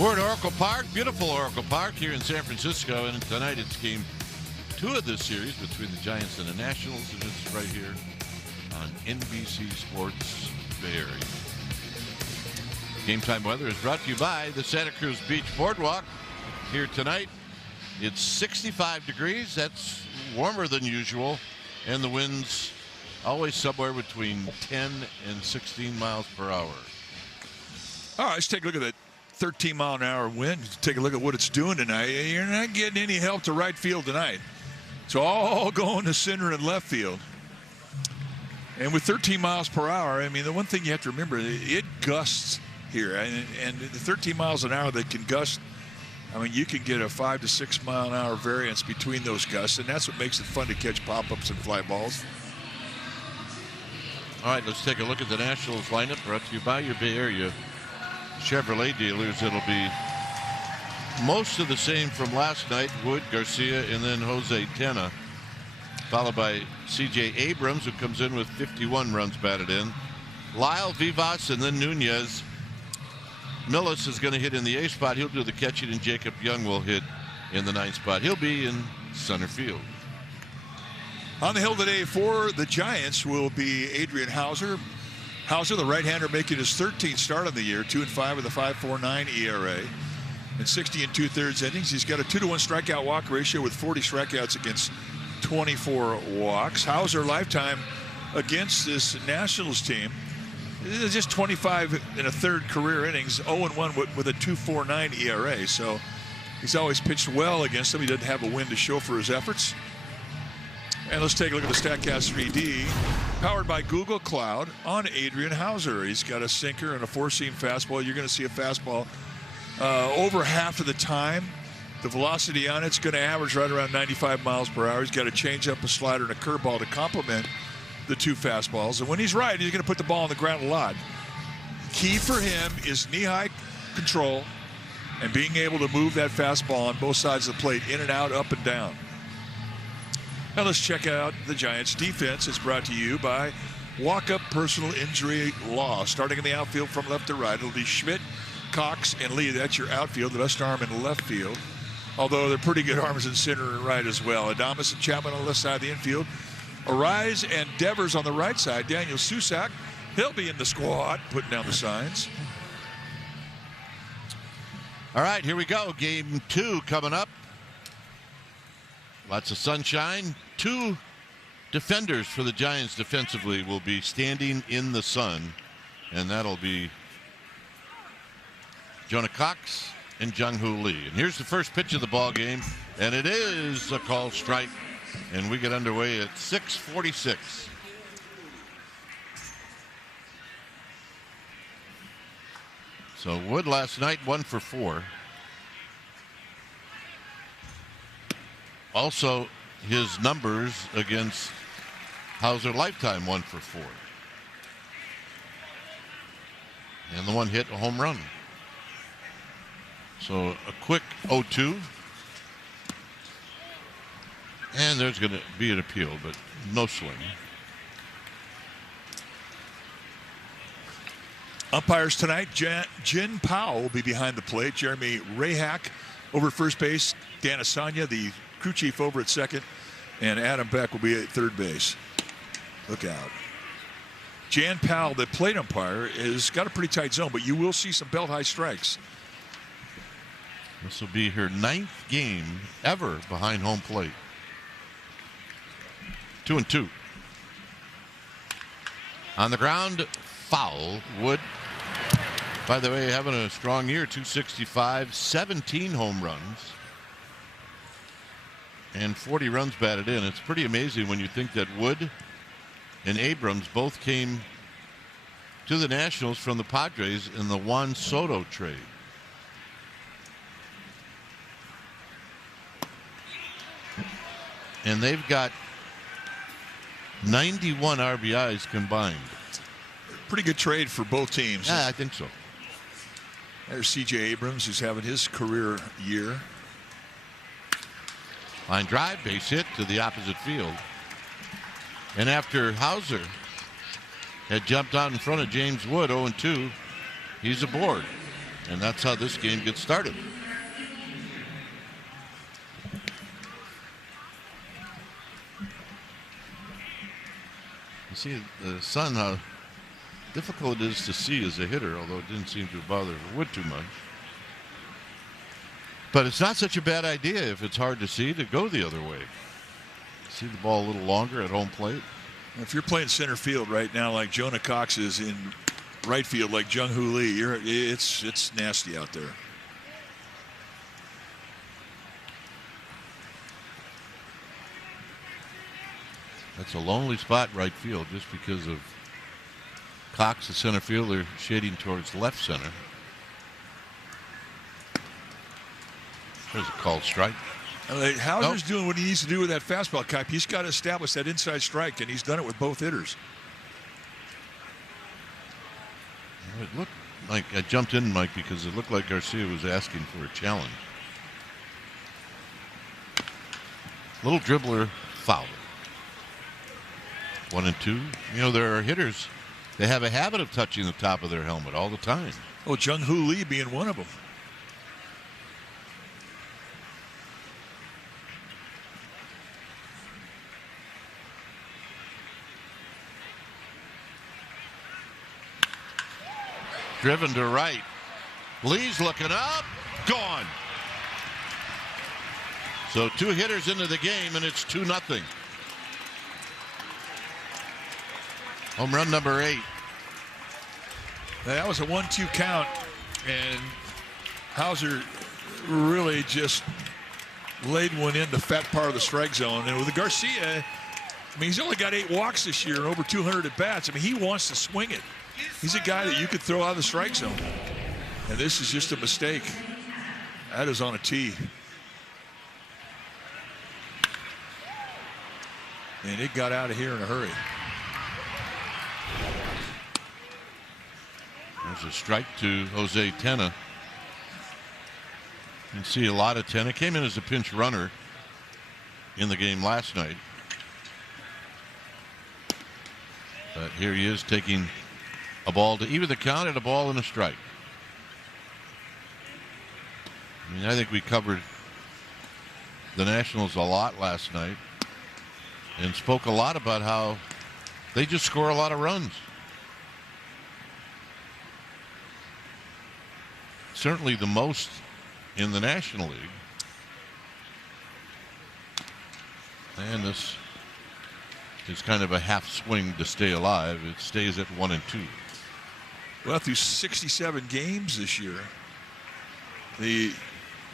We're at Oracle Park, beautiful Oracle Park here in San Francisco, and tonight it's game 2 of this series between the Giants and the Nationals, and it's right here on NBC Sports Bay Area. Game time weather is brought to you by the Santa Cruz Beach Boardwalk. Here tonight, it's 65 degrees. That's warmer than usual, and the wind's always somewhere between 10 and 16 miles per hour. All right, let's take a look at that 13-mile-an-hour wind. Take a look at what it's doing tonight. You're not getting any help to right field tonight. It's all going to center and left field. And with 13 miles per hour, I mean, the one thing you have to remember, it gusts here. And the 13 miles an hour that can gust, I mean, you can get a 5 to 6 mile an hour variance between those gusts, and that's what makes it fun to catch pop-ups and fly balls. All right, let's take a look at the Nationals lineup brought to you by your Bay Area Chevrolet dealers. It'll be most of the same from last night. Wood, Garcia, and then Jose Tena, followed by C.J. Abrams, who comes in with 51 runs batted in. Lyle, Vivas, and then Nunez. Millis is going to hit in the 8th spot. He'll do the catching, and Jacob Young will hit in the 9th spot. He'll be in center field. On the hill today for the Giants will be Adrian Hauser. Hauser, the right-hander, making his 13th start of the year, 2-5 with a 5.49 ERA. In 60 2/3 innings, he's got a 2-to-1 strikeout walk ratio with 40 strikeouts against 24 walks. Hauser lifetime against this Nationals team is just 25 1/3 career innings, 0-1 with a 2.49 ERA. So he's always pitched well against them. He doesn't have a win to show for his efforts. And let's take a look at the StatCast 3D, powered by Google Cloud, on Adrian Hauser. He's got a sinker and a four-seam fastball. You're going to see a fastball over half of the time. The velocity on it's going to average right around 95 miles per hour. He's got a changeup, a slider, and a curveball to complement the two fastballs. And when he's right, he's going to put the ball on the ground a lot. Key for him is knee-high control and being able to move that fastball on both sides of the plate, in and out, up and down. Now let's check out the Giants' defense. It's brought to you by Walk-Up Personal Injury Law. Starting in the outfield from left to right, it'll be Schmidt, Cox, and Lee. That's your outfield, the best arm in left field. Although they're pretty good arms in center and right as well. Adames and Chapman on the left side of the infield. Arise and Devers on the right side. Daniel Susac, he'll be in the squad, putting down the signs. All right, here we go. Game 2 coming up. Lots of sunshine. 2 defenders for the Giants defensively will be standing in the sun, and that'll be Jonah Cox and Jung-Hoo Lee. And here's the first pitch of the ball game, and it is a called strike, and we get underway at 6:46. So Wood last night 1 for 4. Also, his numbers against Hauser lifetime 1 for 4. And the one hit a home run. So a quick 0-2. And there's going to be an appeal, but no swing. Umpires tonight, Jin Powell will be behind the plate. Jeremy Rahak over at first base. Dan Asanya, the crew chief, over at second. And Adam Beck will be at third base. Look out. Jan Powell, the plate umpire, has got a pretty tight zone, but you will see some belt-high strikes. This will be her 9th game ever behind home plate. 2-2. On the ground, foul. Wood, by the way, having a strong year. 265, 17 home runs, and 40 runs batted in. It's pretty amazing when you think that Wood and Abrams both came to the Nationals from the Padres in the Juan Soto trade. And they've got 91 RBIs combined. Pretty good trade for both teams. Yeah, I think so. There's C.J. Abrams, who's having his career year. Line drive, base hit to the opposite field. And after Hauser had jumped out in front of James Wood 0-2, he's aboard. And that's how this game gets started. You see, the sun, how difficult it is to see as a hitter, although it didn't seem to bother Wood too much. But it's not such a bad idea if it's hard to see to go the other way. See the ball a little longer at home plate. If you're playing center field right now, like Jonah Cox is in right field, like Jung-Hoo Lee, it's nasty out there. That's a lonely spot right field just because of Cox, the center fielder, shading towards left center. There's a called strike. Hauser's doing what he needs to do with that fastball, Kipe. He's got to establish that inside strike, and he's done it with both hitters. It looked like I jumped in, Mike, because it looked like Garcia was asking for a challenge. Little dribbler foul. 1-2. You know, there are hitters, they have a habit of touching the top of their helmet all the time. Oh, Jung-Hoo Lee being one of them. Driven to right. Lee's looking up. Gone. So 2 hitters into the game, and it's 2-0. Home run number 8. That was a 1-2 count, and Hauser really just laid one in the fat part of the strike zone. And with Garcia, I mean, he's only got 8 walks this year and over 200 at bats. I mean, he wants to swing it. He's a guy that you could throw out of the strike zone. And this is just a mistake. That is on a tee. And it got out of here in a hurry. There's a strike to Jose Tena. You can see a lot of Tena. Came in as a pinch runner in the game last night. But here he is taking a ball to even the count and a ball and a strike. I mean, I think we covered the Nationals a lot last night and spoke a lot about how they just score a lot of runs. Certainly the most in the National League. And this is kind of a half swing to stay alive. It stays at 1-2. Well, through 67 games this year, the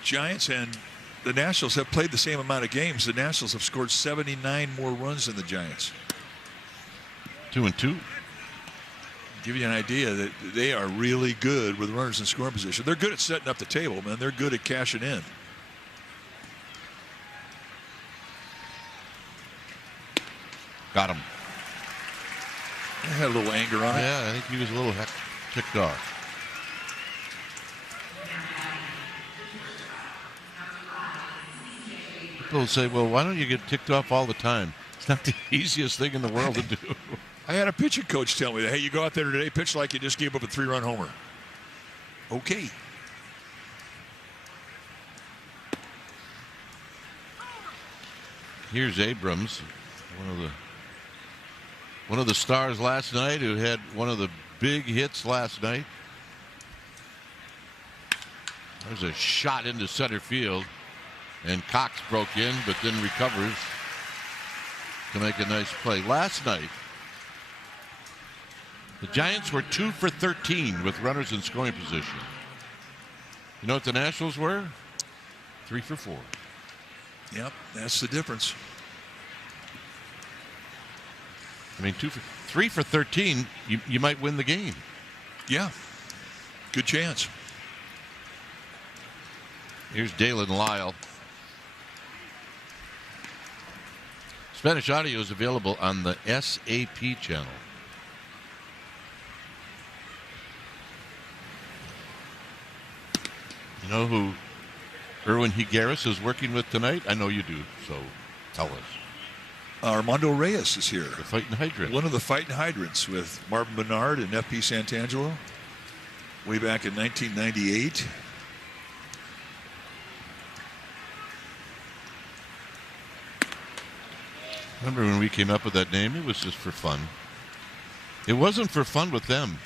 Giants and the Nationals have played the same amount of games. The Nationals have scored 79 more runs than the Giants. 2-2. Give you an idea that they are really good with runners in scoring position. They're good at setting up the table, man. They're good at cashing in. Got him. I had a little anger on it. Yeah, I think he was a little ticked off. People say, well, why don't you get ticked off all the time? It's not the easiest thing in the world to do. I had a pitching coach tell me that, hey, you go out there today, pitch like you just gave up a 3-run homer. Okay. Here's Abrams, one of the stars last night, who had one of the big hits last night. There's a shot into center field, and Cox broke in, but then recovers to make a nice play. Last night, the Giants were 2 for 13 with runners in scoring position. You know what the Nationals were? 3 for 4. Yep, that's the difference. I mean, 3 for 13, you might win the game. Yeah, good chance. Here's Dalen Lyle. Spanish audio is available on the SAP channel. You know who Erwin Higueras is working with tonight? I know you do, so tell us. Armando Reyes is here. The Fighting Hydrant. One of the Fighting Hydrants with Marvin Bernard and F.P. Santangelo. way back in 1998. Remember when we came up with that name? It was just for fun. It wasn't for fun with them.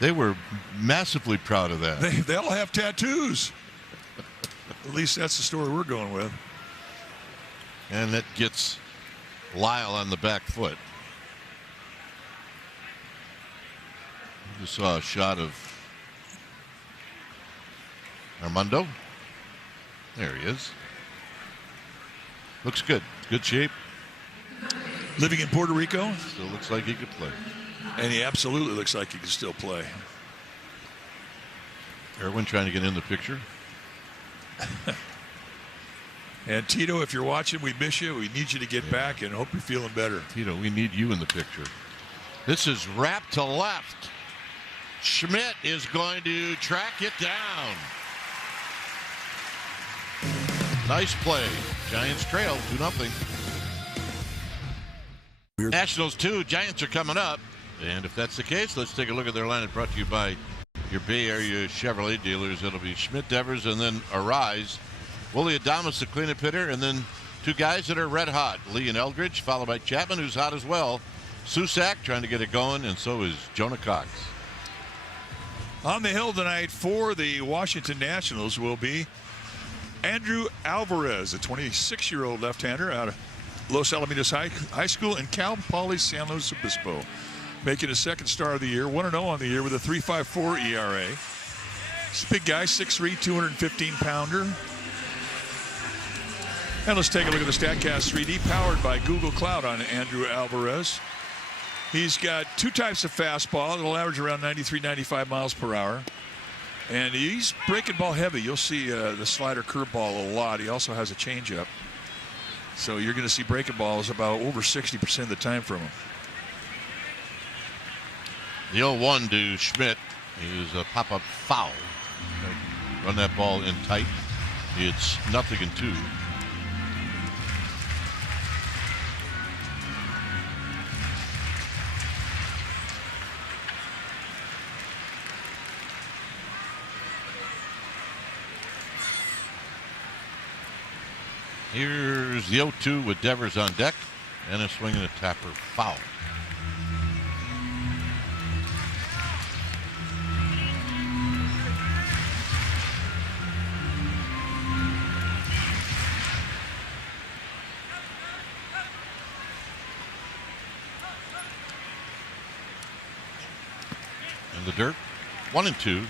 They were massively proud of that. They all have tattoos. At least that's the story we're going with. And that gets Lyle on the back foot. I just saw a shot of Armando. There he is. Looks good. Good shape. Living in Puerto Rico. Still looks like he could play. And he absolutely looks like he can still play. Erwin trying to get in the picture. And Tito, if you're watching, we miss you. We need you to get back and hope you're feeling better. Tito, we need you in the picture. This is wrapped to left. Schmidt is going to track it down. Nice play. Giants trail 2-0. Nationals 2, Giants are coming up. And if that's the case, let's take a look at their lineup brought to you by your Bay Area Chevrolet dealers. It'll be Schmidt, Devers, and then Arise. Willie Adames, the cleanup hitter, and then two guys that are red hot. Lee and Eldridge, followed by Chapman, who's hot as well. Susak trying to get it going, and so is Jonah Cox. On the hill tonight for the Washington Nationals will be Andrew Alvarez, a 26-year-old left-hander out of Los Alamitos High School in Cal Poly San Luis Obispo, making his second start of the year, 1-0 on the year with a 3.54 ERA. He's a big guy, 6'3", 215-pounder. And let's take a look at the StatCast 3D, powered by Google Cloud on Andrew Alvarez. He's got two types of fastball. It'll average around 93, 95 miles per hour. And he's breaking ball heavy. You'll see the slider curveball a lot. He also has a changeup. So you're going to see breaking balls about over 60% of the time from him. The 0-1 to Schmidt is a pop-up foul. Run that ball in tight. It's 0-2. Here's the 0-2 with Devers on deck, and a swing and a tapper foul. In the dirt, 1-2.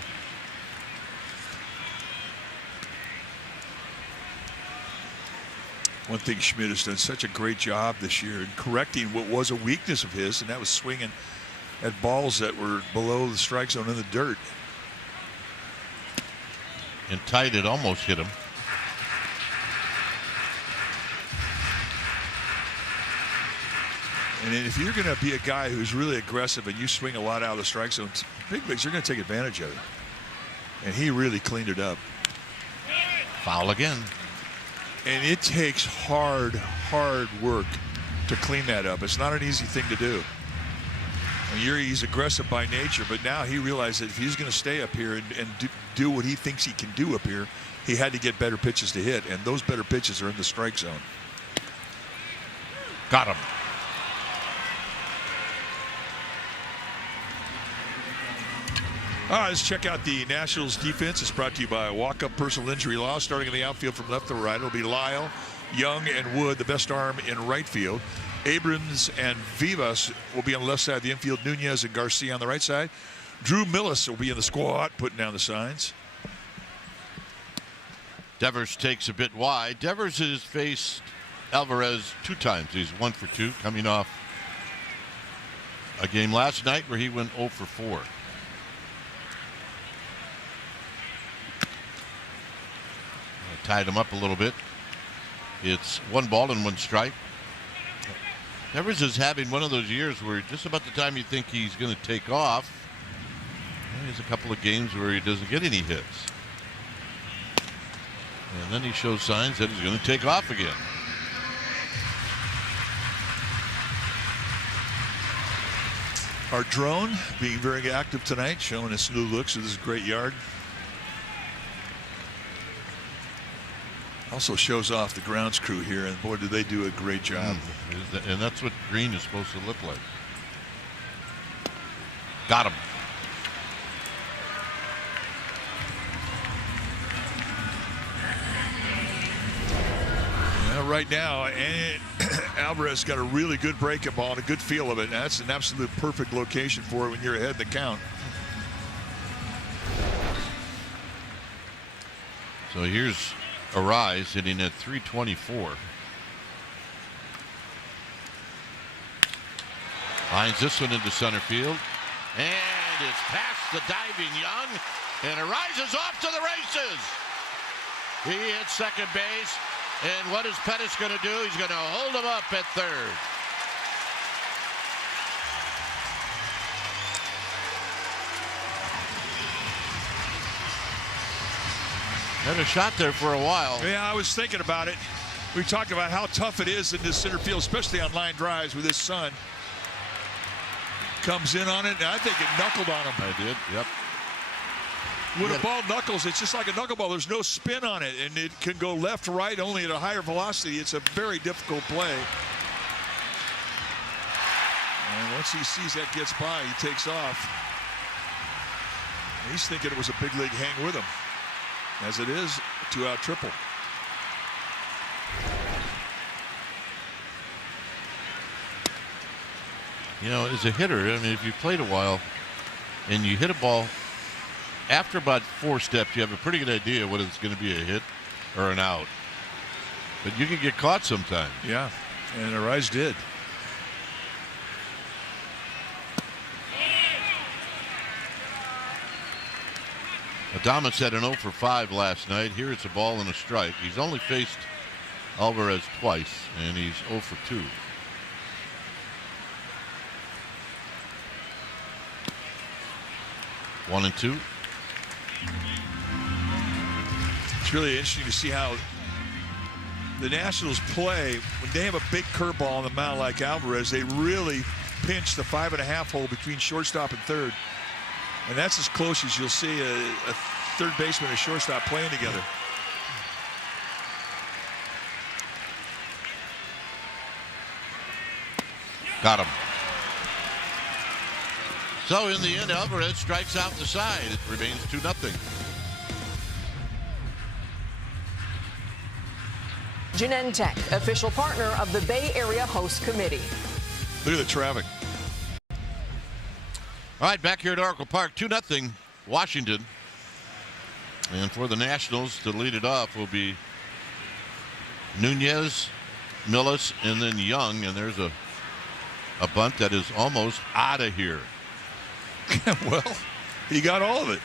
One thing Schmidt has done such a great job this year in correcting what was a weakness of his, and that was swinging at balls that were below the strike zone in the dirt. And tight, it almost hit him. And if you're going to be a guy who's really aggressive and you swing a lot out of the strike zone, big leagues, you're going to take advantage of it. And he really cleaned it up. Foul again. And it takes hard work to clean that up. It's not an easy thing to do. And he's aggressive by nature, but now he realized that if he's going to stay up here and do what he thinks he can do up here, he had to get better pitches to hit, and those better pitches are in the strike zone. Got him. All right, let's check out the Nationals defense. It's brought to you by Walk-Up Personal Injury Law. Starting in the outfield from left to right, it'll be Lyle, Young, and Wood, the best arm in right field. Abrams and Vivas will be on the left side of the infield. Nunez and Garcia on the right side. Drew Millis will be in the squad, putting down the signs. Devers takes a bit wide. Devers has faced Alvarez 2 times. He's 1 for 2, coming off a game last night where he went 0 for 4. Tied him up a little bit. It's 1 ball and 1 strike. Devers is having one of those years where just about the time you think he's going to take off, there's a couple of games where he doesn't get any hits. And then he shows signs that he's going to take off again. Our drone being very active tonight, showing us new looks. So this is a great yard. Also shows off the grounds crew here, and boy, do they do a great job. And that's what green is supposed to look like. Got him. Right now, and Alvarez got a really good breaking ball and a good feel of it. That's an absolute perfect location for it when you're ahead of the count. So here's Arise hitting at 324. Lines this one into center field. And it's past the diving Young. And Arise is off to the races. He hits second base. And what is Pettis going to do? He's going to hold him up at third. Had a shot there for a while. Yeah, I was thinking about it. We talked about how tough it is in this center field, especially on line drives with his son. Comes in on it, and I think it knuckled on him. I did, yep. When a ball knuckles, it's just like a knuckleball. There's no spin on it, and it can go left, right, only at a higher velocity. It's a very difficult play. And once he sees that gets by, he takes off. He's thinking it was a big league hang with him. As it is, a two-out triple. You know, as a hitter, I mean, if you played a while and you hit a ball, after about 4 steps, you have a pretty good idea whether it's going to be a hit or an out. But you can get caught sometimes. Yeah, and Arise did. Adames had an 0 for 5 last night. Here it's a ball and a strike. He's only faced Alvarez twice, and he's 0 for 2. One and two. It's really interesting to see how the Nationals play. When they have a big curveball on the mound like Alvarez, they really pinch the 5.5 hole between shortstop and third. And that's as close as you'll see a third baseman and shortstop playing together. Got him. So in the end, Alvarez strikes out the side. It remains 2-0. Genentech, official partner of the Bay Area Host Committee. Look at the traffic. All right, back here at Oracle Park, 2-0 Washington. And for the Nationals to lead it off will be Nunez, Millis, and then Young. And there's a bunt that is almost out of here. Well, he got all of it.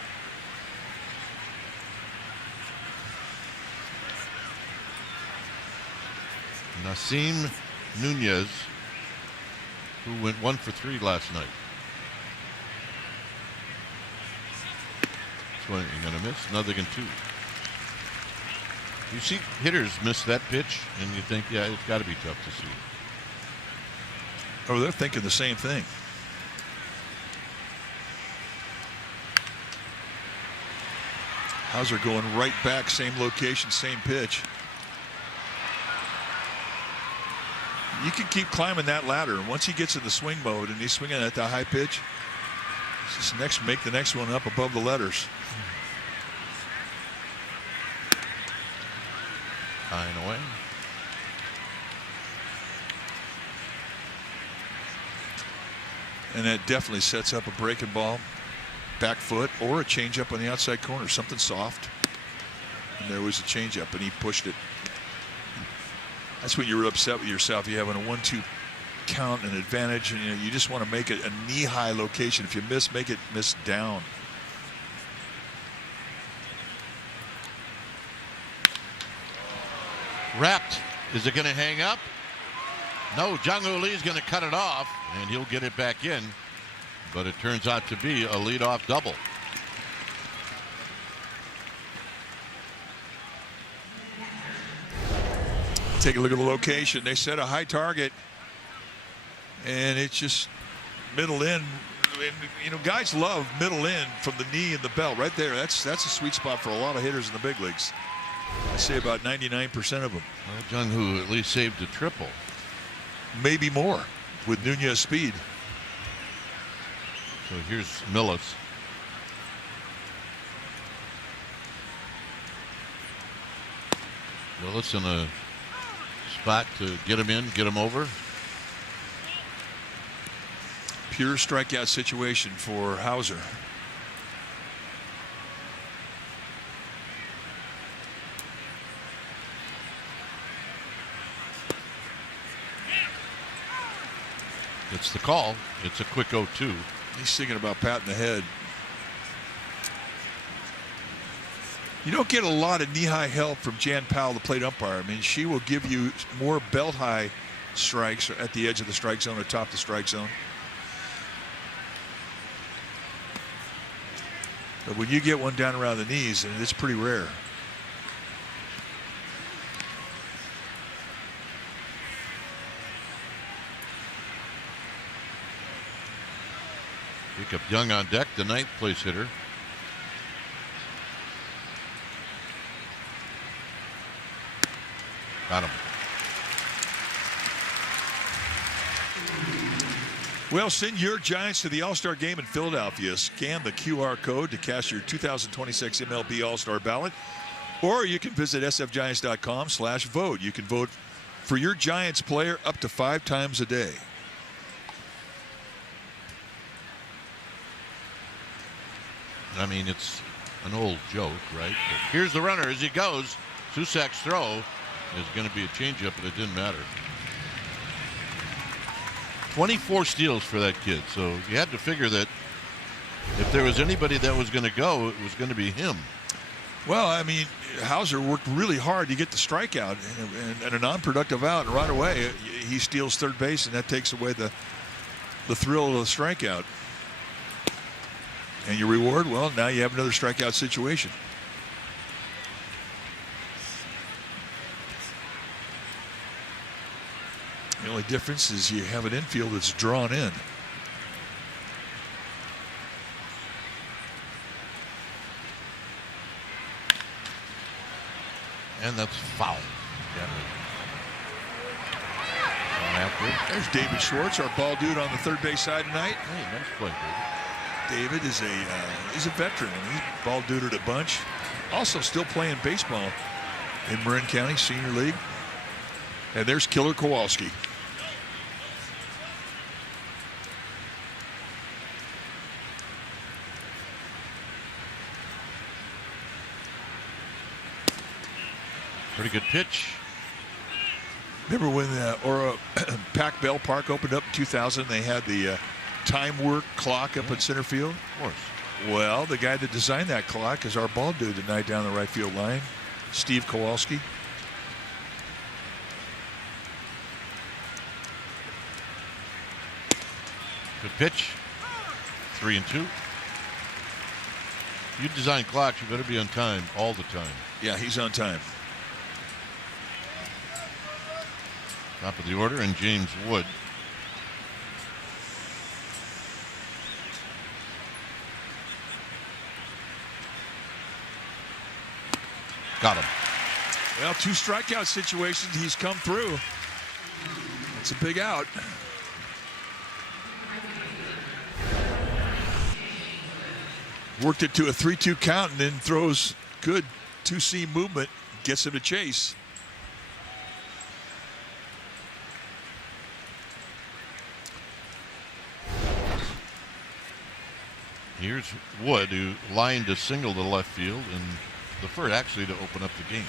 Nasim Nunez, who went 1 for 3 last night. Swing, you're going to miss. Another than 2. You see hitters miss that pitch, and you think, yeah, it's got to be tough to see. Oh, they're thinking the same thing. Hauser going right back, same location, same pitch. You can keep climbing that ladder, and once he gets in the swing mode and he's swinging at the high pitch, just make the next one up above the letters. High and away. And that definitely sets up a breaking ball, back foot, or a changeup on the outside corner, something soft. And there was a changeup, and he pushed it. That's when you're upset with yourself. You have a 1-2 count, an advantage, and you just want to make it a knee-high location. If you miss, make it miss down. Wrapped. Is it going to hang up? No, Jung-Hoo Lee is going to cut it off, and he'll get it back in. But it turns out to be a leadoff double. Take a look at the location. They set a high target, and it just middle in. And, you know, guys love middle in from the knee and the belt right there. That's a sweet spot for a lot of hitters in the big leagues. I say about 99% of them. Well, Jung Hoo at least saved a triple. Maybe more with Nunez speed. So here's Millis. Millis in a spot to get him in, get him over. Pure strikeout situation for Hauser. It's the call. It's a quick 0-2. He's thinking about patting the head. You don't get a lot of knee-high help from Jan Powell, the plate umpire. I mean, she will give you more belt-high strikes at the edge of the strike zone or top the strike zone. But when you get one down around the knees, and it's pretty rare. Jacob Young on deck, the 9th place hitter. Got him. Well, send your Giants to the All-Star game in Philadelphia. Scan the QR code to cast your 2026 MLB All-Star ballot. Or you can visit sfgiants.com/vote. You can vote for your Giants player up to 5 times a day. I mean, it's an old joke, right? But here's the runner as he goes. Susak's throw is going to be a changeup, but it didn't matter. 24 steals for that kid, so you had to figure that if there was anybody that was going to go, it was going to be him. Well, I mean, Hauser worked really hard to get the strikeout and a non-productive out, and right away he steals third base, and that takes away the thrill of the strikeout. And your reward, well, now you have another strikeout situation. The only difference is you have an infield that's drawn in. And that's foul. There's David Schwartz, our ball dude on the third base side tonight. Hey, nice play, David is he's a veteran. He's ball duded a bunch. Also still playing baseball in Marin County Senior League. And there's Killer Kowalski. Pretty good pitch. Remember when Pac Bell Park opened up in 2000? They had the time work clock up in center field. Of course. Well, the guy that designed that clock is our ball dude tonight down the right field line, Steve Kowalski. Good pitch. 3-2. You design clocks, you better be on time all the time. Yeah, he's on time. Top of the order, and James Wood. Got him. Well, 2 strikeout situations. He's come through. It's a big out. Worked it to a 3-2 count and then throws good 2-seam movement. Gets him to chase. Here's Wood, who lined a single to left field, and the first actually to open up the game.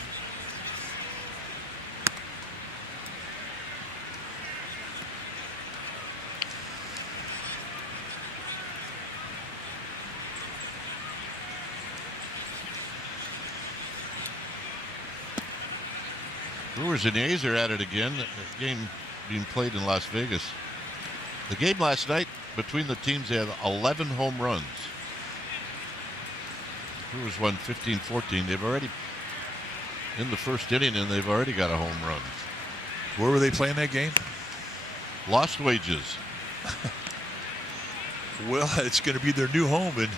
Brewers and A's are at it again. The game being played in Las Vegas. The game last night between the teams had 11 home runs. Brewers won 15-14. They've already in the first inning, and they've already got a home run. Where were they playing that game? Lost Wages. Well, it's going to be their new home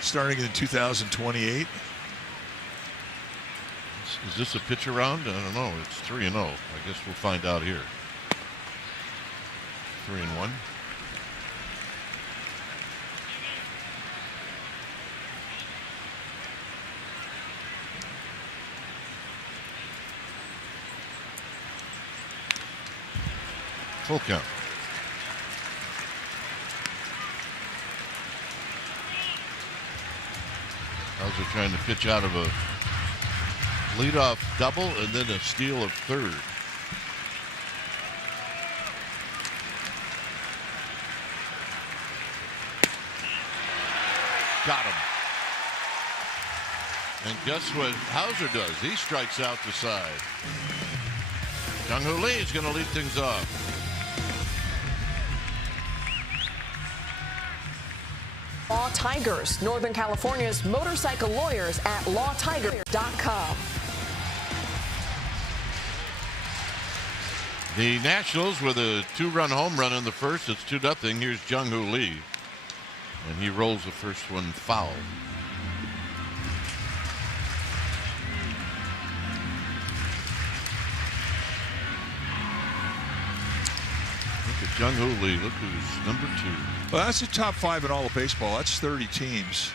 starting in 2028. Is this a pitch around? I don't know. It's 3-0. I guess we'll find out here. 3-1. Full count. Hauser trying to pitch out of a leadoff double and then a steal of third. Got him. And guess what Hauser does? He strikes out the side. Jung-Hoo Lee is going to lead things off. Law Tigers, Northern California's motorcycle lawyers at lawtiger.com. The Nationals with a 2-run home run in the first. It's 2-0. Here's Jung-Hoo Lee. And he rolls the first one foul. Look at Jung-Hoo Lee. Look who's number 2. Well, that's the top 5 in all of baseball. That's 30 teams.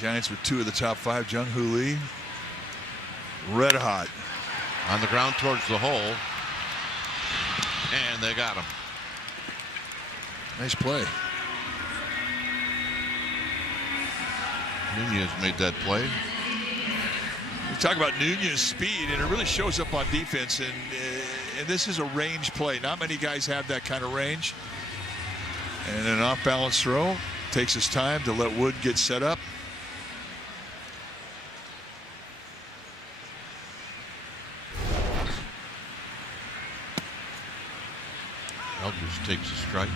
Giants with 2 of the top 5. Jung-Hoo Lee, red hot. On the ground towards the hole. And they got him. Nice play. Nunez made that play. We talk about Nunez's speed, and it really shows up on defense. And this is a range play. Not many guys have that kind of range. And an off-balance throw. Takes his time to let Wood get set up. Eldridge takes a strike.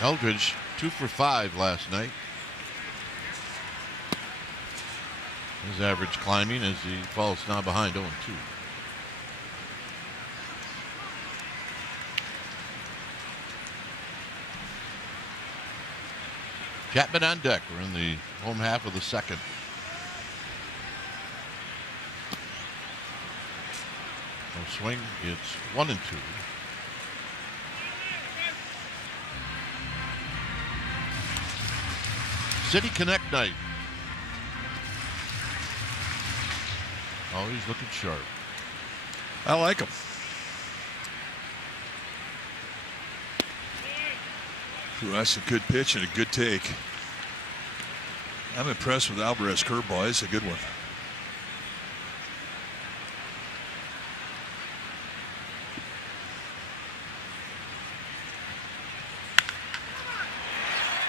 Eldridge 2 for 5 last night. His average climbing as he falls now behind 0-2. Chapman on deck. We're in the home half of the second. No swing. It's 1-2. City Connect night. Oh, he's looking sharp. I like him. Ooh, that's a good pitch and a good take. I'm impressed with Alvarez's curveball. It's a good one.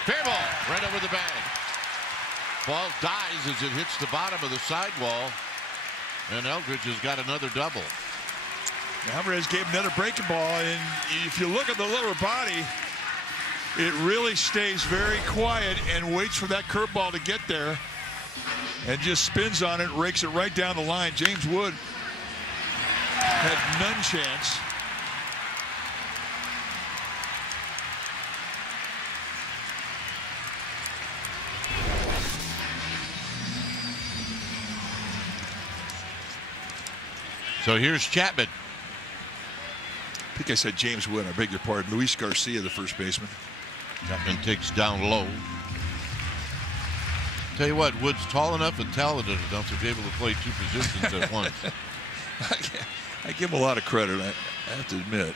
Fair ball right over the bag. Ball dies as it hits the bottom of the sidewall. And Eldridge has got another double. Alvarez gave another breaking ball, and if you look at the lower body, it really stays very quiet and waits for that curveball to get there and just spins on it, rakes it right down the line. James Wood had none chance. So here's Chapman. I think I said James Wood. I beg your pardon. Luis Garcia, the first baseman. Chapman takes down low. Tell you what, Wood's tall enough and talented enough to be able to play 2 positions at once. I give him a lot of credit, I have to admit.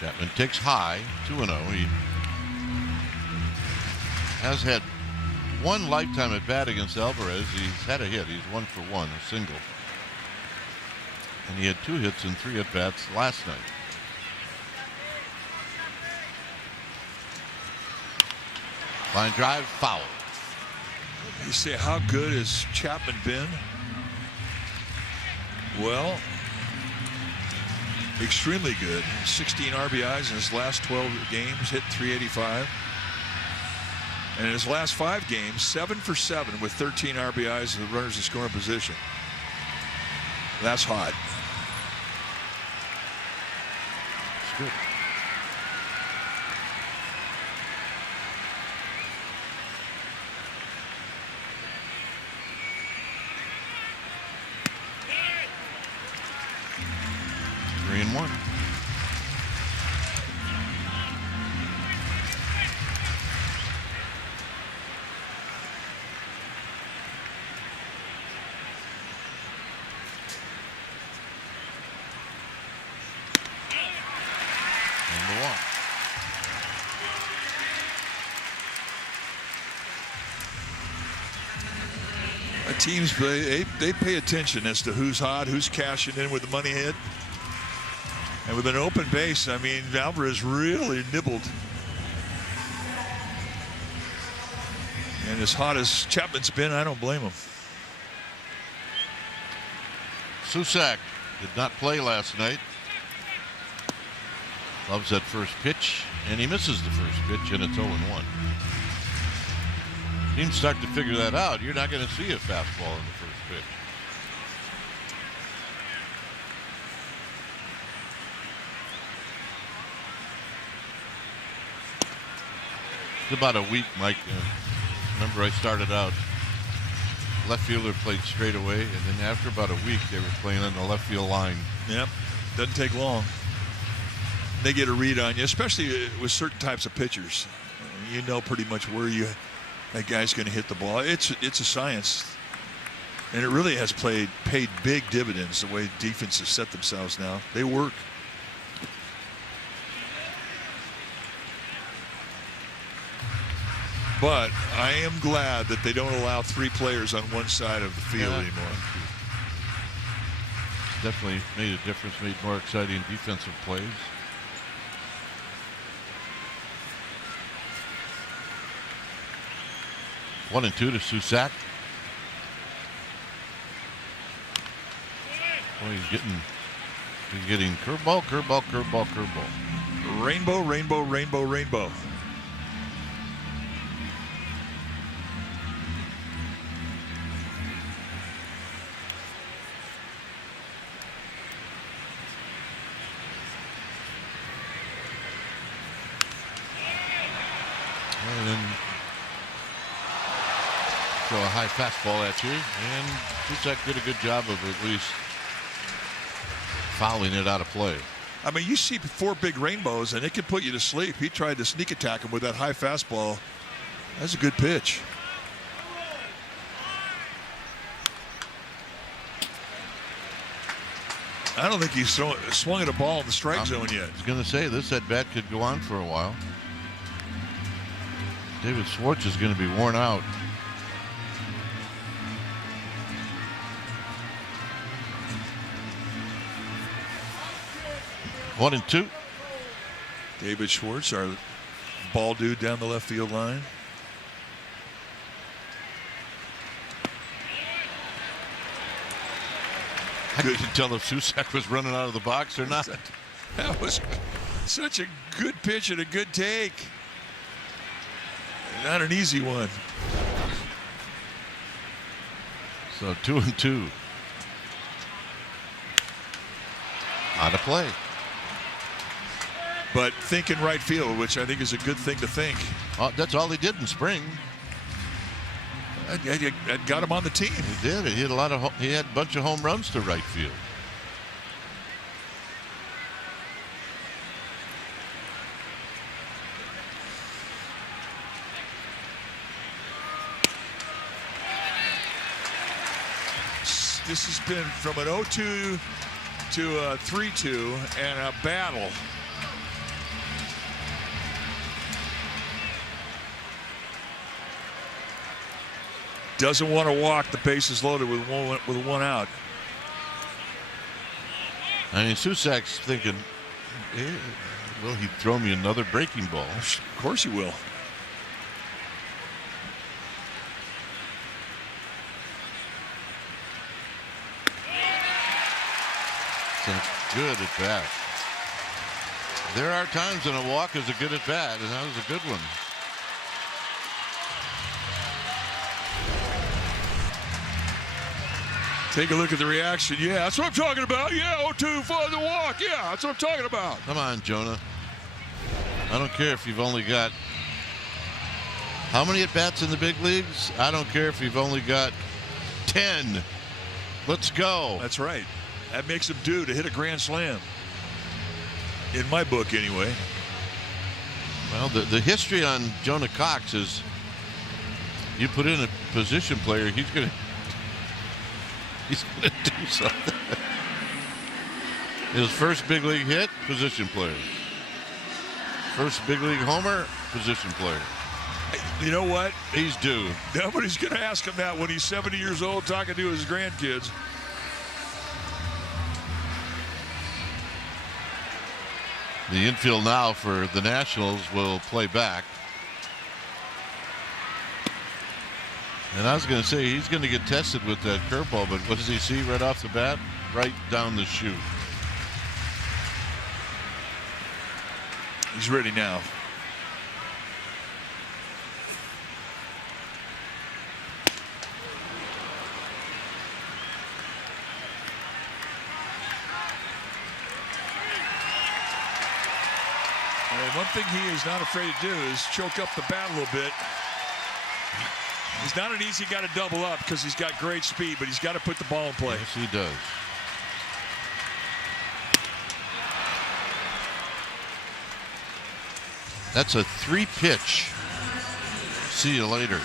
Chapman takes high, 2-0. He has had 1 lifetime at bat against Alvarez. He's had a hit. He's 1 for 1, a single. And he had 2 hits and 3 at bats last night. Line drive, foul. You say, how good has Chapman been? Well, extremely good. 16 RBIs in his last 12 games, hit .385. And in his last 5 games, 7 for 7 with 13 RBIs and the runners in scoring position. That's hot. It's good. Three and one. Teams, they pay attention as to who's hot, who's cashing in with the money hit. And with an open base, I mean, Alvarez really nibbled. And as hot as Chapman's been, I don't blame him. Susak did not play last night. Loves that first pitch, and he misses the first pitch, and it's 0-1. Teams start to figure that out. You're not going to see a fastball in the first pitch. It's about a week, Mike. Remember, I started out. Left fielder played straight away, and then after about a week, they were playing on the left field line. Yep, doesn't take long. They get a read on you, especially with certain types of pitchers. You know pretty much where that guy's going to hit the ball. It's a science, and it really has paid big dividends the way defenses set themselves now. They work. But I am glad that they don't allow 3 players on one side of the field anymore. Definitely made a difference, made more exciting defensive plays. One and two to Susak. Boy, he's getting curveball, curveball, curveball, curveball. Rainbow, rainbow, rainbow, rainbow. And then throw a high fastball at you, and Susak did a good job of at least fouling it out of play. I mean, you see 4 big rainbows, and it can put you to sleep. He tried to sneak attack him with that high fastball. That's a good pitch. I don't think he's swung at a ball in the strike zone yet. I was going to say, this at bat could go on for a while. David Schwartz is going to be worn out. One and two. David Schwartz, our ball dude down the left field line. I couldn't tell if Susak was running out of the box or not. That was such a good pitch and a good take. Not an easy one. So 2 and 2. Out of play. But thinking right field, which I think is a good thing to think. Well, that's all he did in spring. I got him on the team. He did. He had a bunch of home runs to right field. This has been from an 0-2 to a 3-2 and a battle. Doesn't want to walk. The base is loaded with one out. I mean, Susak's thinking, will he throw me another breaking ball? Of course he will. Good at bat. There are times when a walk is a good at bat, and that was a good one. Take a look at the reaction. Yeah, that's what I'm talking about. Yeah, 0-2 for the walk. Yeah, that's what I'm talking about. Come on, Jonah. I don't care if you've only got how many at-bats in the big leagues? I don't care if you've only got 10. Let's go. That's right. That makes him due to hit a grand slam. In my book, anyway. Well, the history on Jonah Cox is you put in a position player, he's gonna do something. His first big league hit, position player. First big league homer, position player. You know what? He's due. Nobody's going to ask him that when he's 70 years old talking to his grandkids. The infield now for the Nationals will play back. And I was going to say he's going to get tested with that curveball, but what does he see right off the bat? Right down the chute. He's ready now. And one thing he is not afraid to do is choke up the bat a little bit. He's not an easy guy to double up because he's got great speed, but he's got to put the ball in play. Yes, he does. That's a 3-pitch. See you later.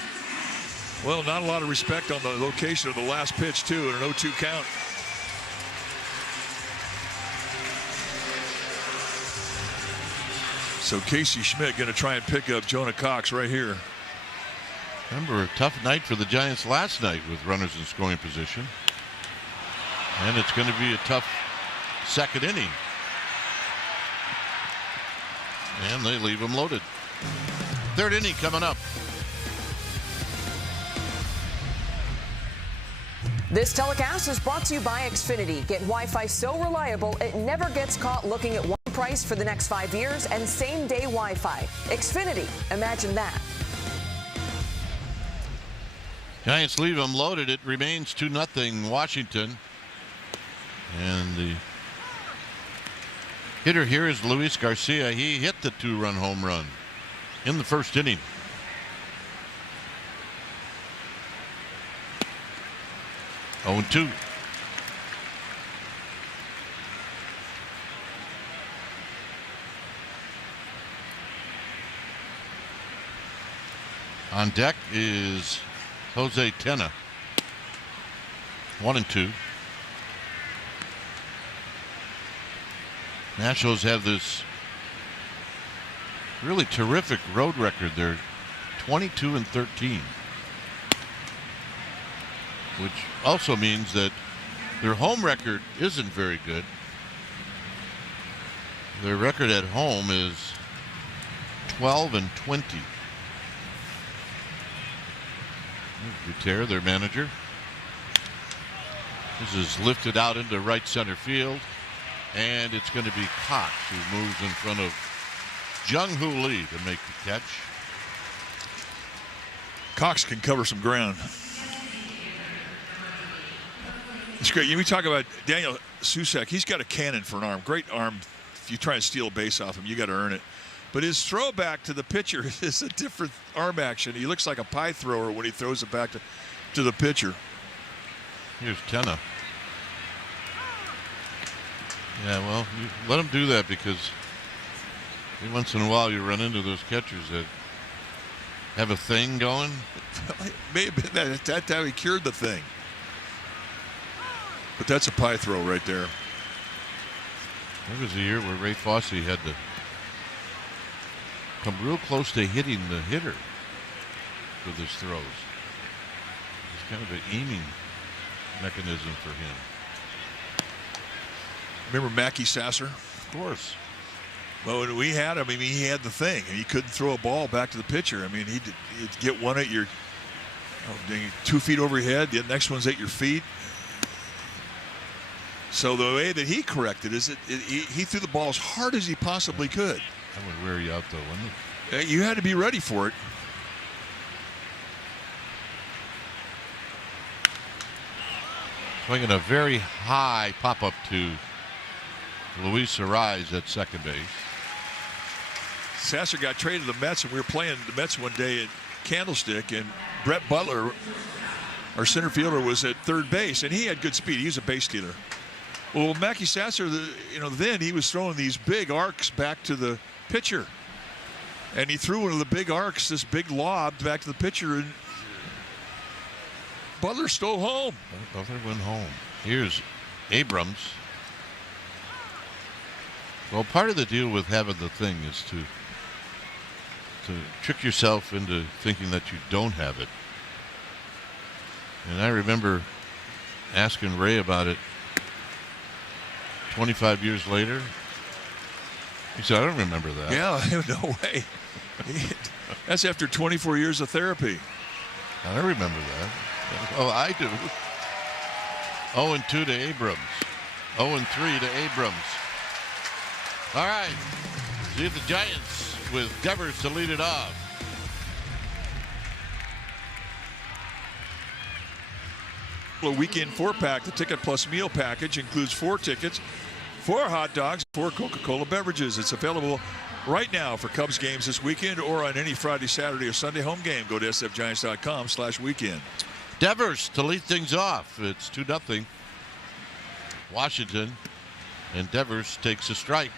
Well, not a lot of respect on the location of the last pitch, too, in an 0-2 count. So Casey Schmidt going to try and pick up Jonah Cox right here. Remember, a tough night for the Giants last night with runners in scoring position. And it's going to be a tough second inning. And they leave him loaded. Third inning coming up. This telecast is brought to you by Xfinity. Get Wi-Fi so reliable it never gets caught looking at one price for the next 5 years and same-day Wi-Fi. Xfinity, imagine that. Giants leave him loaded. It remains 2-0 Washington. And the hitter here is Luis Garcia. He hit the 2-run home run in the first inning. Oh, 2. On deck is Jose Tena. 1-2. Nationals have this really terrific road record. They're 22-13, which also means that their home record isn't very good. Their record at home is 12-20. Gutierrez, their manager. This is lifted out into right center field. And it's going to be Cox who moves in front of Jung-Hoo Lee to make the catch. Cox can cover some ground. It's great. We talk about Daniel Susac. He's got a cannon for an arm. Great arm. If you try and steal a base off him, you got to earn it. But his throwback to the pitcher is a different arm action. He looks like a pie thrower when he throws it back to the pitcher. Here's Tena. Yeah, well, you let him do that because every once in a while you run into those catchers that have a thing going. Maybe that time he cured the thing. But that's a pie throw right there. There was a year where Ray Fosse had to come real close to hitting the hitter with his throws. It's kind of an aiming mechanism for him. Remember Mackie Sasser? Of course. Well, when we had him, I mean, he had the thing, and he couldn't throw a ball back to the pitcher. I mean, he'd get one at your 2 feet over your head, the next one's at your feet. So the way that he corrected is he threw the ball as hard as he possibly could. That would wear you out, though, wouldn't it? You had to be ready for it. Swinging a very high pop-up to Luis Arise at second base. Sasser got traded to the Mets, and we were playing the Mets one day at Candlestick, and Brett Butler, our center fielder, was at third base, and he had good speed. He was a base stealer. Well, Mackie Sasser, then he was throwing these big arcs back to the pitcher, and he threw one of the big arcs, this big lob back to the pitcher, and Butler stole home. Butler went home. Here's Abrams. Well, part of the deal with having the thing is to trick yourself into thinking that you don't have it. And I remember asking Ray about it 25 years later. He said, I don't remember that. Yeah, no way. That's after 24 years of therapy. I don't remember that. Oh, I do. 0-2 to Abrams. 0-3 to Abrams. All right. See the Giants with Devers to lead it off. A weekend 4-pack, the ticket plus meal package includes 4 tickets, 4 hot dogs, 4 Coca-Cola beverages. It's available right now for Cubs games this weekend or on any Friday, Saturday, or Sunday home game. Go to sfgiants.com/weekend. Devers to lead things off. It's 2-0 Washington, and Devers takes a strike.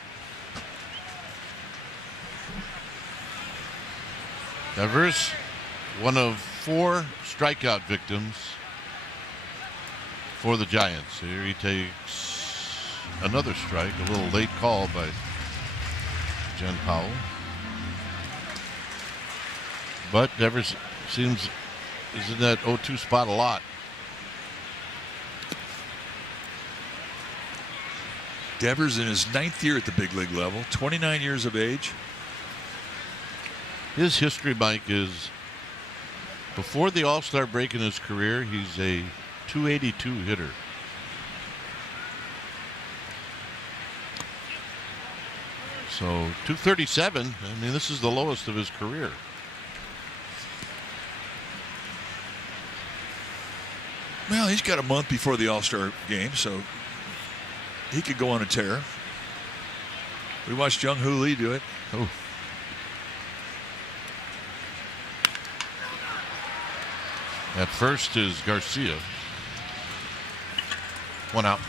Devers, one of 4 strikeout victims for the Giants. Here he takes another strike, a little late call by Jen Powell. But Devers is in that 0-2 spot a lot. Devers in his 9th year at the big league level, 29 years of age. His history, Mike, is before the All-Star break in his career, he's a .282 hitter. So .237, I mean, this is the lowest of his career. Well, he's got a month before the All-Star game, so he could go on a tear. We watched Jung Hoo Lee do it. Oh. At first is Garcia. 1 out.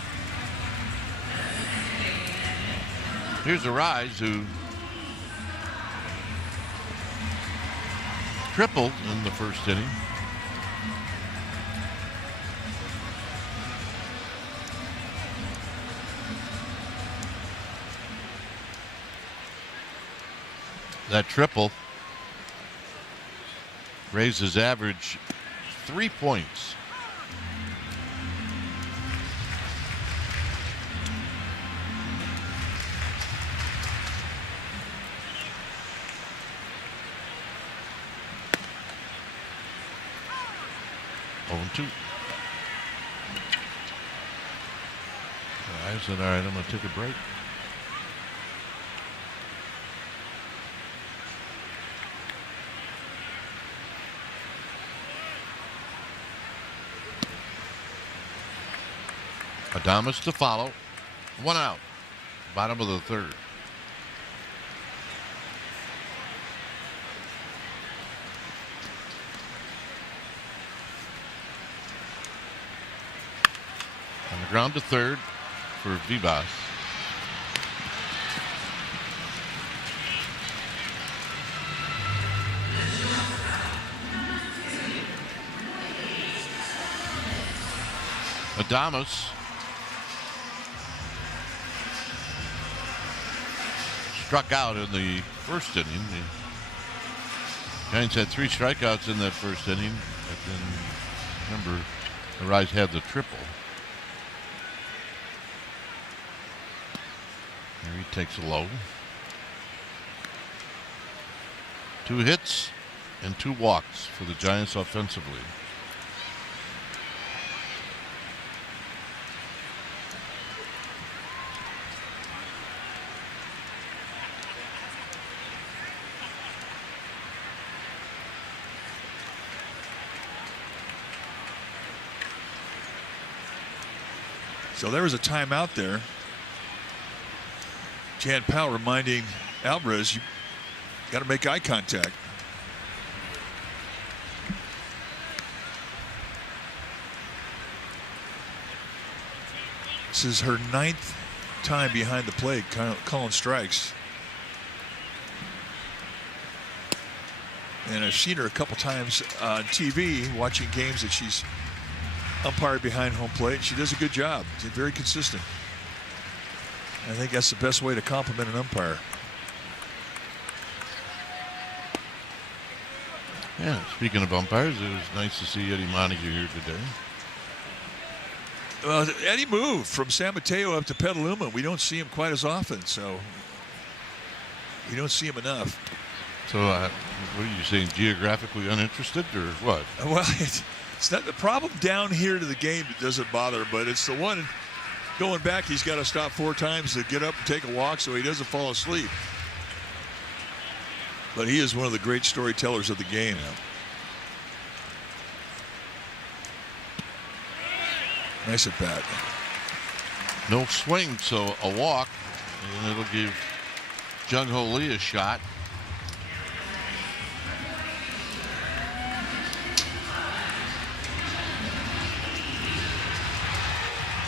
Here's Arise, who tripled in the first inning. That triple raised his average 3 points. Two. I said, all right, I'm going to take a break. Adames to follow. 1 out. Bottom of the 3rd. On the ground to 3rd for Vivas. Adames struck out in the first inning. The Giants had 3 strikeouts in that first inning, but then remember, the Rise had the triple. Here he takes a low. 2 hits and 2 walks for the Giants offensively. So there was a timeout there. Jan Powell reminding Alvarez, you got to make eye contact. This is her 9th time behind the plate calling strikes. And I've seen her a couple times on TV watching games that she's umpired behind home plate. She does a good job. She's very consistent. I think that's the best way to compliment an umpire. Yeah, speaking of umpires, it was nice to see Eddie Montague here today. Eddie moved from San Mateo up to Petaluma. We don't see him quite as often, so we don't see him enough. So what are you saying, geographically uninterested or what? Well, it's not the problem down here to the game that doesn't bother, but it's the one going back. He's got to stop 4 times to get up and take a walk so he doesn't fall asleep. But he is one of the great storytellers of the game. Nice at bat. No swing, so a walk, and it'll give Jung Ho Lee a shot.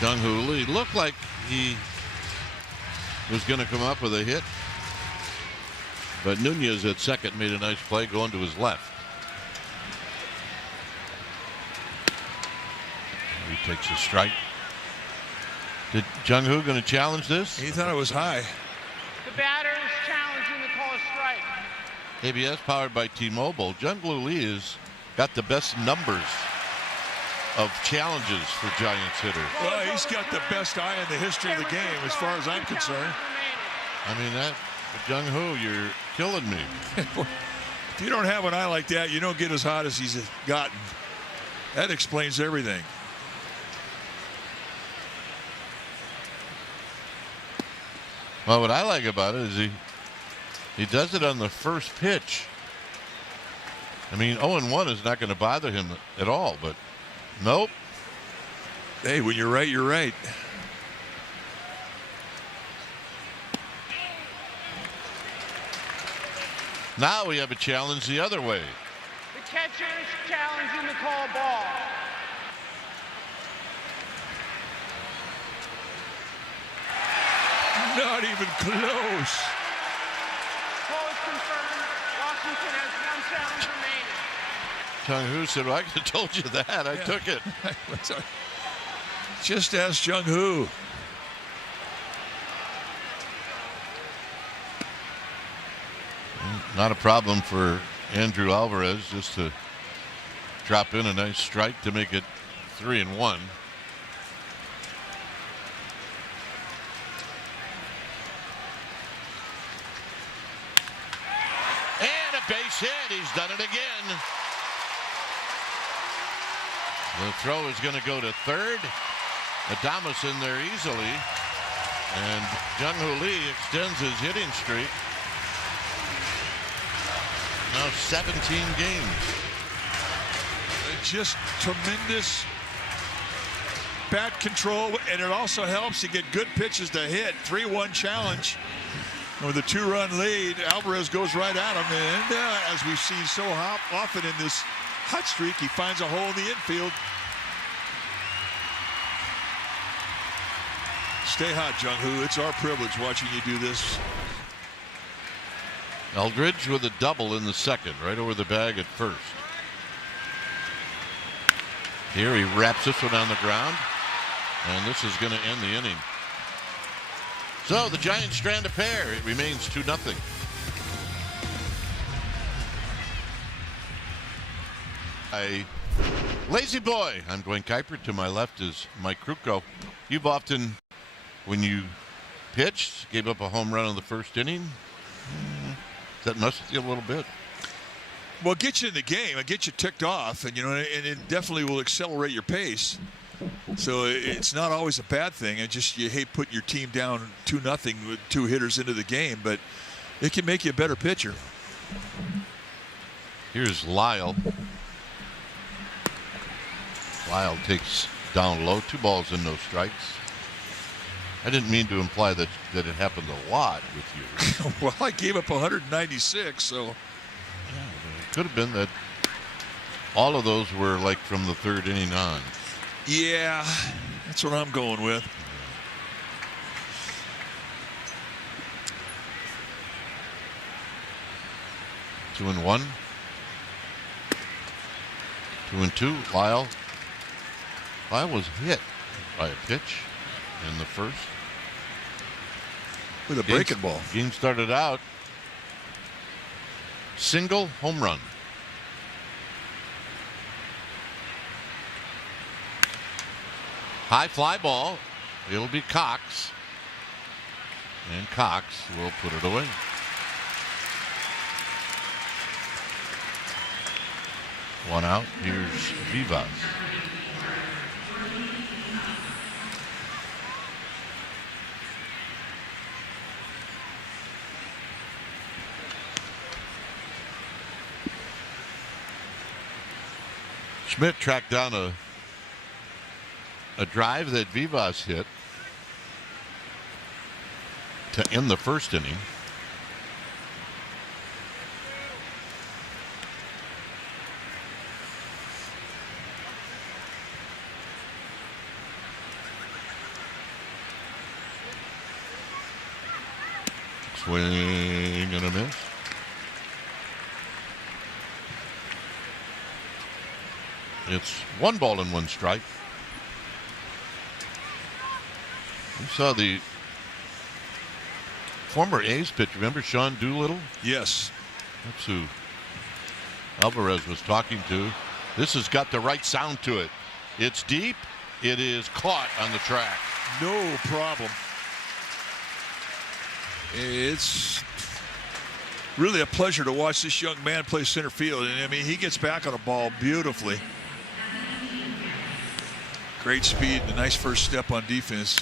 Jung Ho Lee looked like he was going to come up with a hit, but Nunez at second made a nice play going to his left. He takes a strike. Did Jung Ho going to challenge this? He thought it was high. The batter is challenging the call of strike. ABS powered by T-Mobile. Jung Ho Lee has got the best numbers of challenges for Giants hitters. Well, he's got the best eye in the history of the game as far as I'm concerned. I mean, that Jung Ho, you're killing me. If you don't have an eye like that, you don't get as hot as he's gotten. That explains everything. Well, what I like about it is he does it on the first pitch. I mean, 0-1 is not going to bother him at all, but nope. Hey, when you're right, you're right. Now we have a challenge the other way. The catcher is challenging the call ball. Not even close. Call is confirmed. Washington has 1 challenge remaining. Jung Ho said, well, I could have told you that. I took it. Just ask Jung Ho. Not a problem for Andrew Alvarez just to drop in a nice strike to make it 3-1. And a base hit. He's done it again. The throw is going to go to third. Adames in there easily. And Jung Ho Lee extends his hitting streak. Now 17 games. Just tremendous bat control, and it also helps to get good pitches to hit. 3-1 challenge. With a 2-run lead, Alvarez goes right at him, and as we've seen so often in this hot streak, he finds a hole in the infield. Stay hot, Jung Ho. It's our privilege watching you do this. Eldridge with a double in the second, right over the bag at first. Here he wraps this one on the ground, and this is going to end the inning. So the Giants strand a pair. It remains 2-0. Lazy boy. I'm Dwayne Kuiper. To my left is Mike Krukow. You've often, when you pitched, gave up a home run in the first inning. That must with you a little bit. Well, it gets you in the game. It gets you ticked off, and and it definitely will accelerate your pace. So it's not always a bad thing. It just, you hate putting your team down 2-0 with 2 hitters into the game, but it can make you a better pitcher. Here's Lyle. Lyle takes down low. 2 balls and no strikes. I didn't mean to imply that it happened a lot with you. Well, I gave up 196, so. Yeah, it could have been that all of those were like from the third inning on. Yeah, that's what I'm going with. Yeah. 2-1. 2-2. Lyle was hit by a pitch in the first. With a breaking ball. Game started out single home run. High fly ball. It'll be Cox. And Cox will put it away. One out. Here's Vivas. Schmidt tracked down a drive that Vivas hit to end the first inning. Swing and a miss. It's 1-1 strike. You saw the former A's pitcher. Remember Sean Doolittle? Yes. That's who Alvarez was talking to. This has got the right sound to it. It's deep. It is caught on the track. No problem. It's really a pleasure to watch this young man play center field. And I mean, he gets back on the ball beautifully. Great speed, a nice first step on defense.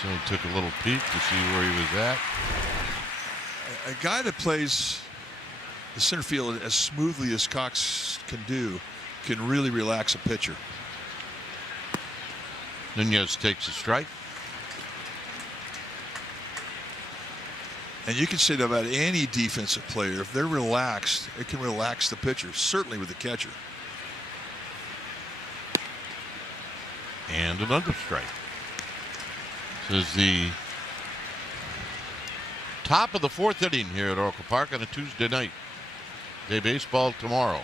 So he took a little peek to see where he was at. A guy that plays the center field as smoothly as Cox can do can really relax a pitcher. Nunez takes a strike. And you can say that about any defensive player. If they're relaxed, it can relax the pitcher, certainly with the catcher. And another strike. This is the top of the fourth inning here at Oracle Park on a Tuesday night. Day baseball tomorrow.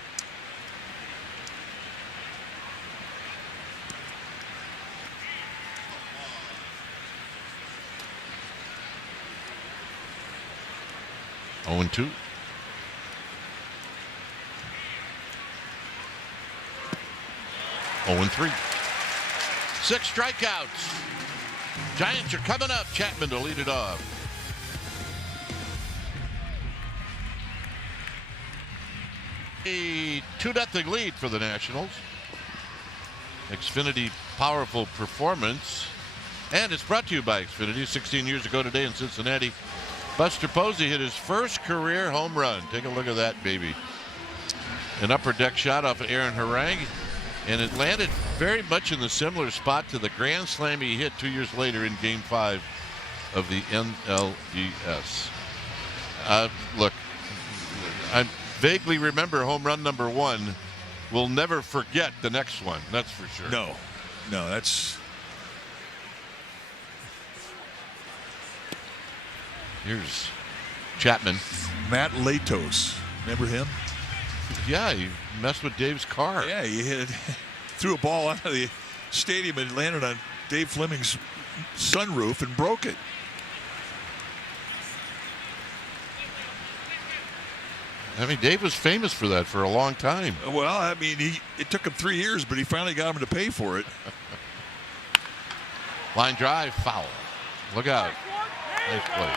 0-2. Oh, 3. 6 strikeouts. Giants are coming up. Chapman to lead it off. A 2-0 lead for the Nationals. Xfinity powerful performance. And it's brought to you by Xfinity. 16 years ago today in Cincinnati, Buster Posey hit his first career home run. Take a look at that, baby. An upper deck shot off of Aaron Harang, and it landed very much in the similar spot to the grand slam he hit 2 years later in Game 5 of the NLDS. Look, I vaguely remember home run number 1. We'll never forget the next one, that's for sure. No, that's... Here's Chapman. Matt Latos. Remember him? Yeah, he messed with Dave's car. Yeah, he threw a ball out of the stadium and landed on Dave Fleming's sunroof and broke it. I mean, Dave was famous for that for a long time. Well, I mean, it took him 3 years, but he finally got him to pay for it. Line drive, foul. Look out. Nice play.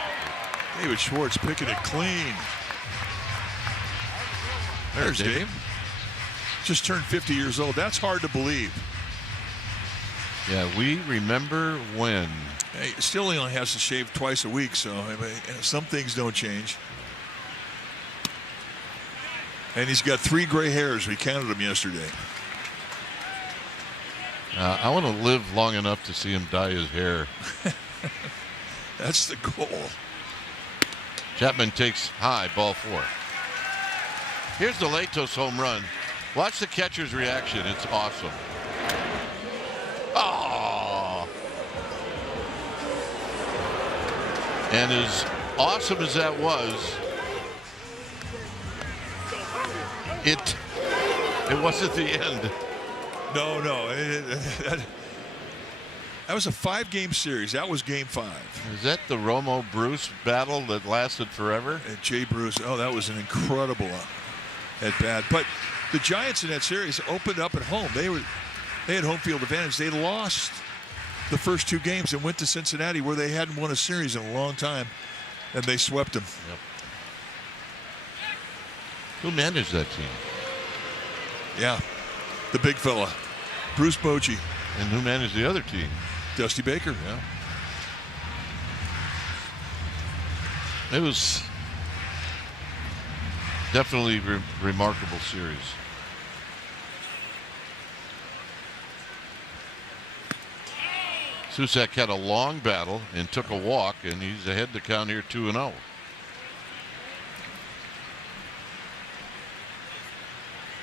David Schwartz picking it clean. There's Dave. Just turned 50 years old. That's hard to believe. Yeah, we remember when. Hey, still he only has to shave twice a week, so I mean, some things don't change. And he's got 3 gray hairs. We counted them yesterday. I want to live long enough to see him dye his hair. That's the goal. Chapman takes high, ball 4. Here's the Latos home run. Watch the catcher's reaction. It's awesome. Oh! And as awesome as that was, it wasn't the end. No. That was a 5-game series. That was game 5. Is that the Romo-Bruce battle that lasted forever? And Jay Bruce, that was an incredible at bat. But the Giants in that series opened up at home. They had home field advantage. They lost the first 2 games and went to Cincinnati, where they hadn't won a series in a long time, and they swept them. Yep. Who managed that team? Yeah, the big fella, Bruce Bochy. And who managed the other team? Dusty Baker. Yeah. It was definitely a remarkable series. Susak had a long battle and took a walk, and he's ahead to count here 2-0.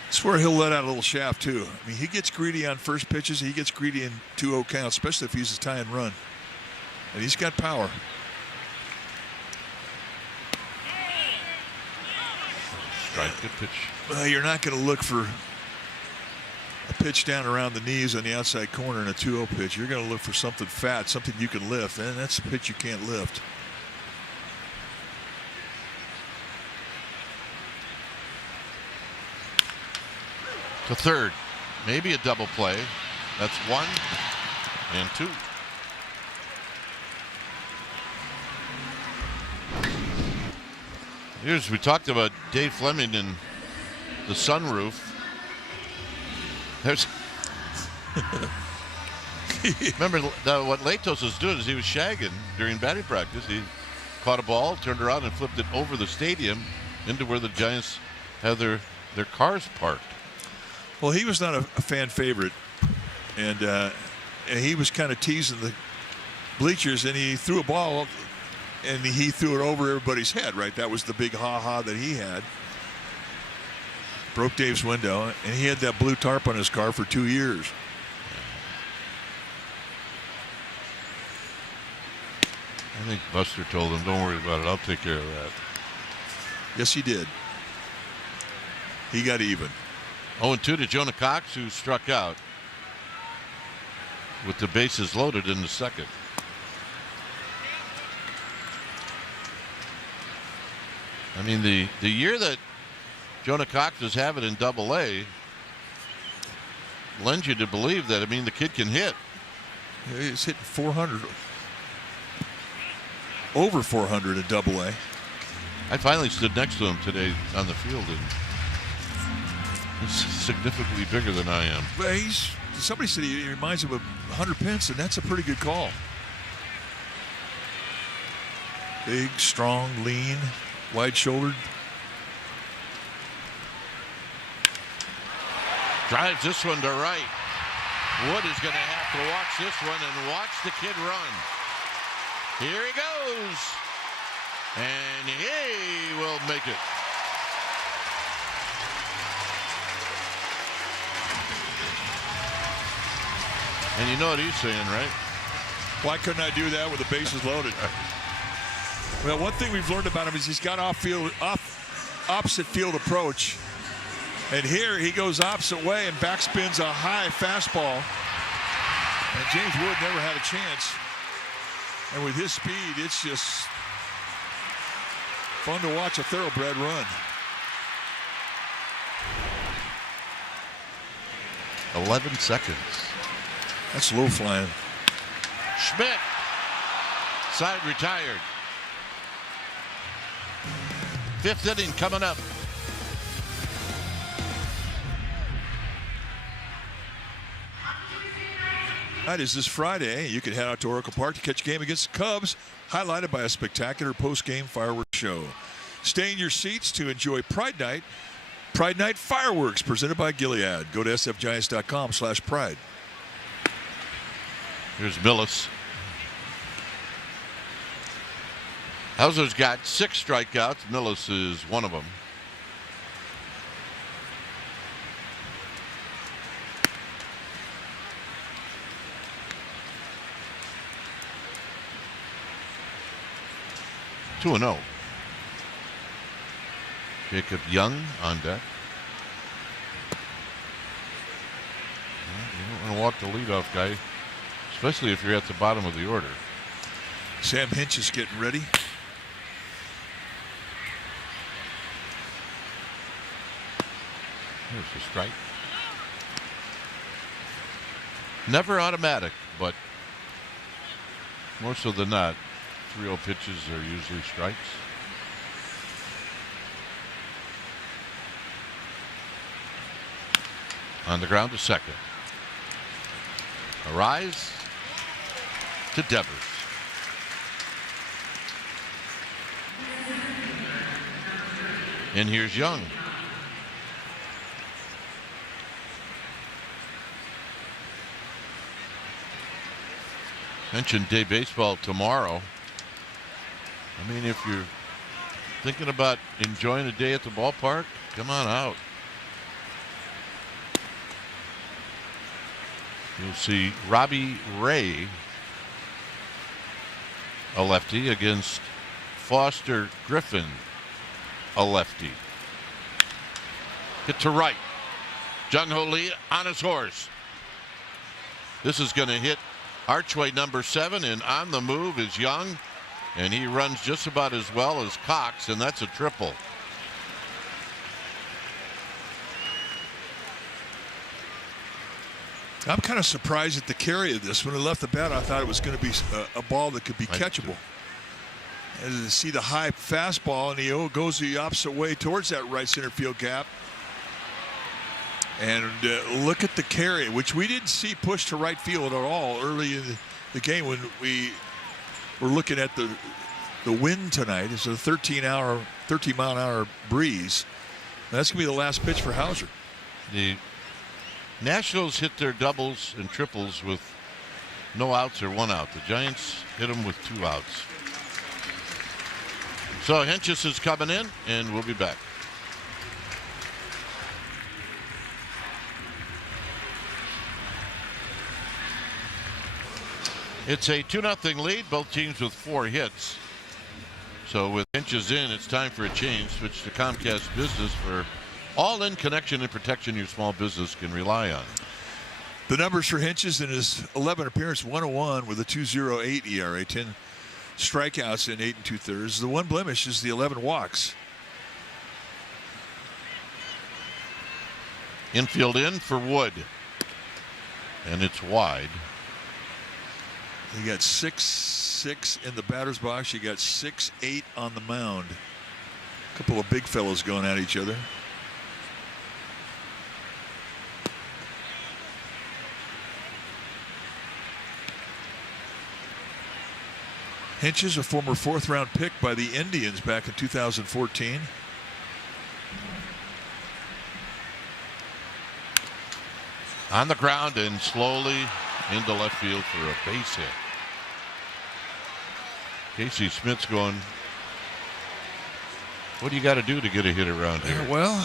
That's where he'll let out a little shaft, too. I mean, he gets greedy on first pitches. He gets greedy in 2-0 counts, especially if he's a tie and run. And he's got power. Strike, good pitch. Well, you're not going to look for a pitch down around the knees on the outside corner in a 2-0 pitch. You're going to look for something fat, something you can lift, and that's a pitch you can't lift. To third, maybe a double play. That's 1 and 2. We talked about Dave Fleming and the sunroof. There's remember what Latos was doing is he was shagging during batting practice. He caught a ball, turned around, and flipped it over the stadium into where the Giants have their cars parked. Well, he was not a fan favorite, and he was kind of teasing the bleachers, and he threw a ball, and he threw it over everybody's head, right? That was the big ha-ha that he had. Broke Dave's window, and he had that blue tarp on his car for 2 years. I think Buster told him, "Don't worry about it. I'll take care of that." Yes, he did. He got even. 0-2 to Jonah Cox, who struck out with the bases loaded in the second. I mean, the year that Jonah Cox was having in Double-A lends you to believe that, I mean, the kid can hit. He's hitting 400. Over 400 in Double-A. I finally stood next to him today on the field, and he's significantly bigger than I am. But somebody said he reminds him of Hunter Pence, and that's a pretty good call. Big, strong, lean, wide-shouldered. Drives this one to right. Wood is going to have to watch this one and watch the kid run. Here he goes. And he will make it. And you know what he's saying, right? Why couldn't I do that with the bases loaded? Well, one thing we've learned about him is he's got opposite field approach. And here he goes opposite way and backspins a high fastball. And James Wood never had a chance. And with his speed, it's just fun to watch a thoroughbred run. 11 seconds. That's low flying. Schmidt. Side retired. 5th inning coming up. That is this Friday. You can head out to Oracle Park to catch a game against the Cubs, highlighted by a spectacular post-game fireworks show. Stay in your seats to enjoy Pride Night. Pride Night Fireworks presented by Gilead. Go to sfgiants.com/pride. Here's Millis. Hauser's got 6 strikeouts. Millis is one of them. Two and 0. Jacob Young on deck. You don't want to walk the leadoff guy, especially if you're at the bottom of the order. Sam Hinch is getting ready. Here's the strike. Never automatic, but more so than not, 3-0 pitches are usually strikes. On the ground to second. A rise to Devers. And here's Young. Mentioned day baseball tomorrow. I mean, if you're thinking about enjoying a day at the ballpark, come on out. You'll see Robbie Ray, a lefty, against Foster Griffin, a lefty. Hit to right. Jung Ho Lee on his horse. This is going to hit archway number 7, and on the move is Young, and he runs just about as well as Cox, and that's a triple. I'm kind of surprised at the carry of this. When it left the bat, I thought it was going to be a ball that could be catchable. As you see the high fastball, and he goes the opposite way towards that right center field gap. And look at the carry, which we didn't see pushed to right field at all early in the game when we were looking at the wind tonight. It's a 13-mile-an-hour breeze. That's going to be the last pitch for Hauser. The Nationals hit their doubles and triples with no outs or 1 out. The Giants hit them with 2 outs. So Hentges is coming in, and we'll be back. It's a 2-0 lead, both teams with 4 hits. So with Hentges in, it's time for a change. Switch to Comcast Business for all-in connection and protection your small business can rely on. The numbers for Hentges in his 11 appearance, 101 with a 2.08 ERA, 10 strikeouts in 8 2/3. The one blemish is the 11 walks. Infield in for Wood, and it's wide. You got 6-6 in the batter's box. You got 6-8 on the mound. A couple of big fellows going at each other. Hentges, a former 4th-round pick by the Indians back in 2014. On the ground and slowly into left field for a base hit. Casey Smith's going, what do you got to do to get a hit around here? Well,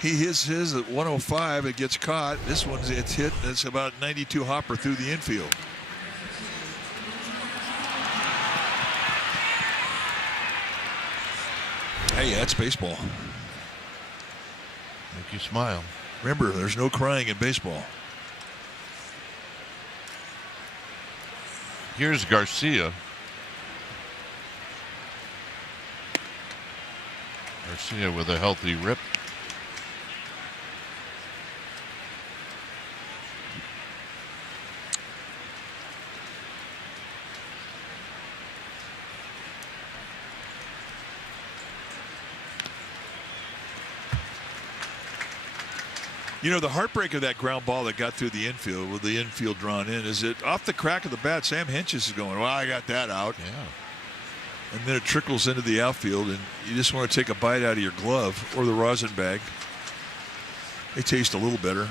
he hits his at 105. It gets caught. This one's it's hit. It's about 92 hopper through the infield. Hey, that's baseball. Make you smile. Remember, there's no crying in baseball. Here's Garcia. Garcia with a healthy rip. You know, the heartbreak of that ground ball that got through the infield with the infield drawn in is it off the crack of the bat. Sam Hentges is going, well, I got that out. Yeah. And then it trickles into the outfield, and you just want to take a bite out of your glove or the rosin bag. They taste a little better.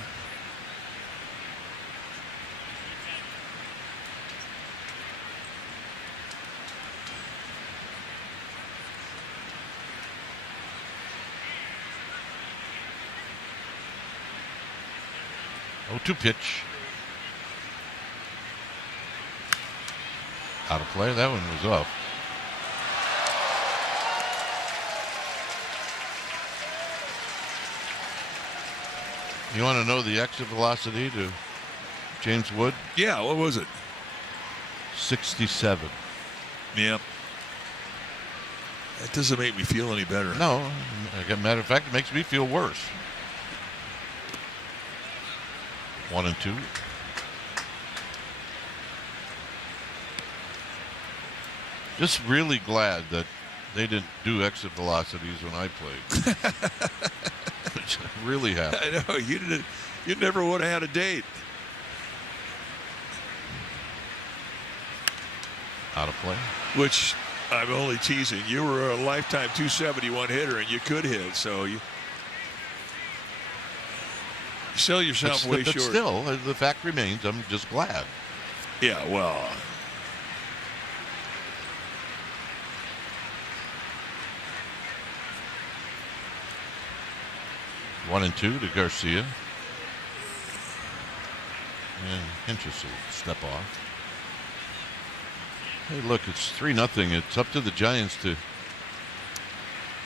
0-2 pitch. Out of play. That one was off. You want to know the exit velocity to James Wood? Yeah, what was it? 67. Yeah. That doesn't make me feel any better. No, as a matter of fact, it makes me feel worse. 1-2. Just really glad that they didn't do exit velocities when I played. Which really happened. I know, you never would have had a date. Out of play. Which I'm only teasing. You were a lifetime 271 hitter and you could hit, so you sell yourself way but short. Still, the fact remains, I'm just glad. Yeah, well. 1-2 to Garcia. And Hentges will step off. Hey, look, it's 3-0. It's up to the Giants to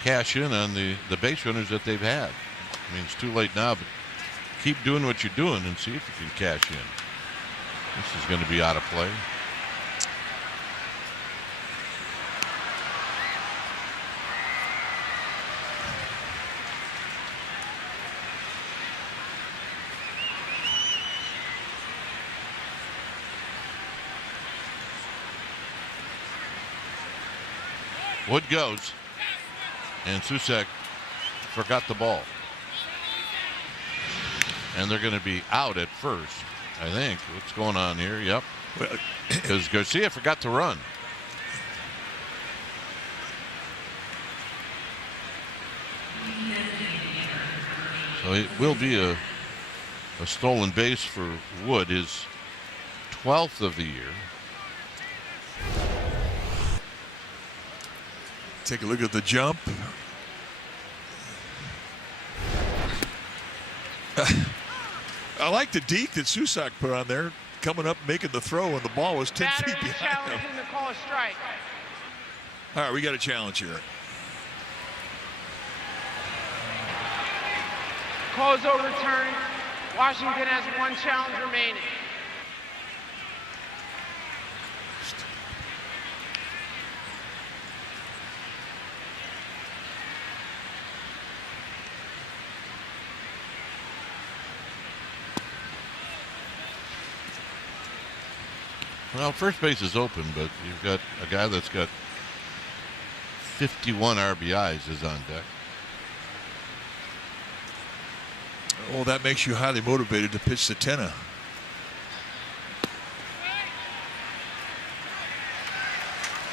cash in on the base runners that they've had. I mean, it's too late now, but keep doing what you're doing and see if you can cash in. This is going to be out of play. Wood goes, and Susak forgot the ball. And they're going to be out at first, I think. What's going on here? Yep. Because Garcia forgot to run. So it will be a stolen base for Wood, his 12th of the year. Take a look at the jump. I like the deke that Susak put on there, coming up, making the throw, and the ball was 10 feet behind him. Challenging to call a strike. All right, we got a challenge here. Calls overturned. Washington has one challenge remaining. Well, first base is open, but you've got a guy that's got 51 RBIs is on deck. Oh, that makes you highly motivated to pitch the tenna.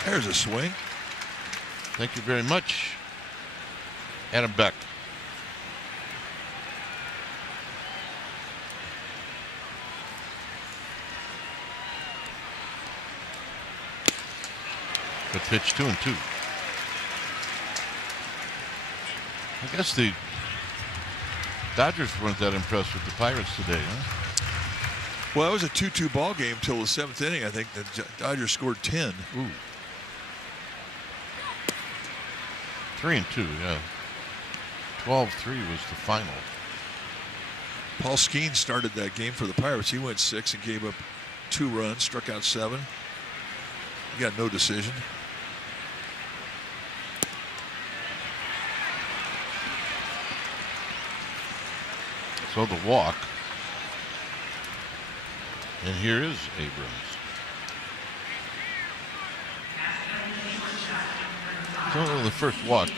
There's a swing. Thank you very much, Adam Beck. Good pitch, 2-2. I guess the Dodgers weren't that impressed with the Pirates today, huh? Well, it was a 2-2 ball game till the 7th inning. I think the Dodgers scored 10. Ooh. 3-2, yeah. 12-3 was the final. Paul Skeen started that game for the Pirates. He went 6 and gave up 2 runs, struck out 7. He got no decision. So the walk. And here is Abrams. So the first walk.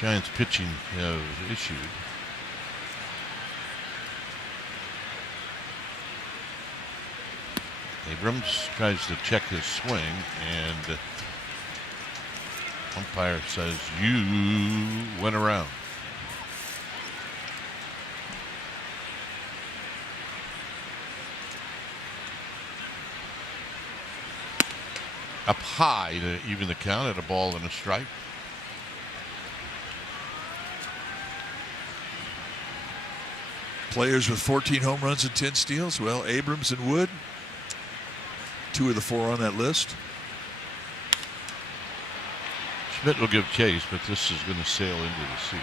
Giants pitching was issued. Abrams tries to check his swing, and umpire says, "You went around." Up high to even the count at a ball and a strike. Players with 14 home runs and 10 steals. Well, Abrams and Wood, 2 of the 4 on that list. Schmidt will give chase, but this is going to sail into the seats.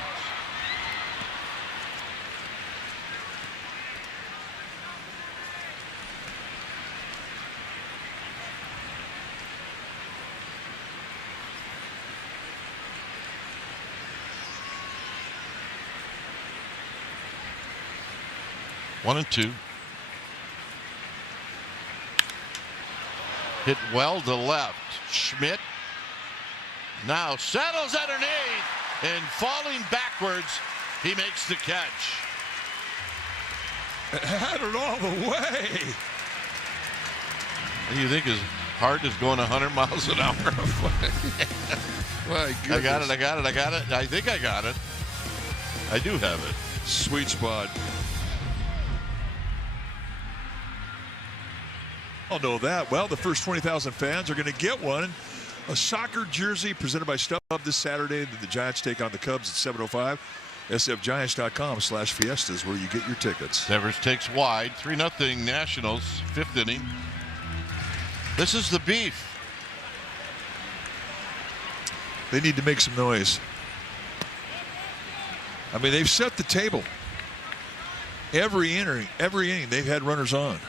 One and two. Hit well to left. Schmidt now settles underneath, and falling backwards, he makes the catch. Had it all the way. What do you think his heart is going 100 miles an hour? My goodness. I got it. I think I got it. I do have it. Sweet spot. I'll know that. Well, the first 20,000 fans are going to get one. A soccer jersey presented by StubHub this Saturday. The Giants take on the Cubs at 7:05. sfgiants.com/fiestas where you get your tickets. Devers takes wide. 3-0 Nationals. 5th inning. This is the beef. They need to make some noise. I mean, they've set the table. Every inning they've had runners on.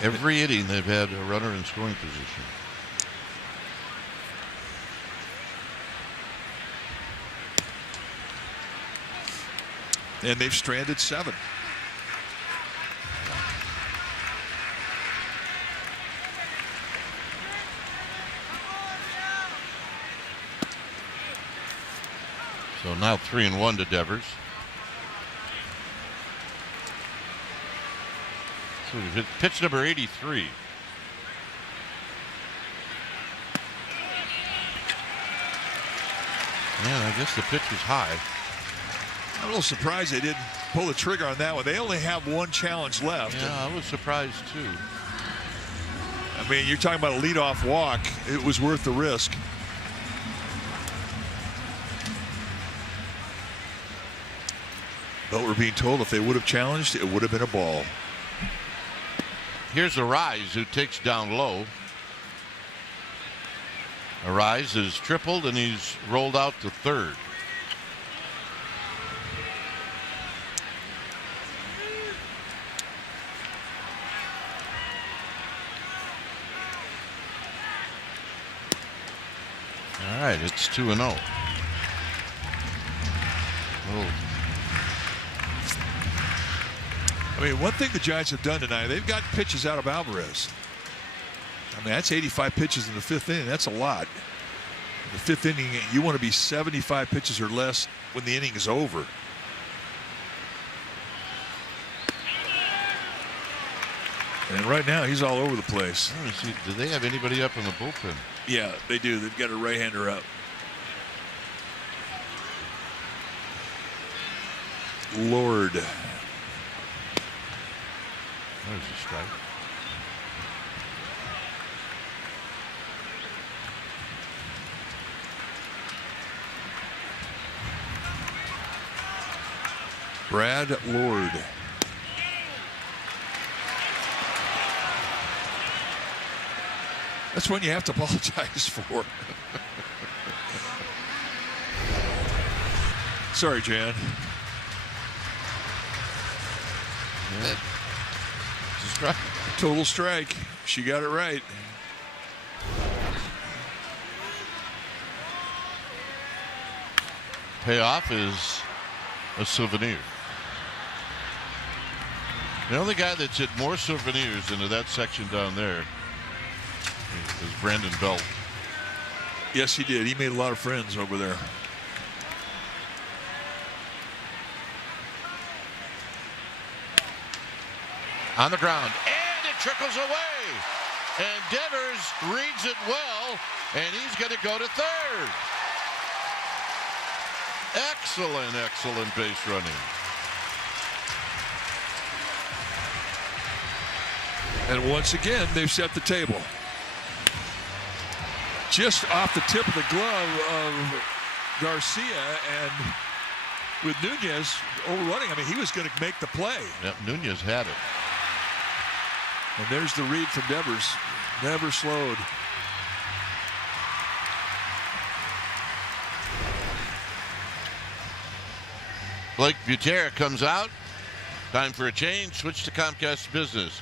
Every inning they've had a runner in scoring position. And they've stranded 7. So now 3-1 to Devers. So we hit pitch number 83. Man, I guess the pitch was high. I'm a little surprised they didn't pull the trigger on that one. They only have one challenge left. Yeah, I was surprised too. I mean, you're talking about a leadoff walk. It was worth the risk. But we're being told if they would have challenged, it would have been a ball. Here's Arise, who takes down low. Arise is tripled and he's rolled out to third. All right, it's 2-0. I mean, one thing the Giants have done tonight, they've got pitches out of Alvarez. I mean, that's 85 pitches in the 5th inning. That's a lot. In the 5th inning, you want to be 75 pitches or less when the inning is over. And right now, he's all over the place. Let me see. Do they have anybody up in the bullpen? Yeah, they do. They've got a right-hander up. Lord. There's a strike. Brad Lord. That's one you have to apologize for. Sorry, Jan. Yeah. It's a strike. Total strike. She got it right. Payoff is a souvenir. The only guy that's hit more souvenirs into that section down there is Brandon Belt. Yes, he did. He made a lot of friends over there. On the ground, and it trickles away. And Devers reads it well, and he's going to go to third. Excellent, excellent base running. And once again, they've set the table. Just off the tip of the glove of Garcia, and with Nunez overrunning. I mean, he was going to make the play. Yep, Nunez had it. And there's the read from Devers. Never slowed. Blake Butera comes out. Time for a change. Switch to Comcast Business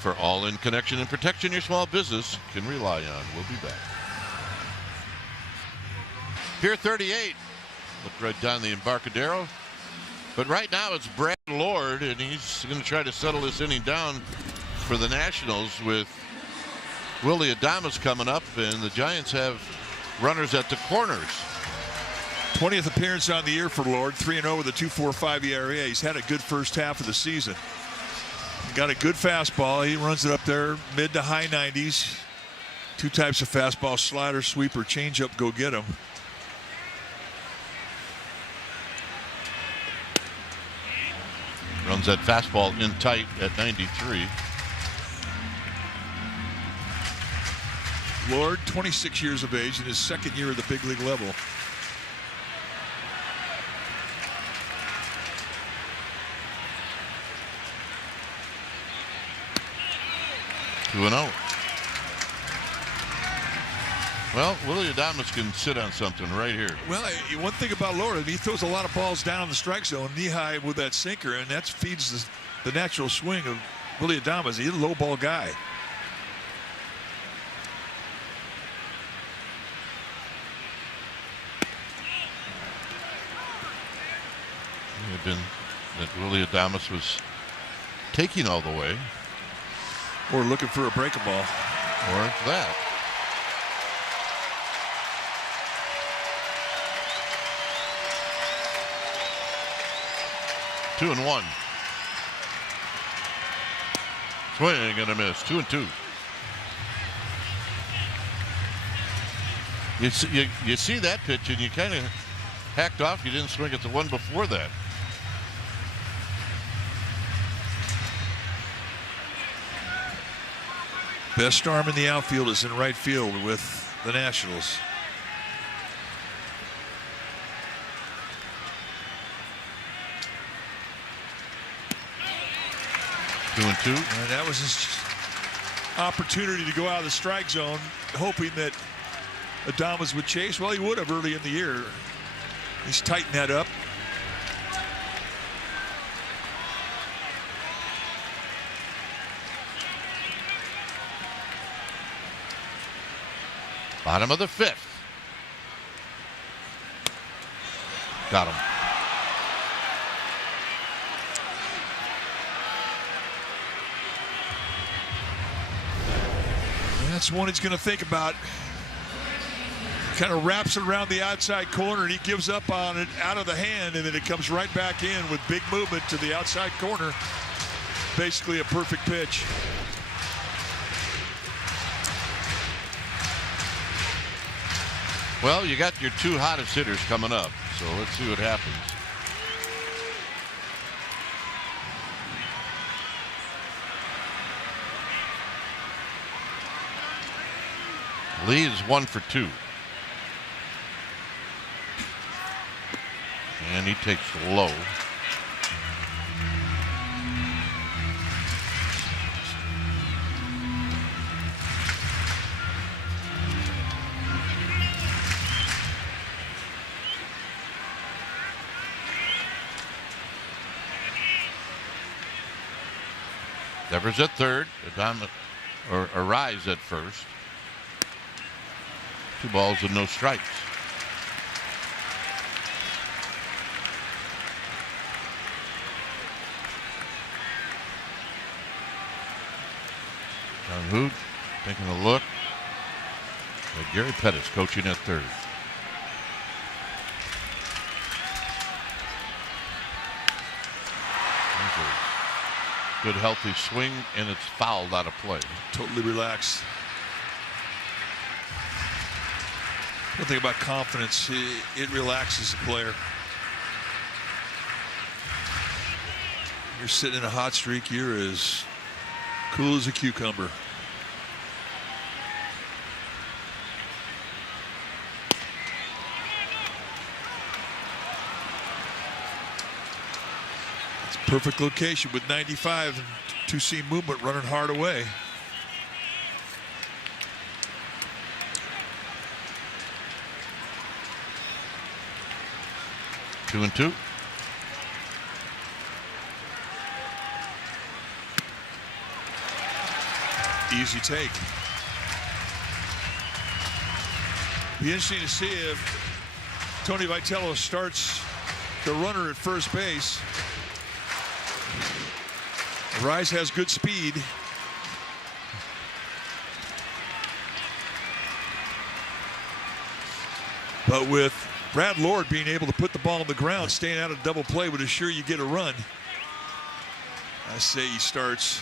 for all-in connection and protection your small business can rely on. We'll be back. Pier 38. Look right down the Embarcadero. But right now it's Brad Lord, and he's going to try to settle this inning down for the Nationals with Willie Adames coming up, and the Giants have runners at the corners. 20th appearance on the year for Lord, 3-0 with a 2.45 ERA. He's had a good first half of the season. Got a good fastball. He runs it up there mid to high 90s. Two types of fastball: slider, sweeper, changeup. Go get him. Runs that fastball in tight at 93. Lord, 26 years of age, in his second year at the big league level. Two and 0. Well, Willie Adames can sit on something right here. Well, one thing about Lord, he throws a lot of balls down the strike zone, knee high with that sinker, and that feeds the natural swing of Willie Adames. He's a low ball guy. It had been that Willie Adames was taking all the way. Or looking for a breaking ball. Or that. Two and 1. Swing and a miss. 2 and 2. You see that pitch and you kind of hacked off. You didn't swing at the one before that. Best arm in the outfield is in right field with the Nationals. Two and 2. And that was his opportunity to go out of the strike zone, hoping that Adames would chase. Well, he would have early in the year. He's tightened that up. Bottom of the 5th. Got him. That's one he's going to think about. Kind of wraps it around the outside corner, and he gives up on it out of the hand, and then it comes right back in with big movement to the outside corner. Basically a perfect pitch. Well, you got your two hottest hitters coming up, so let's see what happens. Lee is 1 for 2. And he takes low. Devers at third, Arise at first. 2 balls and no strikes. John Hoot taking a look. Gary Pettis coaching at third. Good healthy swing, and it's fouled out of play. Totally relaxed. One thing about confidence, it relaxes the player. You're sitting in a hot streak, you're as cool as a cucumber. It's a perfect location with 95 and two-seam movement running hard away. Two and two. Easy take. Be interesting to see if Tony Vitello starts the runner at first base. Rise has good speed. But with Brad Lord being able to put the ball on the ground, staying out of double play would assure you get a run. I say he starts.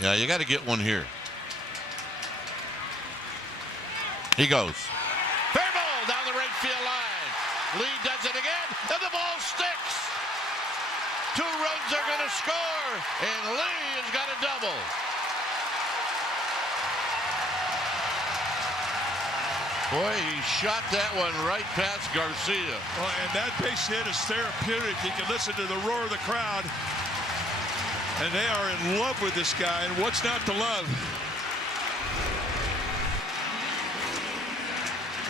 Yeah, you got to get one here. He goes. Fair ball down the right field line. Lee does it again, and the ball sticks. 2 runs are going to score, and Lee has got a double. Boy, he shot that one right past Garcia. Well, and that base hit is therapeutic. You can listen to the roar of the crowd. And they are in love with this guy, and what's not to love?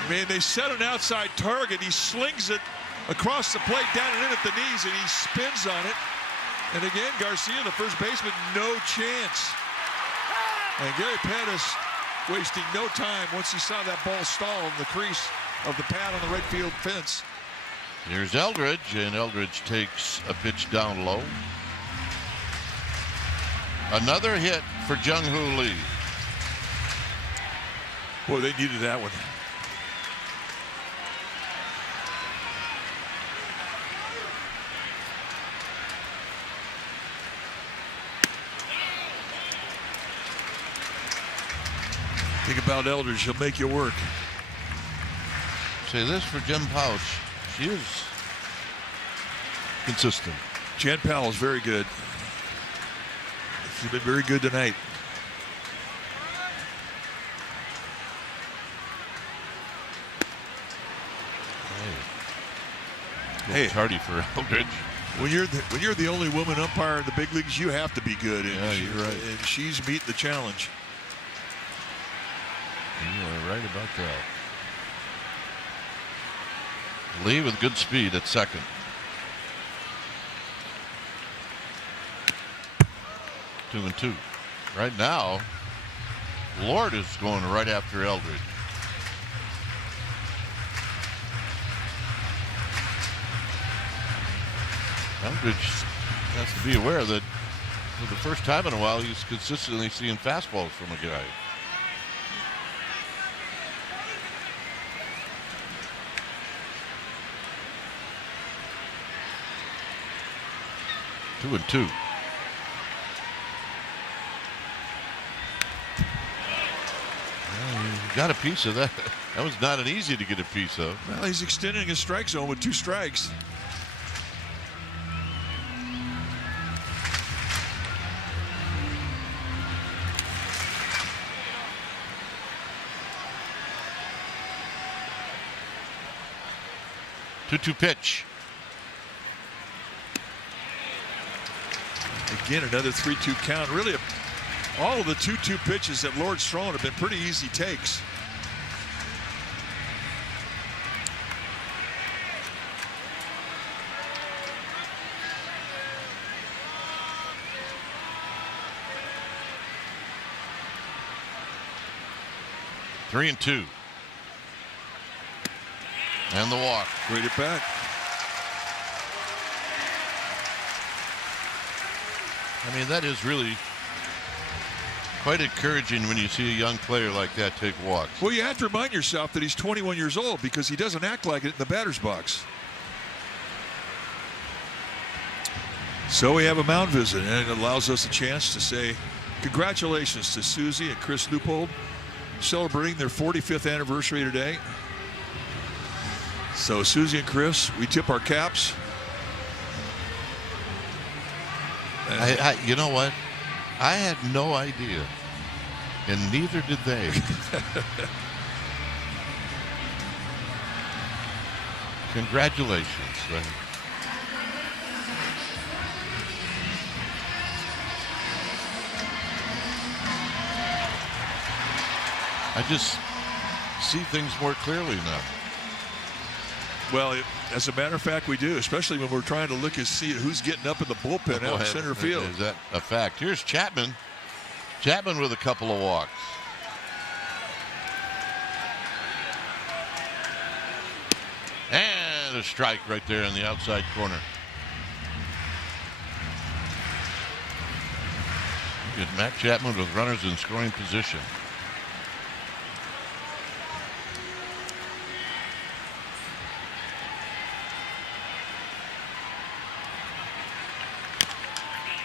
I mean, they set an outside target. He slings it across the plate, down and in at the knees, and he spins on it. And again, Garcia, the first baseman, no chance. And Gary Pettis wasting no time once he saw that ball stall in the crease of the pad on the right field fence. Here's Eldridge, and Eldridge takes a pitch down low. Another hit for Jung-Hoo Lee. Boy, they needed that one. Think about Eldridge, he'll make you work. Say this for Jen Pouch. She is consistent. Jen Powell is very good. She's been very good tonight. Hey, tardy for Eldridge. When you're the only woman umpire in the big leagues, you have to be good. And yeah, you're right. And she's meeting the challenge. You are right about that. Lee with good speed at second. Two and two. Right now, Lord is going right after Eldridge. Eldridge has to be aware that for the first time in a while, he's consistently seeing fastballs from a guy. Two and two. Got a piece of that. That was not an easy to get a piece of. Well, he's extending his strike zone with 2 strikes. Two pitch. Again, another 3-2 count. Really, all of the 2-2 pitches that Lord's thrown have been pretty easy takes. Three and two. And the walk. Great at bat. I mean, that is really quite encouraging when you see a young player like that take walks. Well, you have to remind yourself that he's 21 years old because he doesn't act like it in the batter's box. So we have a mound visit, and it allows us a chance to say congratulations to Susie and Chris Leupold, celebrating their 45th anniversary today. So Susie and Chris, we tip our caps. You know what? I had no idea, and neither did they. Congratulations. I just see things more clearly now. Well, as a matter of fact, we do, especially when we're trying to look and see who's getting up in the bullpen out in center field. Is that a fact? Here's Chapman. Chapman with a couple of walks. And a strike right there in the outside corner. Good. Matt Chapman with runners in scoring position.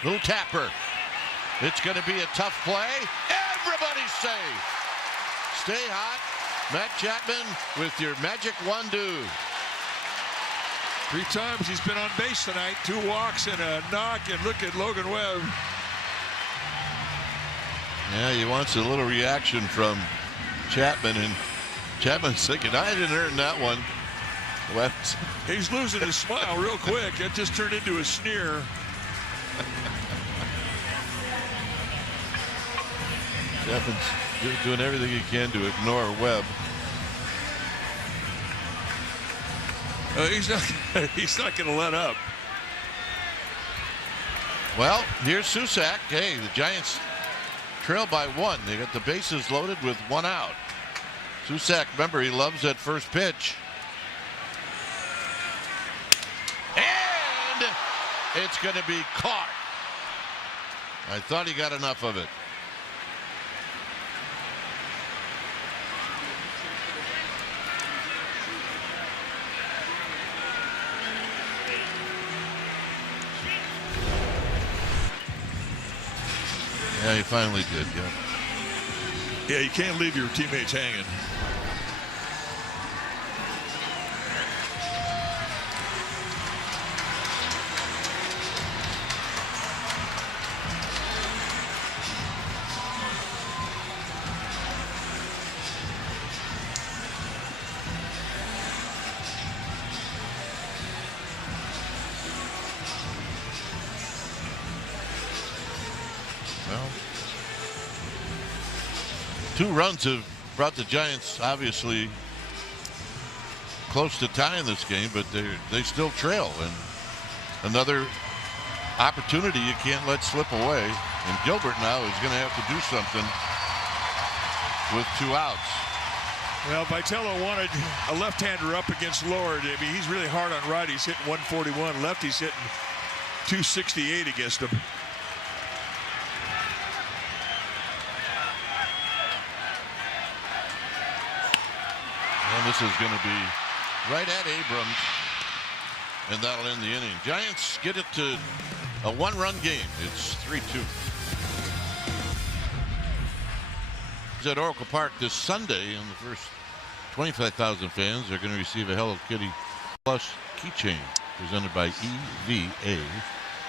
Little tapper. It's going to be a tough play. Everybody's safe. Stay hot. Matt Chapman with your magic one-do. 3 times he's been on base tonight. 2 walks and a knock, and look at Logan Webb. Yeah, he wants a little reaction from Chapman, and Chapman's thinking, I didn't earn that one. Webb's. He's losing his smile real quick. That just turned into a sneer. Chapman's doing everything he can to ignore Webb. He's not going to let up. Well, here's Susak. Hey, the Giants trail by 1. They got the bases loaded with 1 out. Susak, remember, he loves that first pitch. And it's going to be caught. I thought he got enough of it. Yeah, he finally did, yeah. Yeah, you can't leave your teammates hanging. Well, 2 runs have brought the Giants obviously close to tying this game, but they still trail, and another opportunity you can't let slip away. And Gilbert now is going to have to do something with 2 outs. Well, Vitello wanted a left-hander up against Lord. I mean, he's really hard on righties, hitting 141. Lefty's hitting 268 against him. And this is going to be right at Abrams, and that'll end the inning. Giants get it to a 1-run game. It's 3-2. It's at Oracle Park this Sunday, and the first 25,000 fans are going to receive a Hello Kitty Plus keychain presented by EVA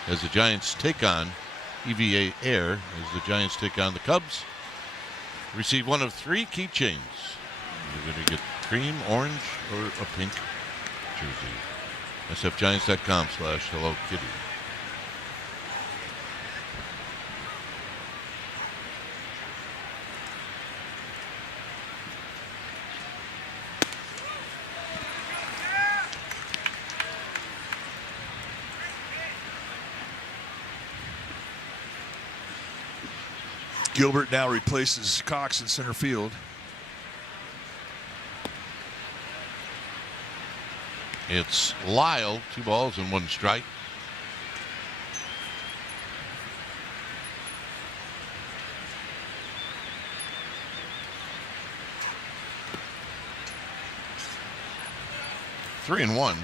as the Giants take on EVA Air as the Giants take on the Cubs. Receive one of 3 keychains. You're going to get cream, orange, or a pink jersey. sfgiants.com/Hello Kitty. Gilbert now replaces Cox in center field. It's Lyle, 2 balls and 1 strike. Three and 1.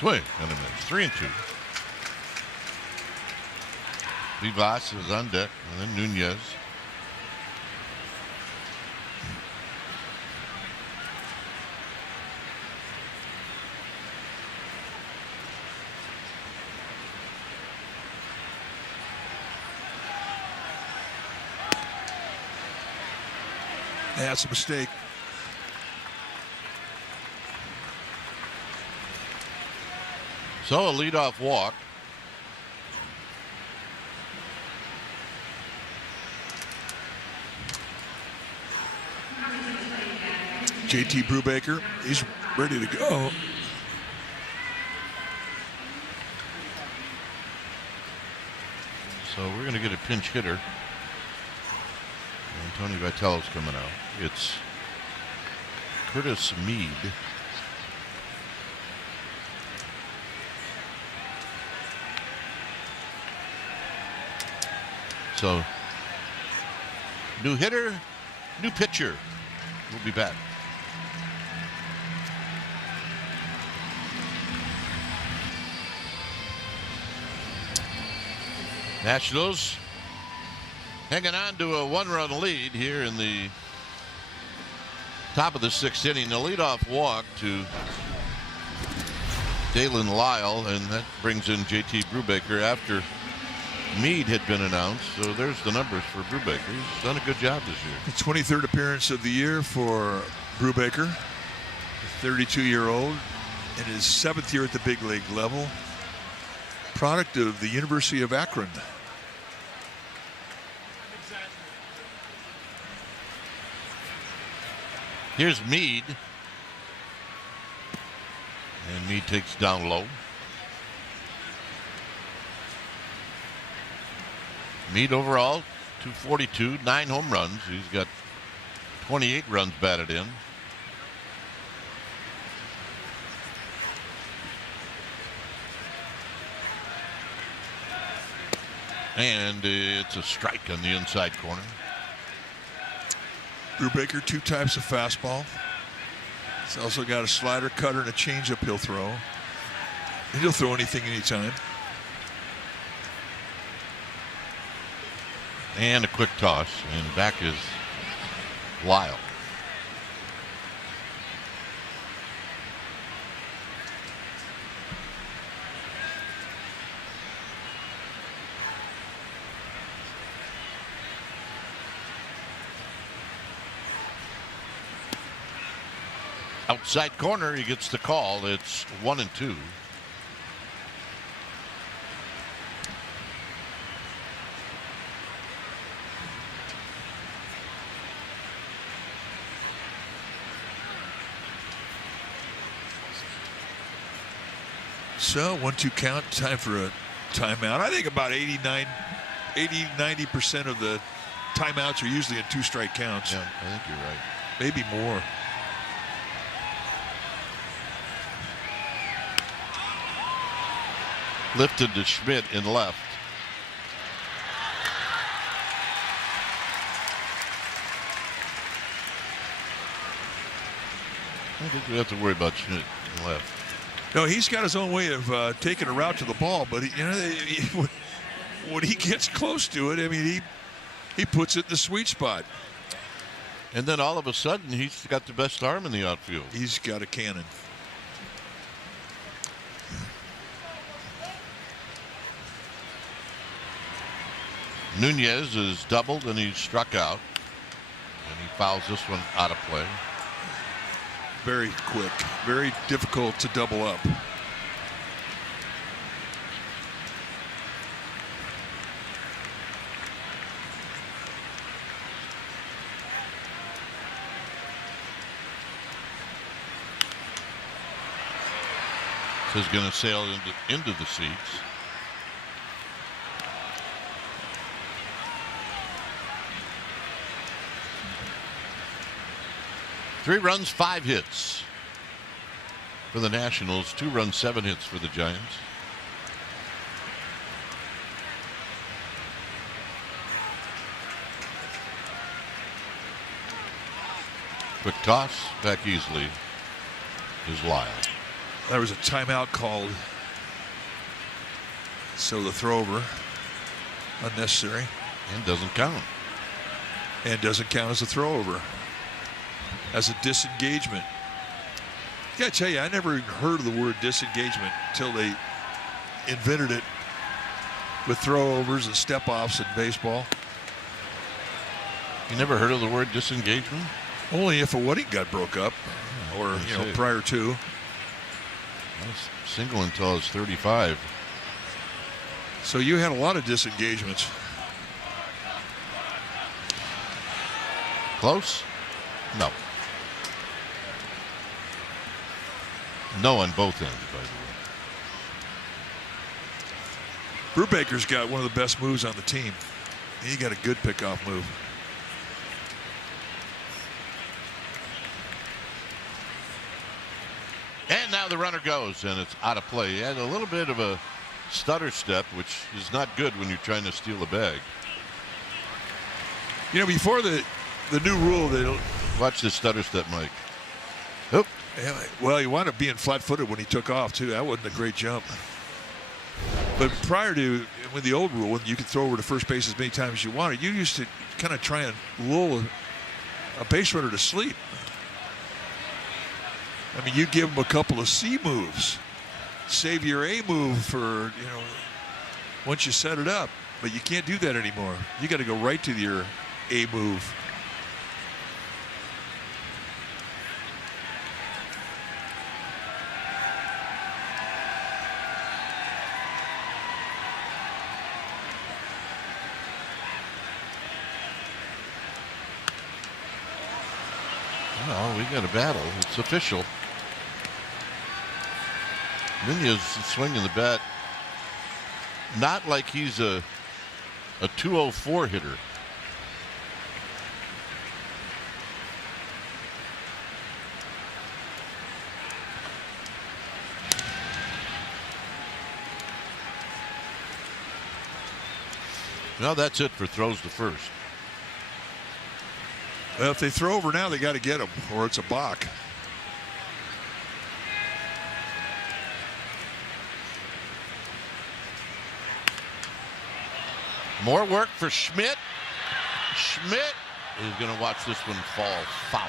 Swing and a miss. 3 and 2. Vivas is on deck, and then Nunez. That's a mistake. So a leadoff walk. JT Brubaker, he's ready to go. So we're going to get a pinch hitter. And Tony Vitello's coming out. It's Curtis Mead. So, new hitter, new pitcher. We'll be back. Nationals hanging on to a one-run lead here in the top of the sixth inning. The leadoff walk to Dalen Lyle, and that brings in JT Brubaker after Mead had been announced. So there's the numbers for Brubaker. He's done a good job this year. The 23rd appearance of the year for Brubaker, the 32-year-old, in his 7th year at the big league level. Product of the University of Akron. Here's Mead. And Mead takes down low. Mead overall, 242, 9 home runs. He's got 28 runs batted in. And it's a strike on the inside corner. Brubaker, 2 types of fastball. He's also got a slider, cutter, and a changeup he'll throw. And he'll throw anything, anytime. And a quick toss, and back is Lyle. Outside corner, he gets the call. It's 1-2. So 1-2 count, time for a timeout. I think about 80-90% of the timeouts are usually in 2-strike counts. Yeah, I think you're right. Maybe more. Lifted to Schmidt in left. I don't think we have to worry about Schmidt in left. No, he's got his own way of taking a route to the ball, but when he gets close to it, I mean, he puts it in the sweet spot. And then all of a sudden, he's got the best arm in the outfield. He's got a cannon. Nunez is doubled and he's struck out. And he fouls this one out of play. Very quick, very difficult to double up. This is going to sail into the seats. Three runs, 5 hits for the Nationals. 2 runs, 7 hits for the Giants. Quick toss, back easily is Lyle. There was a timeout called, so the throw over unnecessary. And doesn't count. And doesn't count as a throw over. As a disengagement. I gotta tell you, I never even heard of the word disengagement until they invented it with throwovers and step offs in baseball. You never heard of the word disengagement? Only if a wedding got broke up, or prior to. Single until I was 35. So you had a lot of disengagements. Close? No. No on both ends, by the way. Brubaker's got one of the best moves on the team. He got a good pickoff move. And now the runner goes, and it's out of play. He had a little bit of a stutter step, which is not good when you're trying to steal a bag. Before the new rule, they watch this stutter step, Mike. Oop. Yeah, well, he wound up being flat-footed when he took off too. That wasn't a great jump. But prior to with the old rule, when you could throw over to first base as many times as you wanted, you used to kind of try and lull a base runner to sleep. I mean, you give him a couple of C moves, save your A move for once you set it up. But you can't do that anymore. You got to go right to your A move. Well, we got a battle. It's official. Nunez swinging the bat, not like he's a 204 hitter. Well, that's it for throws to first. Well, if they throw over now, they got to get him, or it's a balk. More work for Schmidt. Schmidt is going to watch this one fall foul.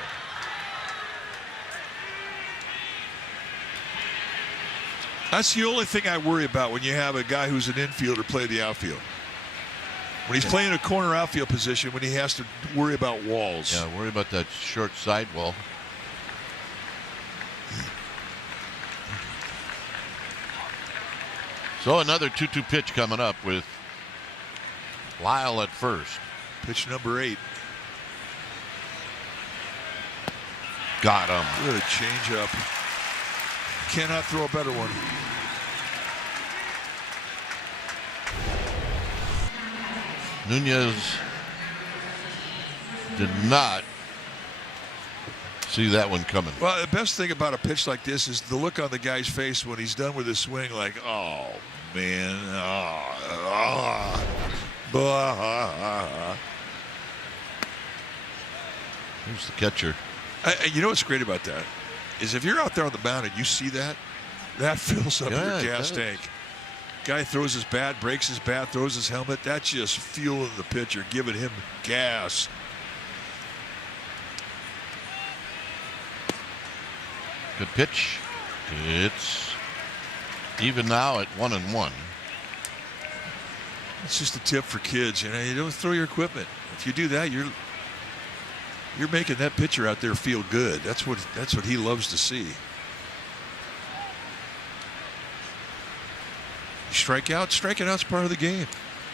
That's the only thing I worry about when you have a guy who's an infielder play the outfield. When he's playing a corner outfield position, when he has to worry about walls. Yeah, worry about that short sidewall. So another 2-2 pitch coming up with Lyle at first. Pitch number 8. Got him. Good change-up. Cannot throw a better one. Nunez did not see that one coming. Well, the best thing about a pitch like this is the look on the guy's face when he's done with his swing, like, oh, man. Here's the catcher. You know what's great about that is if you're out there on the mound and you see that fills up your gas tank. Guy throws his bat, breaks his bat, throws his helmet. That's just fueling the pitcher, giving him gas. Good pitch. It's even now at 1-1. It's just a tip for kids. You don't throw your equipment. If you do that, you're making that pitcher out there feel good. That's what he loves to see. You strike out. Striking out's part of the game.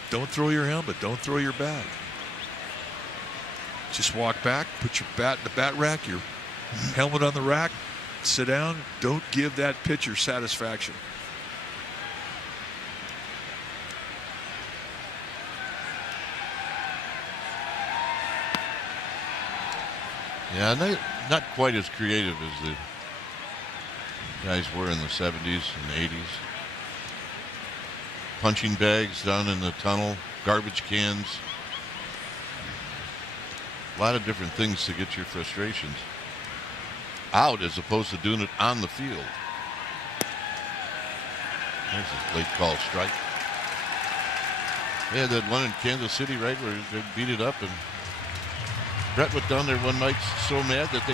Don't throw your helmet. Don't throw your bat. Just walk back. Put your bat in the bat rack. Your helmet on the rack. Sit down. Don't give that pitcher satisfaction. Yeah, not quite as creative as the guys were in the 70s and 80s. Punching bags down in the tunnel, garbage cans. A lot of different things to get your frustrations out as opposed to doing it on the field. There's a late call strike. They had that one in Kansas City, right, where they beat it up, and Brett went down there one night so mad that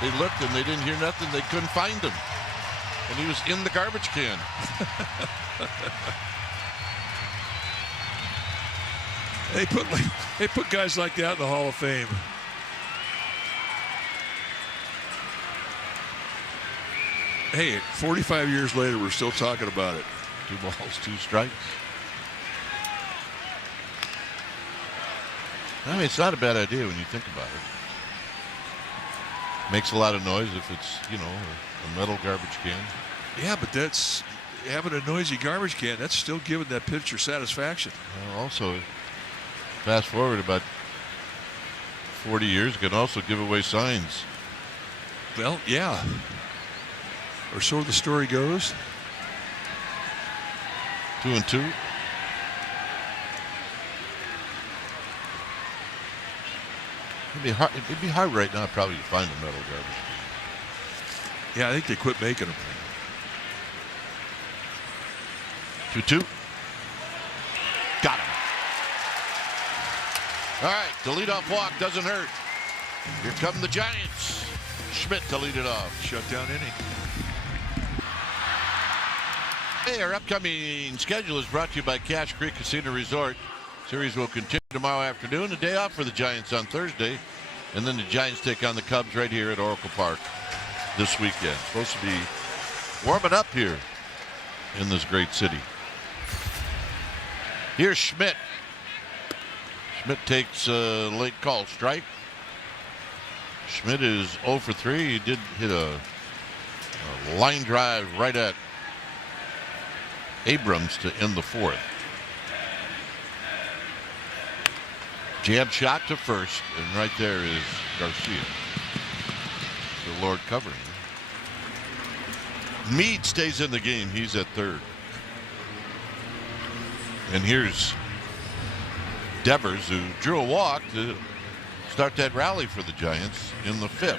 they looked and they didn't hear nothing. They couldn't find him. And he was in the garbage can. They put guys like that in the Hall of Fame. hey, 45 years later, we're still talking about it. 2 balls, 2 strikes. I mean, it's not a bad idea when you think about it. Makes a lot of noise if it's, you know, a metal garbage can. Yeah, but that's having a noisy garbage can. That's still giving that pitcher satisfaction. Also, fast forward about 40 years, can also give away signs. Well, yeah. Or so the story goes. 2-2. It'd be hard right now probably to find a metal garbage can. Yeah, I think they quit making them. 2-2. Got him. All right, the leadoff walk doesn't hurt. Here come the Giants. Schmidt to lead it off. Shutdown inning. Hey, our upcoming schedule is brought to you by Cache Creek Casino Resort. Series will continue tomorrow afternoon. A day off for the Giants on Thursday. And then the Giants take on the Cubs right here at Oracle Park this weekend. Supposed to be warming up here in this great city. Here's Schmidt. Schmidt takes a late call strike. Schmidt is 0 for 3. He did hit a line drive right at Abrams to end the 4th. Jab shot to first, and right there is Garcia. The Lord covering. Meade stays in the game. He's at third. And here's Devers, who drew a walk to start that rally for the Giants in the 5th.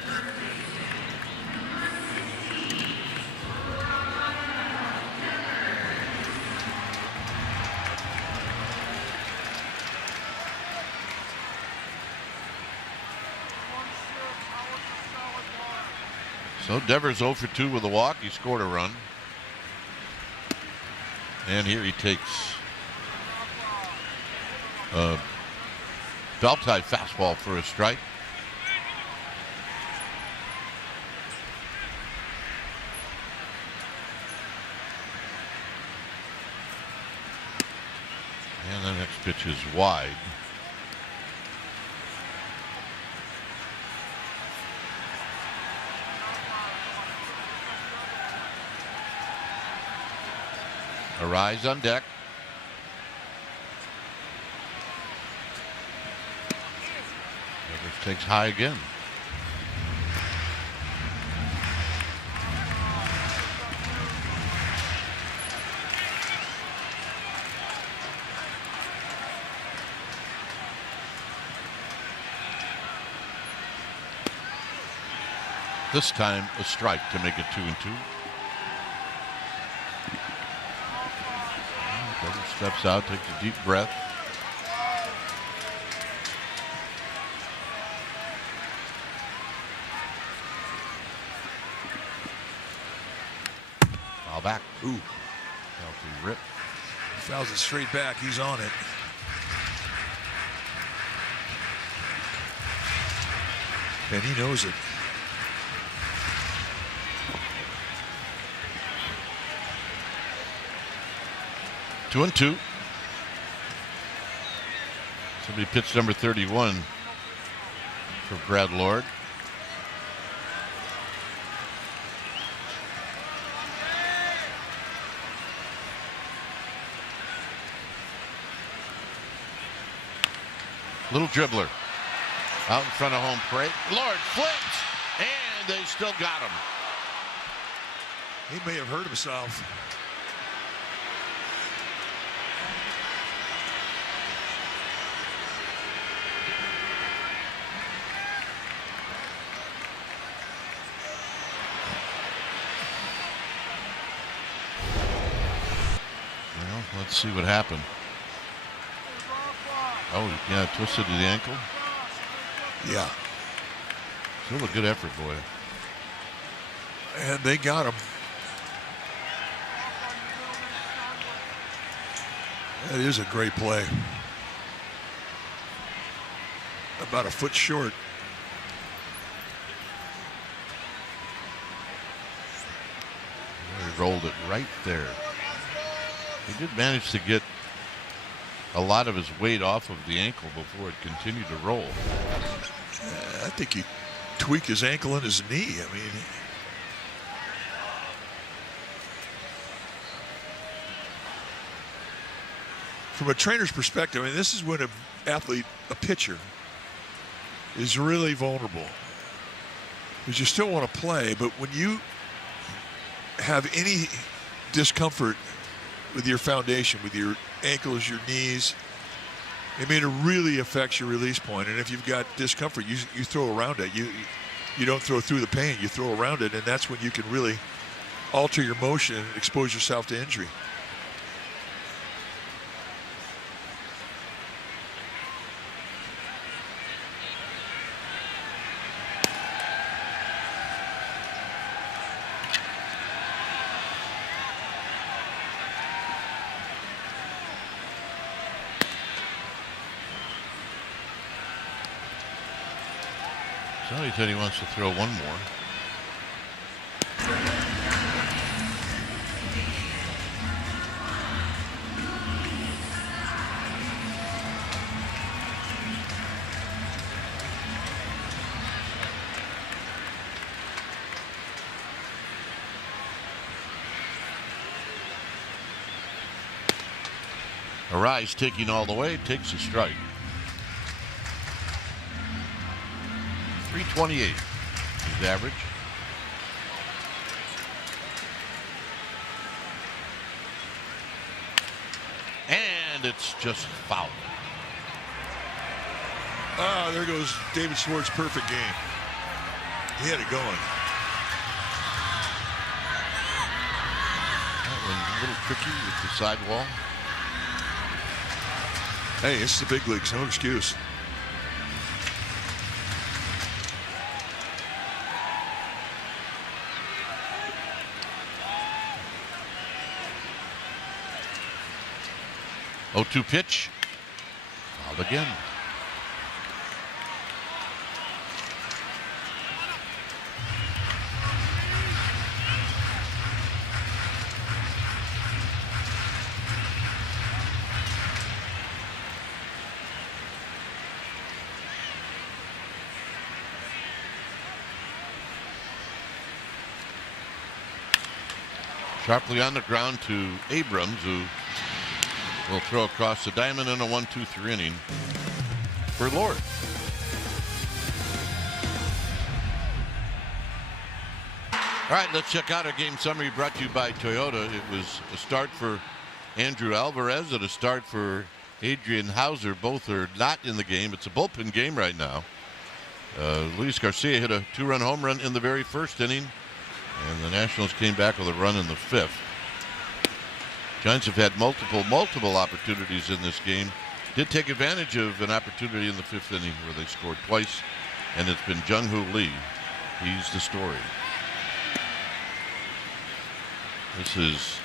So Devers 0 for 2 with a walk. He scored a run. And here he takes a belt-high fastball for a strike. And the next pitch is wide. Arise on deck. Devers takes high again. This time a strike to make it 2-2. Devers steps out, takes a deep breath. Foul back. Ooh. Healthy rip. Fouls it straight back. He's on it. And he knows it. Two and two. Somebody pitched number 31 for Brad Lord. Little dribbler out in front of home plate. Lord flips, and they still got him. He may have hurt himself. Well, let's see what happened. Oh, yeah, twisted to the ankle. Yeah. Still a good effort, boy. And they got him. That is a great play. About a foot short. rolled it right there. He did manage to get a lot of his weight off of the ankle before it continued to roll. I think he tweaked his ankle and his knee. I mean, from a trainer's perspective, I mean, this is when an athlete, a pitcher, is really vulnerable. Because you still want to play, but when you have any discomfort with your foundation, with your ankles, your knees, I mean, it really affects your release point. And if you've got discomfort, you throw around it. You don't throw through the pain, you throw around it, and that's when you can really alter your motion and expose yourself to injury. So he said he wants to throw one more. Arise taking all the way, takes a strike. 328 is average. And it's just foul. Ah, there goes David Schwartz's perfect game. He had it going. That one a little tricky with the sidewall. Hey, it's the big leagues, no excuse. Oh, 2 pitch. Fouled again. Sharply on the ground to Abrams, who will throw across the diamond in a 1-2-3 inning for Lord. All right, let's check out our game summary brought to you by Toyota. It was a start for Andrew Alvarez and a start for Adrian Hauser. Both are not in the game. It's a bullpen game right now. Luis Garcia hit a 2-run home run in the very first inning, and the Nationals came back with a run in the 5th. Giants have had multiple opportunities in this game. Did take advantage of an opportunity in the 5th inning where they scored twice, and it's been Jung-Hoo Lee. He's the story. This is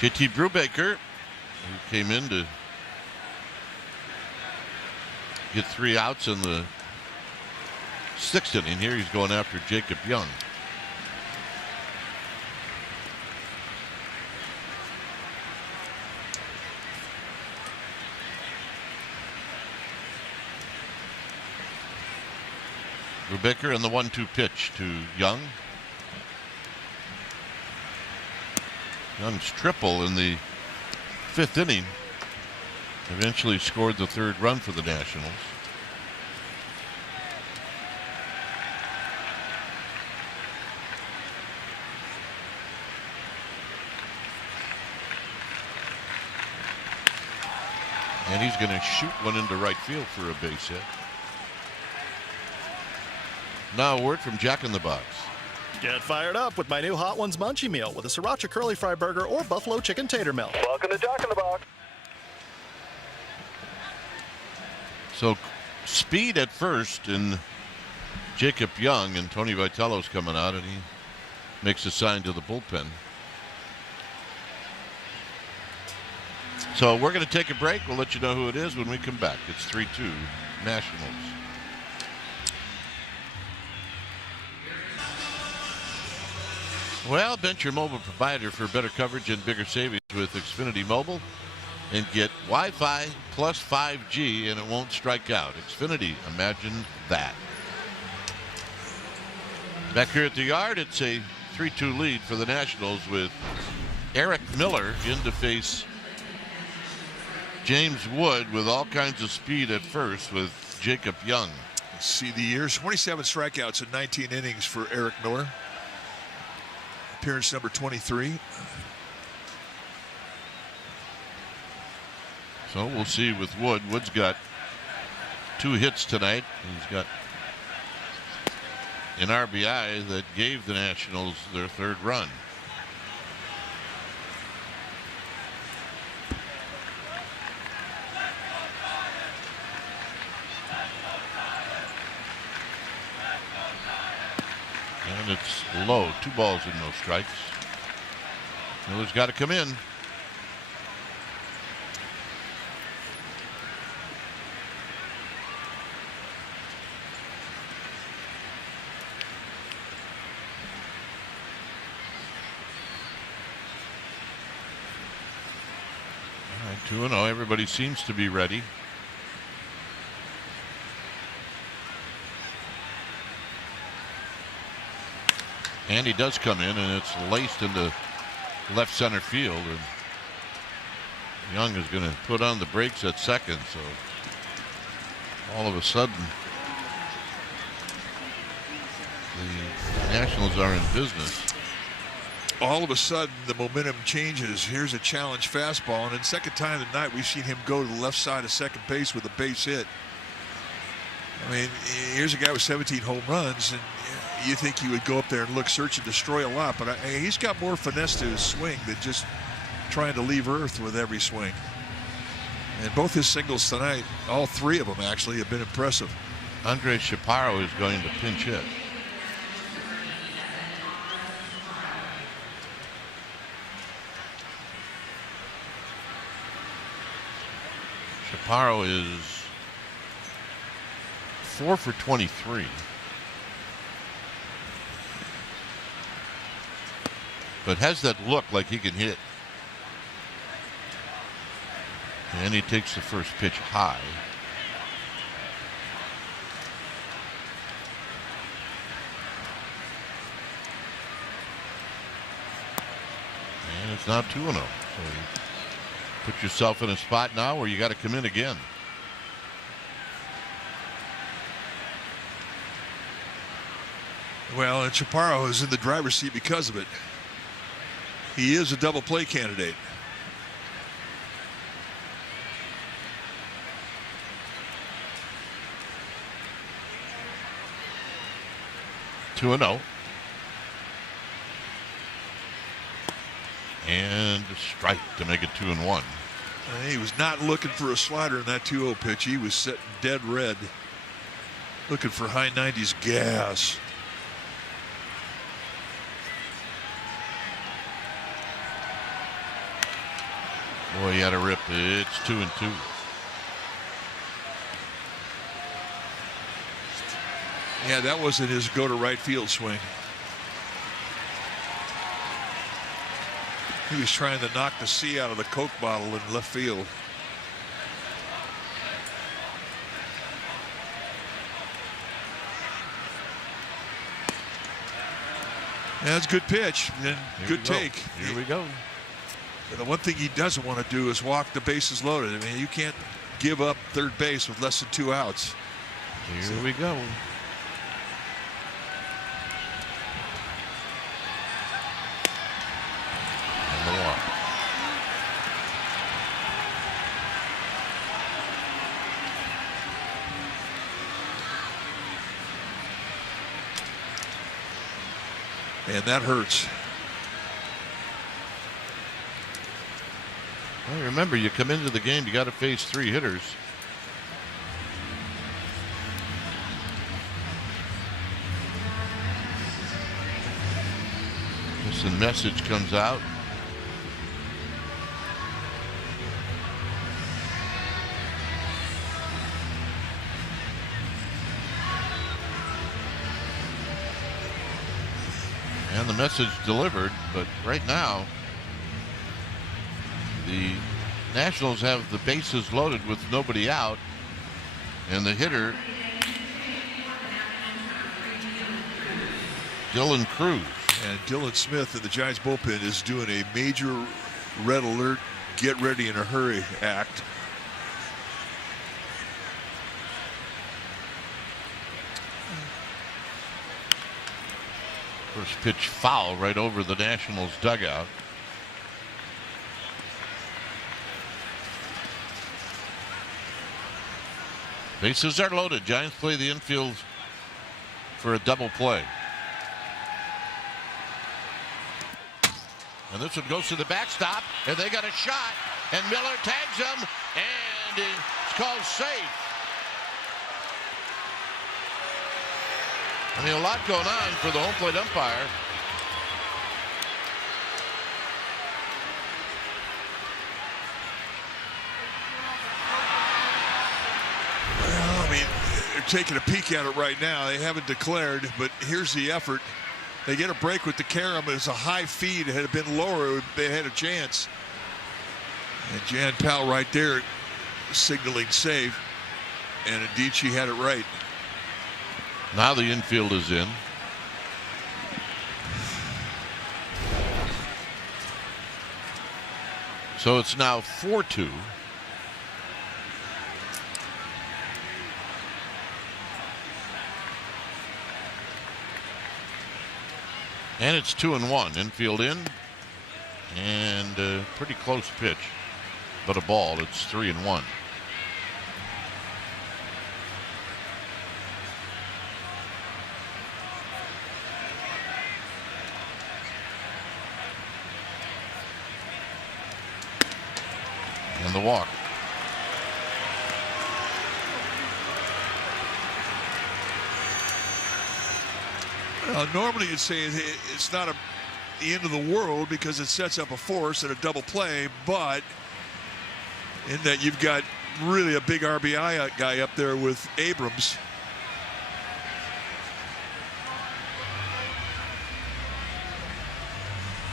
JT Brubaker, who came in to get 3 outs in the 6th inning. Here he's going after Jacob Young. Brubaker and the 1-2 pitch to Young. Young's triple in the 5th inning eventually scored the 3rd run for the Nationals. And he's going to shoot one into right field for a base hit. Now a word from Jack in the Box. Get fired up with my new Hot Ones Munchie Meal with a Sriracha Curly Fry Burger or Buffalo Chicken Tater Melt. Welcome to Jack in the Box. So speed at first in Jacob Young, and Tony Vitello's coming out, and he makes a sign to the bullpen. So we're going to take a break. We'll let you know who it is when we come back. It's 3-2 Nationals. Well, bench your mobile provider for better coverage and bigger savings with Xfinity Mobile and get Wi-Fi plus 5G and it won't strike out. Xfinity, imagine that. Back here at the yard, it's a 3-2 lead for the Nationals with Eric Miller in to face James Wood with all kinds of speed at first with Jacob Young. See the years, 27 strikeouts in 19 innings for Eric Miller. Appearance number 23. So we'll see with Wood. Wood's got 2 hits tonight. He's got an RBI that gave the Nationals their 3rd run. And it's low. 2 balls and no strikes. Miller's got to come in. All right, 2-0. Everybody seems to be ready. And he does come in, and it's laced into left center field. And Young is going to put on the brakes at second. So all of a sudden, the Nationals are in business. All of a sudden, the momentum changes. Here's a challenge fastball, and in second time of the night, we've seen him go to the left side of second base with a base hit. I mean, here's a guy with 17 home runs, and you think he would go up there and look, search, and destroy a lot, but he's got more finesse to his swing than just trying to leave earth with every swing. And both his singles tonight, all 3 of them actually, have been impressive. Andre Chaparro is going to pinch hit. Chaparro is 4 for 23. But has that look like he can hit. And he takes the first pitch high. And it's now 2-0. So you put yourself in a spot now where you got to come in again. Well, and Chaparro is in the driver's seat because of it. He is a double play candidate. Two and 0. And a strike to make it 2-1. He was not looking for a slider in that 2-0 pitch. He was sitting dead red, looking for high 90s gas. Boy, he had a rip. It's 2-2. Yeah, that wasn't his go to right field swing. He was trying to knock the C out of the Coke bottle in left field. Yeah, that's a good pitch and good take. Here we go. The one thing he doesn't want to do is walk the bases loaded. I mean, you can't give up third base with less than 2 outs. Here we go. And the walk. And that hurts. Well, remember, you come into the game, you got to face 3 hitters. This message comes out. And the message delivered, but right now the Nationals have the bases loaded with nobody out, and the hitter Dylan Cruz. And Dylan Smith in the Giants bullpen is doing a major red alert, get ready in a hurry act. First pitch foul right over the Nationals dugout. Bases are loaded. Giants play the infield for a double play. And this one goes to the backstop, and they got a shot, and Miller tags him, and it's called safe. I mean, a lot going on for the home plate umpire. Well, I mean, they're taking a peek at it right now. They haven't declared, but here's the effort. They get a break with the carom. It's a high feed. Had it been lower, they had a chance. And Jan Powell right there signaling save. And indeed, she had it right. Now the infield is in. So it's now 4-2. And it's 2-1. Infield in. And a pretty close pitch. But a ball. It's 3-1. And the walk. Normally you'd say it's not the end of the world because it sets up a force and a double play, but in that you've got really a big RBI guy up there with Abrams.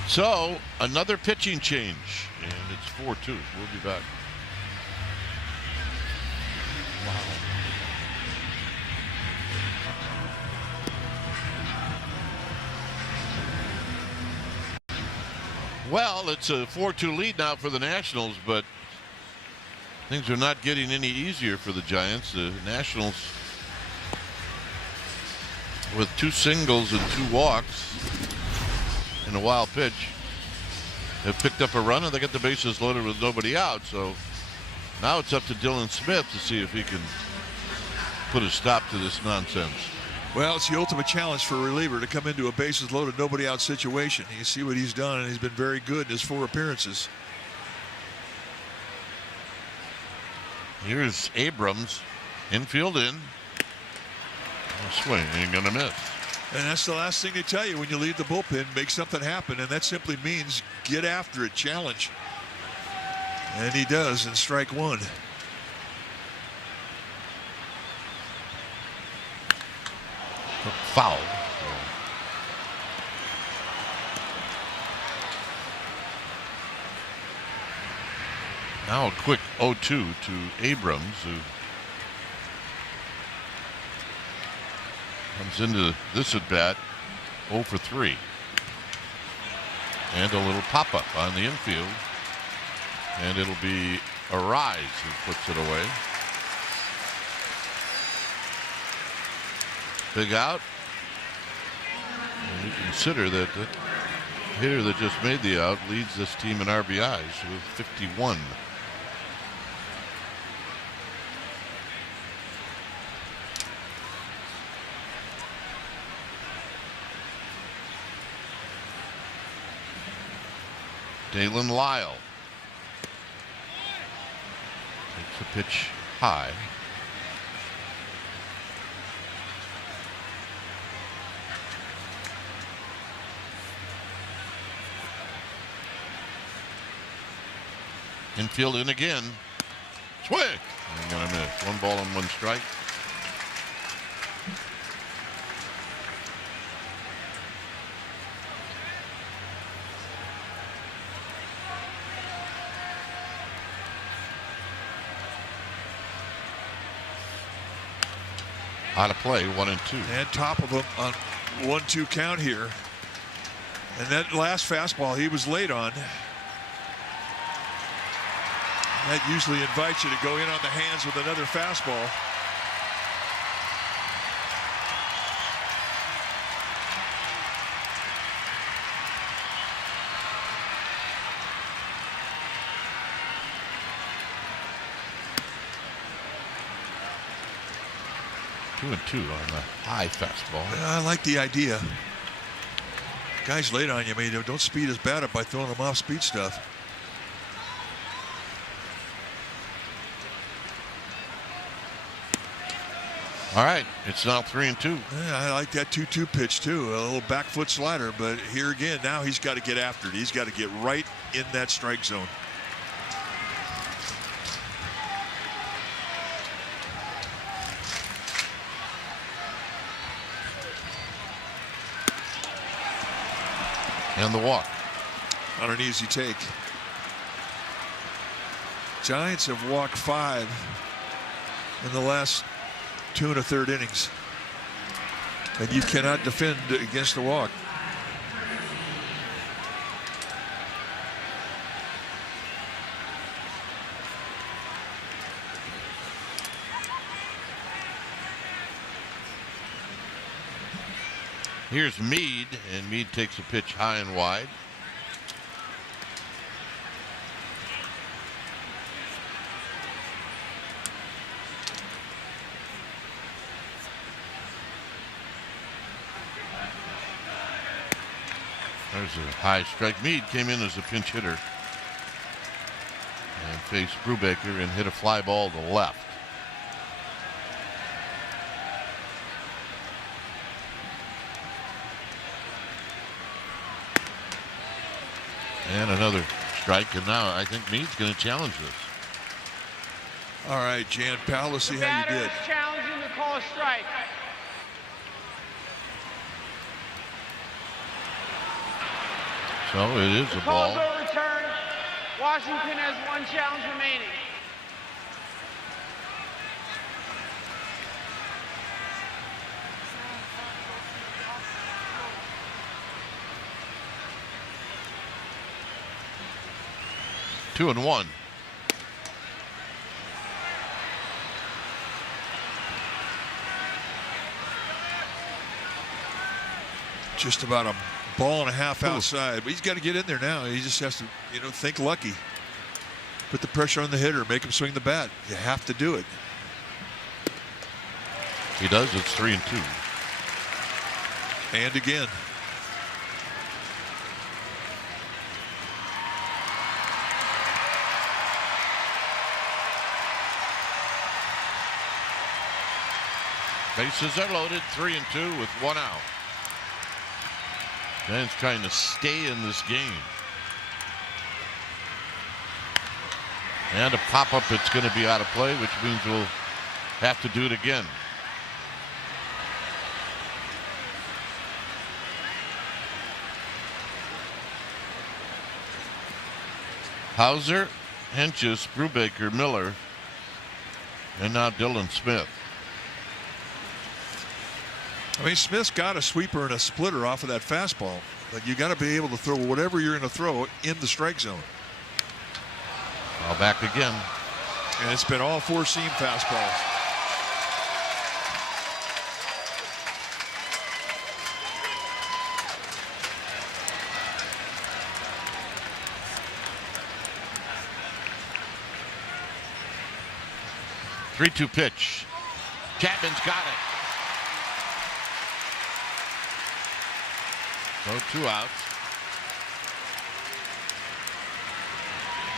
So another pitching change, and it's 4-2. We'll be back. Wow. Well, it's a 4-2 lead now for the Nationals, but things are not getting any easier for the Giants. The Nationals, with 2 singles and 2 walks in a wild pitch, have picked up a run, and they got the bases loaded with nobody out. So now it's up to Dylan Smith to see if he can put a stop to this nonsense. Well, it's the ultimate challenge for a reliever to come into a bases loaded, nobody out situation. You see what he's done, and he's been very good in his 4 appearances. Here's Abrams, infield in. Swing, ain't gonna miss. And that's the last thing they tell you when you leave the bullpen, make something happen, and that simply means get after it, challenge. And he does in strike 1. Foul. Now a quick 0-2 to Abrams, who comes into this at bat 0 for 3. And a little pop-up on the infield. And it'll be Arise who puts it away. Big out. And you consider that the hitter that just made the out leads this team in RBIs with 51. Dalen Lyle takes a pitch high. Infield in again. Swing. I'm gonna miss. 1 ball and 1 strike. Out of play, 1-2. And top of him on 1-2 count here. And that last fastball he was late on. That usually invites you to go in on the hands with another fastball. Two and two on the high fastball. I like the idea. Guy's late on you, man. Don't speed his bat up by throwing him off speed stuff. All right, it's now 3-2. Yeah, I like that 2-2 pitch too. A little back foot slider, but here again, now he's got to get after it. He's got to get right in that strike zone. And the walk. On an easy take. Giants have walked 5 in the last 2 1/3 innings. And you cannot defend against a walk. Here's Meade, and Meade takes a pitch high and wide. There's a high strike. Meade came in as a pinch hitter and faced Brubaker and hit a fly ball to left. And another strike, and now I think Meade's going to challenge this. All right, Jan Powell, let's see how you did. Challenging to call a strike. So it is a Call's ball. overturned. Washington has 1 challenge remaining. Two and one. Just about a ball and a half outside, but he's got to get in there now. He just has to, think lucky. Put the pressure on the hitter, make him swing the bat. You have to do it. He does. It's 3-2. And again. Bases are loaded, 3-2 with 1 out. Giants trying to stay in this game. And a pop-up, it's going to be out of play, which means we'll have to do it again. Hauser, Hentges, Brubaker, Miller, and now Dylan Smith. I mean, Smith's got a sweeper and a splitter off of that fastball, but you got to be able to throw whatever you're going to throw in the strike zone. All back again. And it's been all 4-seam fastballs. Three-two pitch. Chapman's got it. So 2 outs.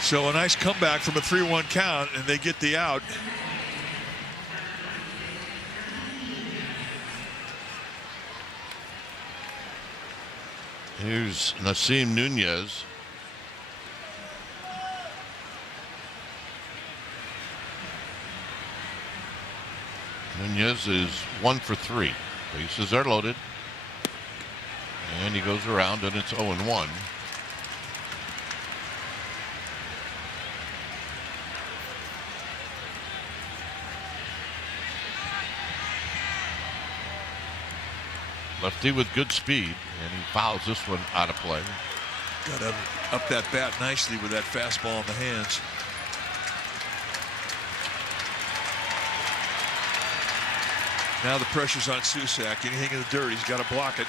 So a nice comeback from a 3-1 count, and they get the out. Here's Nasim Nunez. Nunez is 1 for 3. Bases are loaded. And he goes around, and it's 0-1. Lefty with good speed, and he fouls this one out of play. Got to up that bat nicely with that fastball in the hands. Now the pressure's on Susak. Anything in the dirt, he's got to block it.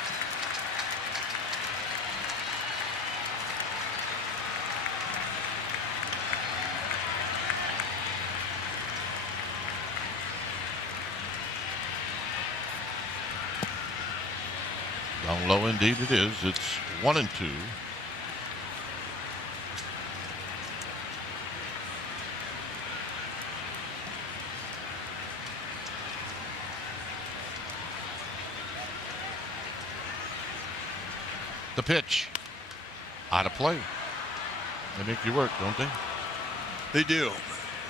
Down low indeed it is. It's 1-2. The pitch. Out of play. They make you work, don't they? They do.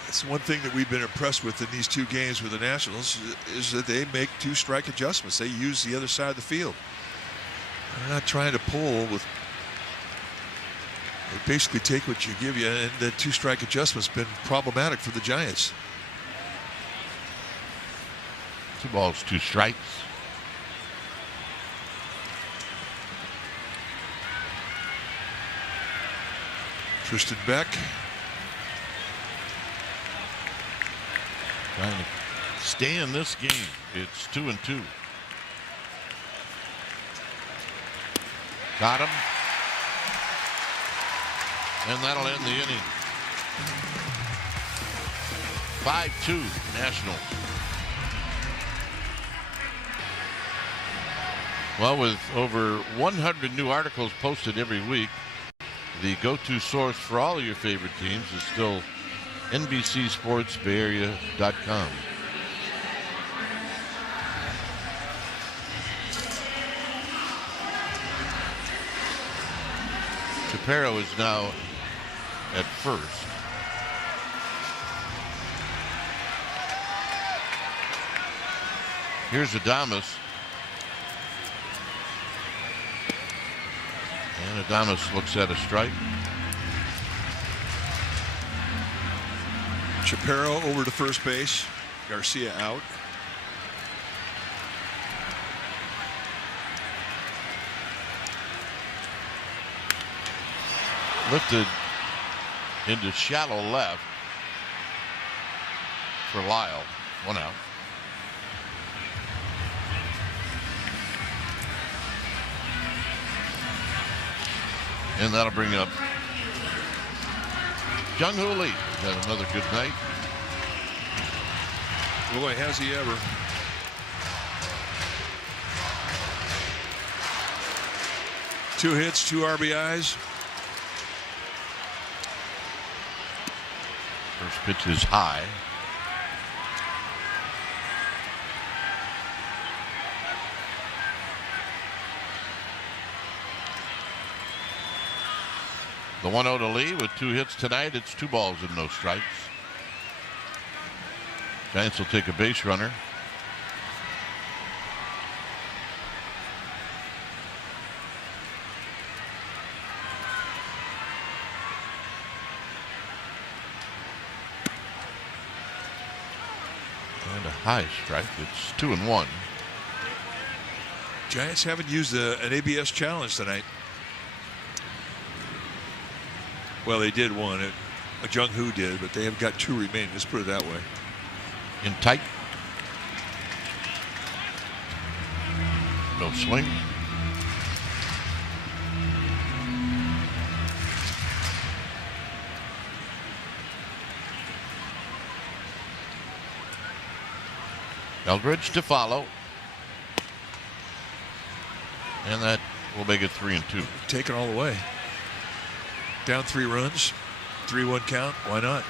That's one thing that we've been impressed with in these two games with the Nationals is that they make two-strike adjustments. They use the other side of the field. They're not trying to pull with. They basically take what you give you, and the two-strike adjustment's been problematic for the Giants. 2 balls, 2 strikes. Tristan Beck. Trying to stay in this game. It's 2-2. Got him. And that'll end the inning. 5-2 Nationals. Well, with over 100 new articles posted every week, the go-to source for all of your favorite teams is still NBCSportsBayArea.com. Shapiro is now at first. Here's Adames. And Adames looks at a strike. Shapiro over to first base. Garcia out. Lifted into shallow left for Lyle. 1 out. And that'll bring up Jung-Hoo Lee. He's had another good night. Boy, has he ever. Two hits, 2 RBIs. First pitch is high. The 1-0 to Lee with 2 hits tonight. It's 2 balls and no strikes. Giants will take a base runner. And a high strike. It's 2-1. Giants haven't used an ABS challenge tonight. Well, they did one. Jung-Hoo did, but they have got 2 remaining. Let's put it that way. In tight. No swing. Eldridge to follow. And that will make it 3-2. Take it all the way. Down 3 runs, 3-1 count. Why not?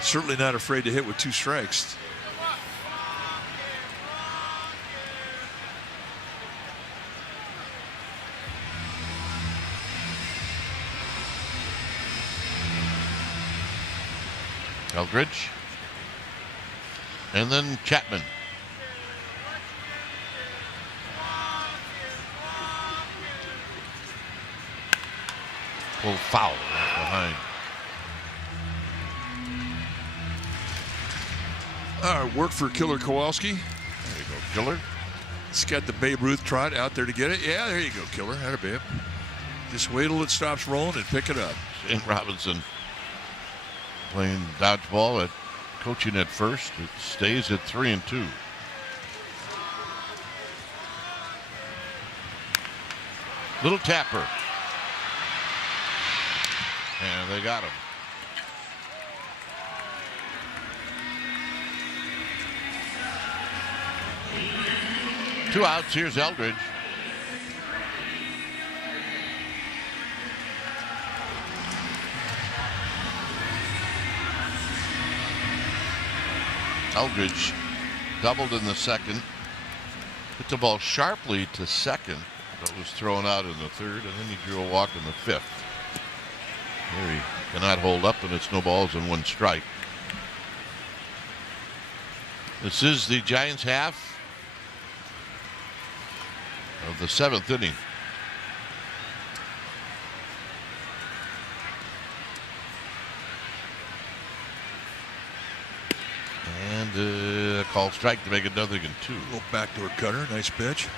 Certainly not afraid to hit with 2 strikes. Eldridge. And then Chapman. Pulled foul behind. Work for Killer Kowalski. There you go, Killer. He's got the Babe Ruth trot out there to get it. Yeah, there you go, Killer. Atta Babe. Just wait till it stops rolling and pick it up. Shane Robinson playing dodgeball at coaching at first. It stays at 3-2. Little tapper. And they got him. Two outs. Here's Eldridge. Eldridge doubled in the second. Hit the ball sharply to second, but was thrown out in the third, and then he drew a walk in the fifth. Here he cannot hold up, and it's no balls and one strike. This is the Giants' half of the seventh inning. And a called strike to make it 0-2. Little backdoor cutter, nice pitch.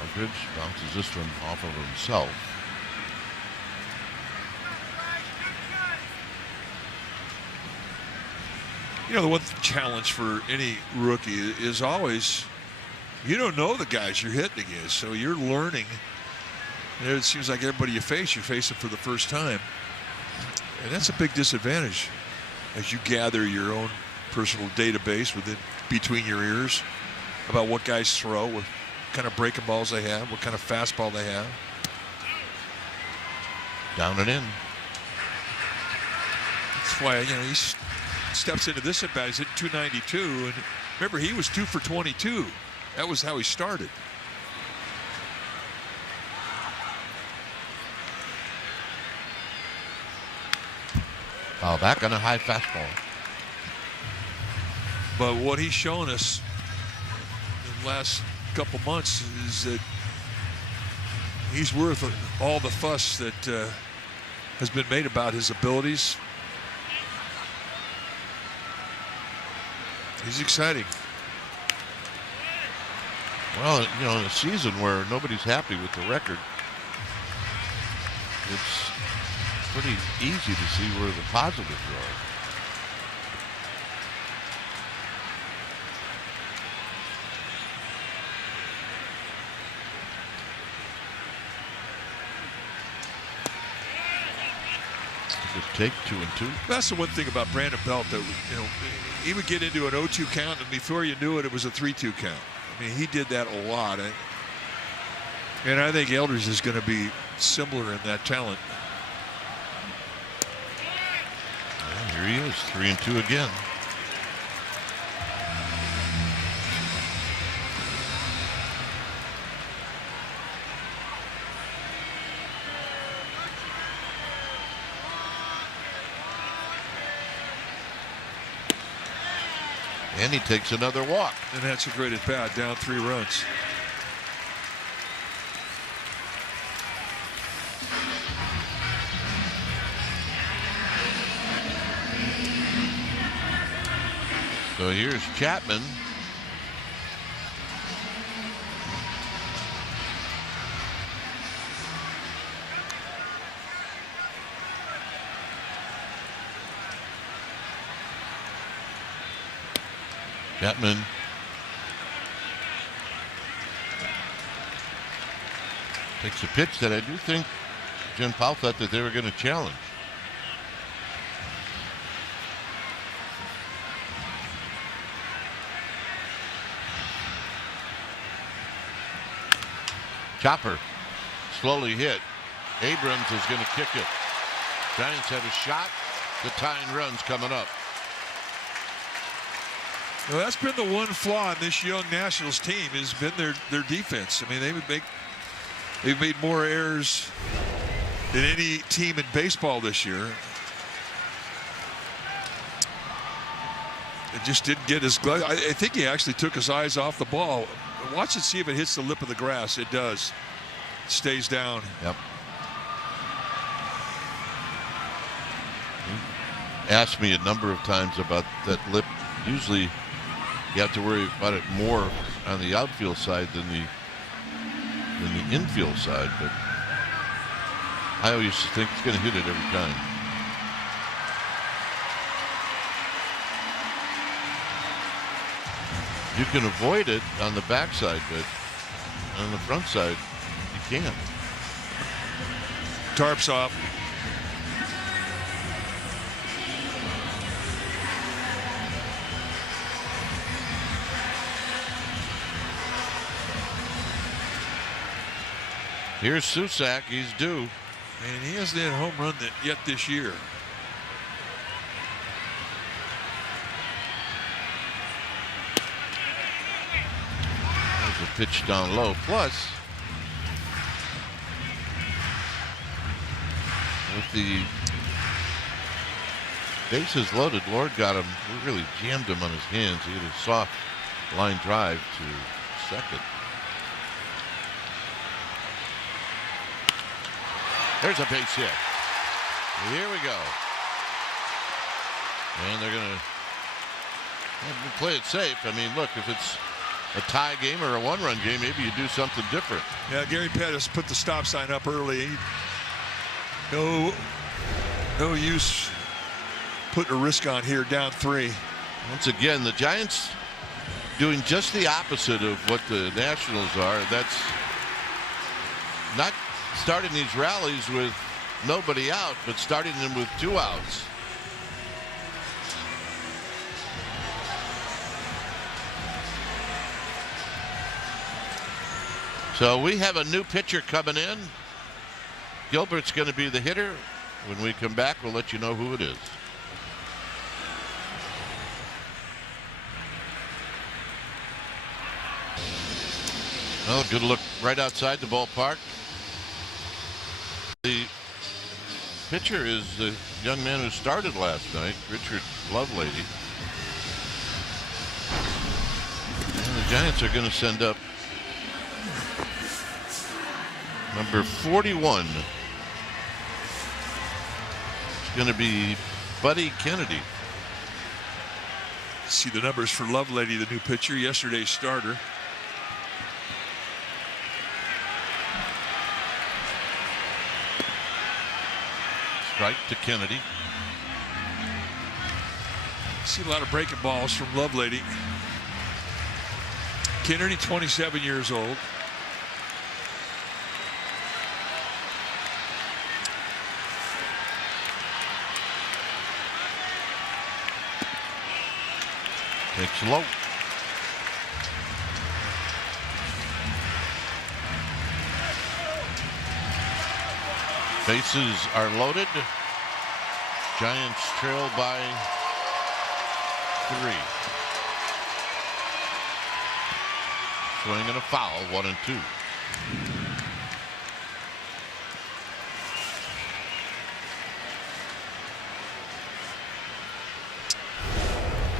Eldridge bounces this one off of himself. You know, the one challenge for any rookie is always, you don't know the guys you're hitting against, so you're learning. And it seems like everybody you face them for the first time. And that's a big disadvantage as you gather your own personal database between your ears about what guys throw, what kind of breaking balls they have, what kind of fastball they have. Down and in. That's why, you know, he steps into this at bat. He's hit 292, and remember, he was 2 for 22. That was how he started. Foul back on a high fastball. But what he's shown us in the last couple months is that he's worth all the fuss that has been made about his abilities. He's exciting. Well, you know, in a season where nobody's happy with the record, it's pretty easy to see where the positives are. Take 2-2. That's the one thing about Brandon Belt that, you know, he would get into an 0-2 count, and before you knew it, it was a 3-2 count. I mean, he did that a lot. And I think Eldridge is going to be similar in that talent. And here he is, 3-2 again. And he takes another walk. And that's a great at bat, down 3 runs. So here's Chapman. Chapman takes a pitch that I do think Jim Powell thought that they were going to challenge. Chopper slowly hit. Abrams is going to kick it. Giants have a shot. The tying run's coming up. Well, that's been the one flaw in this young Nationals team, has been their defense. I mean, they've made more errors than any team in baseball this year. It just didn't get his glove. I think he actually took his eyes off the ball. Watch it, see if it hits the lip of the grass. It does. Stays down. Yep. Asked me a number of times about that lip. Usually you have to worry about it more on the outfield side than the infield side, but I always think it's going to hit it every time. You can avoid it on the backside, but on the front side, you can't. Tarps off. Here's Susak. He's due. And he hasn't hit a home run yet this year. There's a pitch down low. Plus, with the bases loaded, Lord got him. He really jammed him on his hands. He hit a soft line drive to second. There's a base hit. Here we go. And they're going to play it safe. I mean, look, if it's a tie game or a one-run game, maybe you do something different. Yeah, Gary Pettis put the stop sign up early. No use putting a risk on here, down 3. Once again, the Giants doing just the opposite of what the Nationals are. That's not starting these rallies with nobody out, but starting them with 2 outs. So we have a new pitcher coming in. Gilbert's going to be the hitter. When we come back, we'll let you know who it is. Well, good look right outside the ballpark. The pitcher is the young man who started last night, Richard Lovelady. And the Giants are going to send up number 41. It's going to be Buddy Kennedy. See the numbers for Lovelady, the new pitcher, yesterday's starter. Strike to Kennedy. See a lot of breaking balls from Lovelady. Kennedy, 27 years old. Takes low. Bases are loaded. Giants trail by 3. Swing and a foul, 1-2.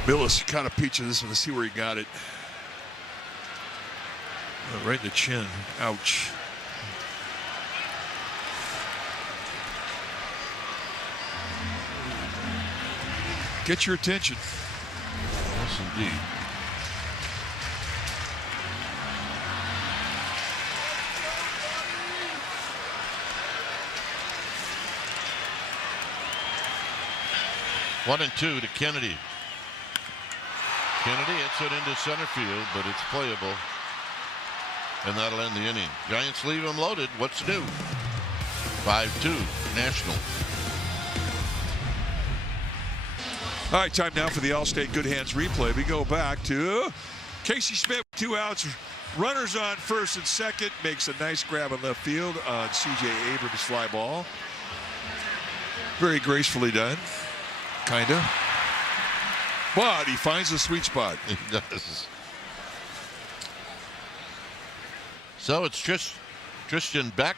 Millis kind of peaches this one to see where he got it. Right in the chin. Ouch. Get your attention. Yes, indeed. One and 2 to Kennedy. Kennedy hits it into center field, but it's playable. And that'll end the inning. Giants leave him loaded. What's new? 5-2 National. All right, time now for the Allstate Good Hands replay. We go back to Casey Smith, 2 outs. Runners on first and second. Makes a nice grab in left field on C.J. Abrams' fly ball. Very gracefully done. Kinda. But he finds the sweet spot. He does. So it's Tristan Beck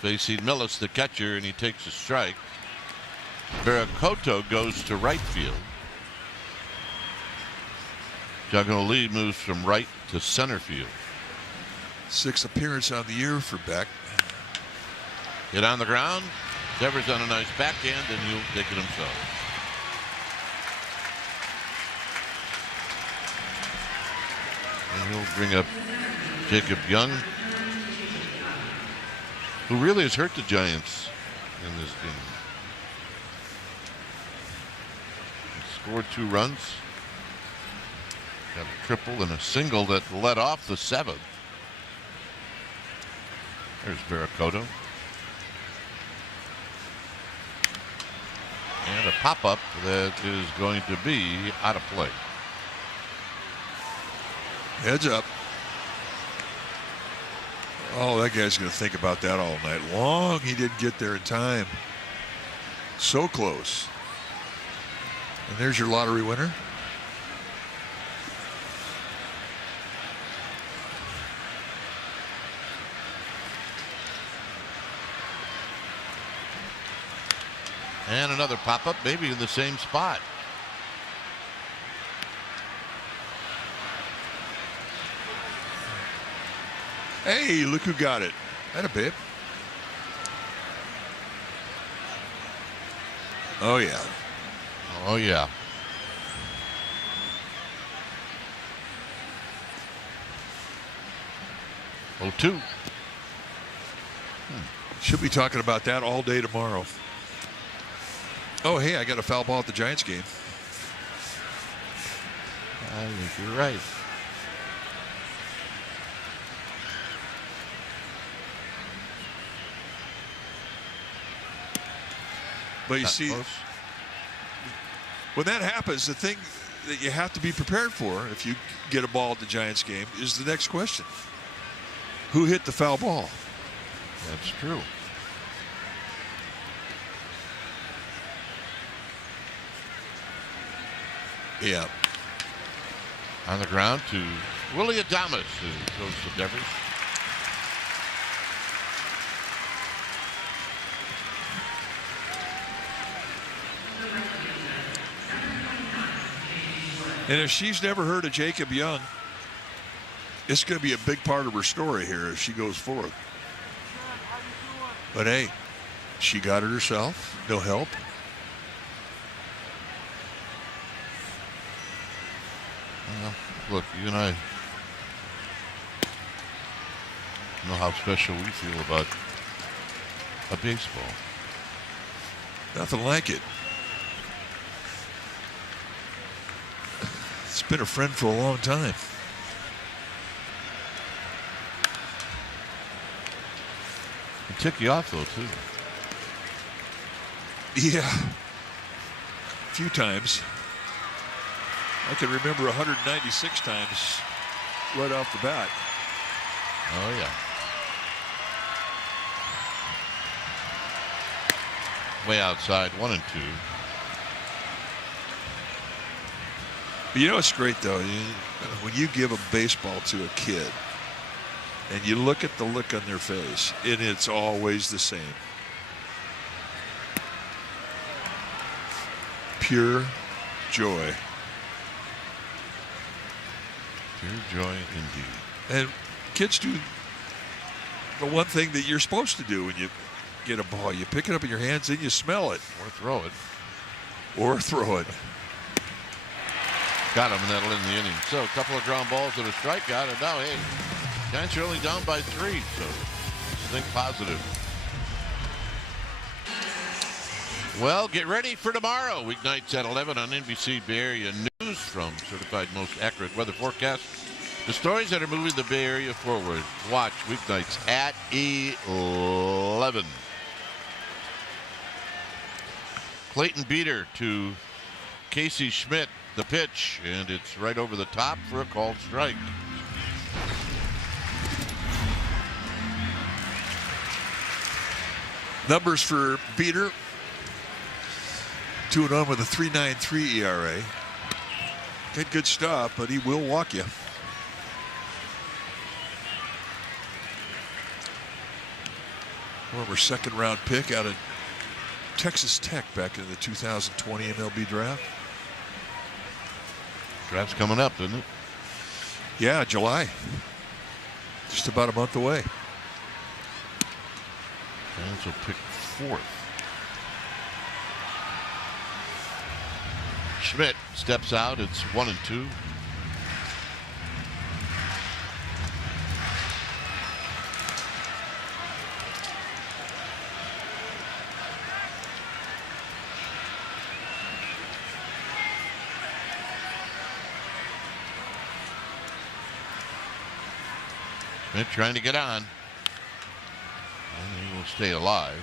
facing Millis, the catcher, and he takes a strike. Barakoto goes to right field. Giacomo Lee moves from right to center field. 6th appearance on the year for Beck. Hit on the ground. Devers on a nice backhand, and he'll take it himself. And he'll bring up Jacob Young, who really has hurt the Giants in this game. He scored 2 runs. Got a triple and a single that led off the 7th. There's Barracoto. And a pop-up that is going to be out of play. Heads up. Oh, that guy's going to think about that all night long. He didn't get there in time. So close. And there's your lottery winner. And another pop-up, maybe in the same spot. Hey, look who got it. That a babe. Oh, yeah. Oh, yeah. Oh, 2. Should be talking about that all day tomorrow. Oh, hey, I got a foul ball at the Giants game. I think you're right. But you Not see, close. when that happens, the thing that you have to be prepared for if you get a ball at the Giants game is the next question. Who hit the foul ball? That's true. Yeah. On the ground to Willie Adames, who goes to Devers. And if she's never heard of Jacob Young, it's going to be a big part of her story here as she goes forward. But hey, she got it herself. No help. Well, look, you and I know how special we feel about a baseball. Nothing like it. It's been a friend for a long time. It took you off, though, too. Yeah. A few times. I can remember 196 times right off the bat. Oh, yeah. Way outside, 1 and 2. But you know what's great, though? When you give a baseball to a kid and you look at the look on their face, and it's always the same. Pure joy. Pure joy indeed. And kids do the one thing that you're supposed to do when you get a ball. You pick it up in your hands and you smell it. Or throw it. Or throw it. Got him, and that'll end the inning. So a couple of ground balls and a strikeout, and now, hey, Giants are only down by 3, so let's think positive. Well, get ready for tomorrow. Weeknights at 11 on NBC Bay Area News from Certified Most Accurate Weather Forecast. The stories that are moving the Bay Area forward. Watch weeknights at 11. Clayton Beater to Casey Schmidt. The pitch, and it's right over the top for a called strike. Numbers for Beater. 2-0 with a 3.93 ERA. Get good stuff, but he will walk you. Former second-round pick out of Texas Tech back in the 2020 MLB draft. Draft's coming up, isn't it? Yeah, July. Just about a month away. Giants will pick 4th. Schmidt steps out. It's 1-2. Schmidt trying to get on. And he will stay alive.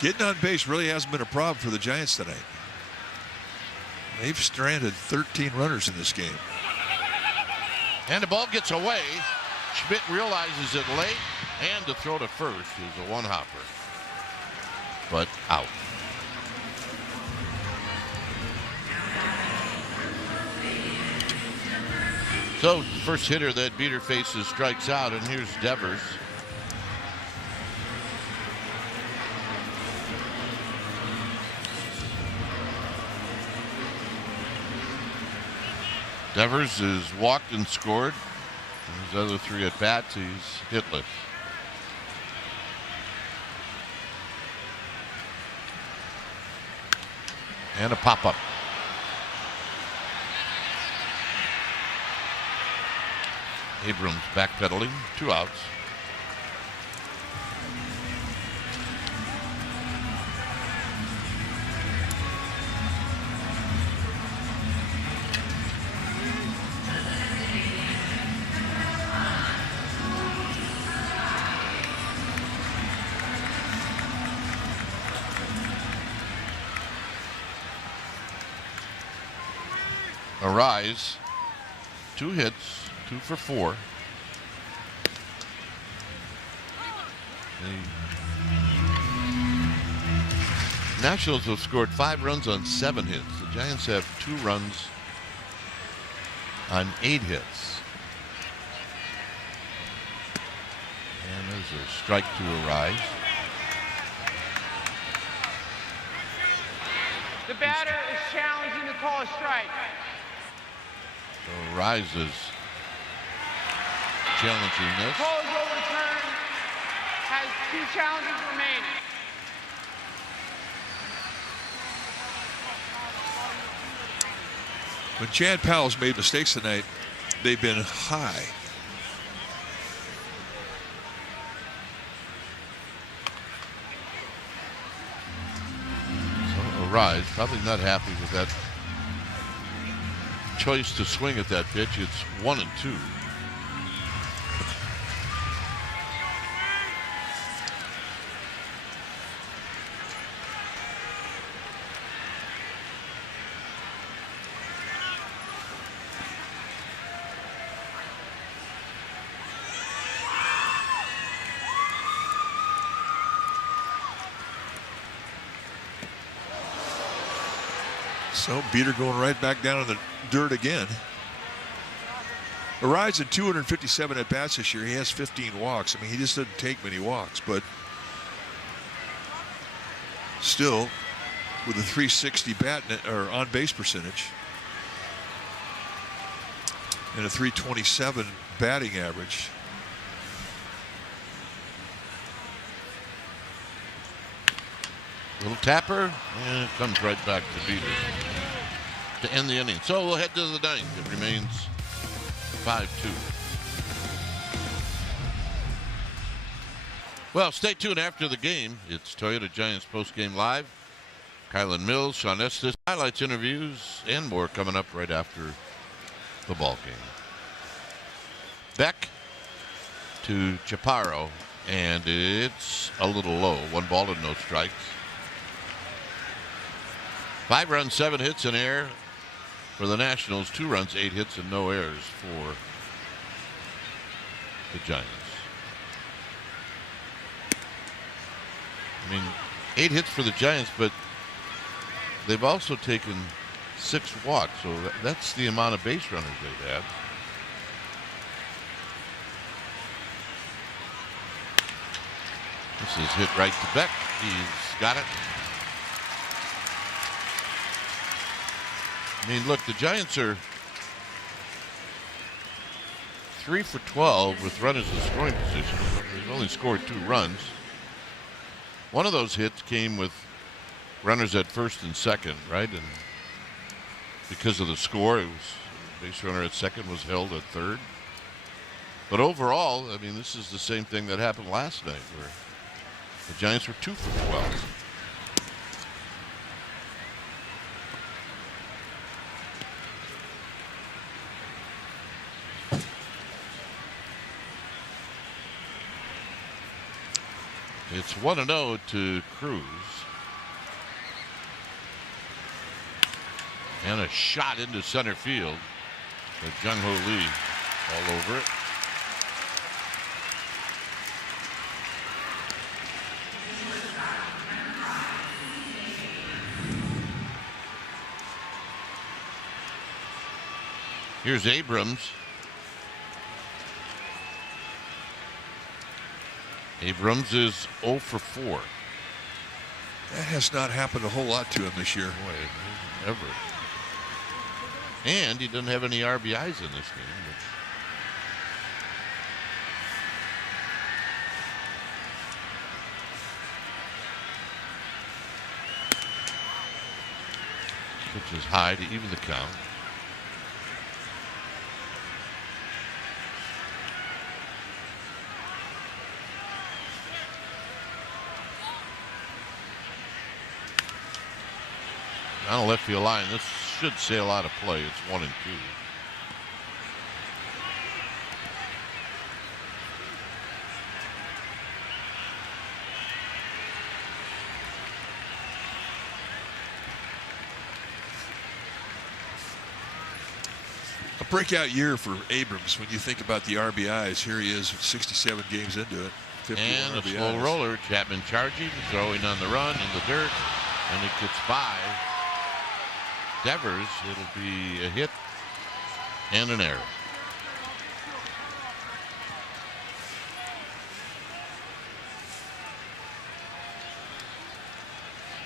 Getting on base really hasn't been a problem for the Giants tonight. They've stranded 13 runners in this game. And the ball gets away. Schmidt realizes it late, and the throw to first is a one-hopper. But out. So first hitter that Beater faces strikes out, and here's Devers. Devers is walked and scored. His other 3 at bats, he's hitless. And a pop-up. Abrams backpedaling, 2 outs. Arise, 2 hits, 2 for 4. The Nationals have scored 5 runs on 7 hits. The Giants have 2 runs on 8 hits. And there's a strike to Arise. The batter is challenging the call of strike. So Arise is challenging this. Call is overturned. Has 2 challenges remaining. When Chad Powell's made mistakes tonight, they've been high. So Arise probably not happy with that choice to swing at that pitch. It's 1-2. So Beater going right back down in the dirt again. Arise at 257 at bats this year. He has 15 walks. I mean, he just doesn't take many walks, but still with a 360 bat or on base percentage and a 327 batting average. Little tapper, and it comes right back to Beater to end the inning. So we'll head to the 9th. It remains 5-2. Well, stay tuned after the game. It's Toyota Giants postgame live. Kylan Mills, Sean Estes, highlights, interviews, and more coming up right after the ball game. Beck to Chaparro, and it's a little low. 1 ball and no strikes. 5 runs, 7 hits, and error for the Nationals. 2 runs, 8 hits, and no errors for the Giants. I mean, 8 hits for the Giants, but they've also taken 6 walks, so that's the amount of base runners they've had. This is hit right to Beck. He's got it. I mean, look, the Giants are 3 for 12 with runners in scoring position. They've only scored 2 runs. One of those hits came with runners at first and second, right? And because of the score, it was base runner at second was held at third. But overall, I mean, this is the same thing that happened last night, where the Giants were 2 for 12. It's 1-0 to Cruz. And a shot into center field. With Jung-Ho Lee all over it. Here's Abrams. Abrams is 0 for 4. That has not happened a whole lot to him this year. Boy, ever. And he doesn't have any RBIs in this game. Pitch is high to even the count. On the left field line, this should sail out of play. It's 1-2. A breakout year for Abrams when you think about the RBIs. Here he is, 67 games into it. 51 And a RBIs. slow roller. Chapman charging, throwing on the run in the dirt, and it gets by Devers. It'll be a hit and an error.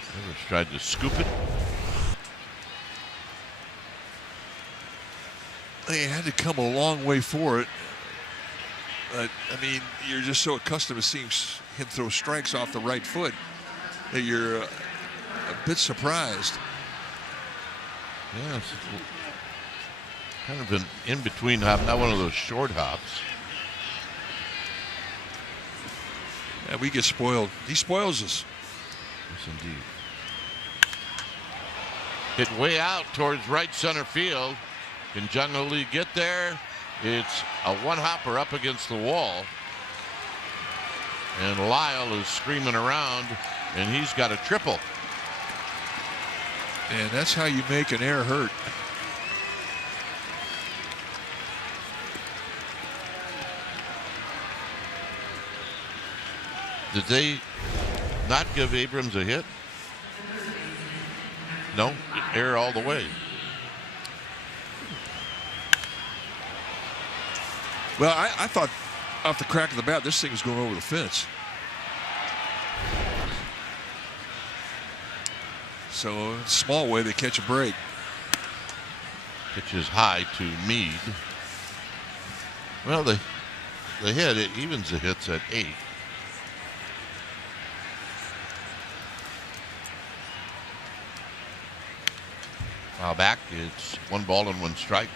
Devers tried to scoop it. They had to come a long way for it. But, I mean, you're just so accustomed to seeing him throw strikes off the right foot that you're a bit surprised. Yeah, it's kind of an in-between hop, not one of those short hops. Yeah, we get spoiled. He spoils us. Yes, indeed. Hit way out towards right center field. Can Jung-Ho Lee get there? It's a one-hopper up against the wall. And Lyle is screaming around, and he's got a triple. And that's how you make an error hurt. Did they not give Abrams a hit? No, error all the way. Well, I thought off the crack of the bat, this thing was going over the fence. So, small way, they catch a break. Pitch is high to Meade. Well, the hit, it evens the hits at 8. Foul back, it's 1 ball and 1 strike.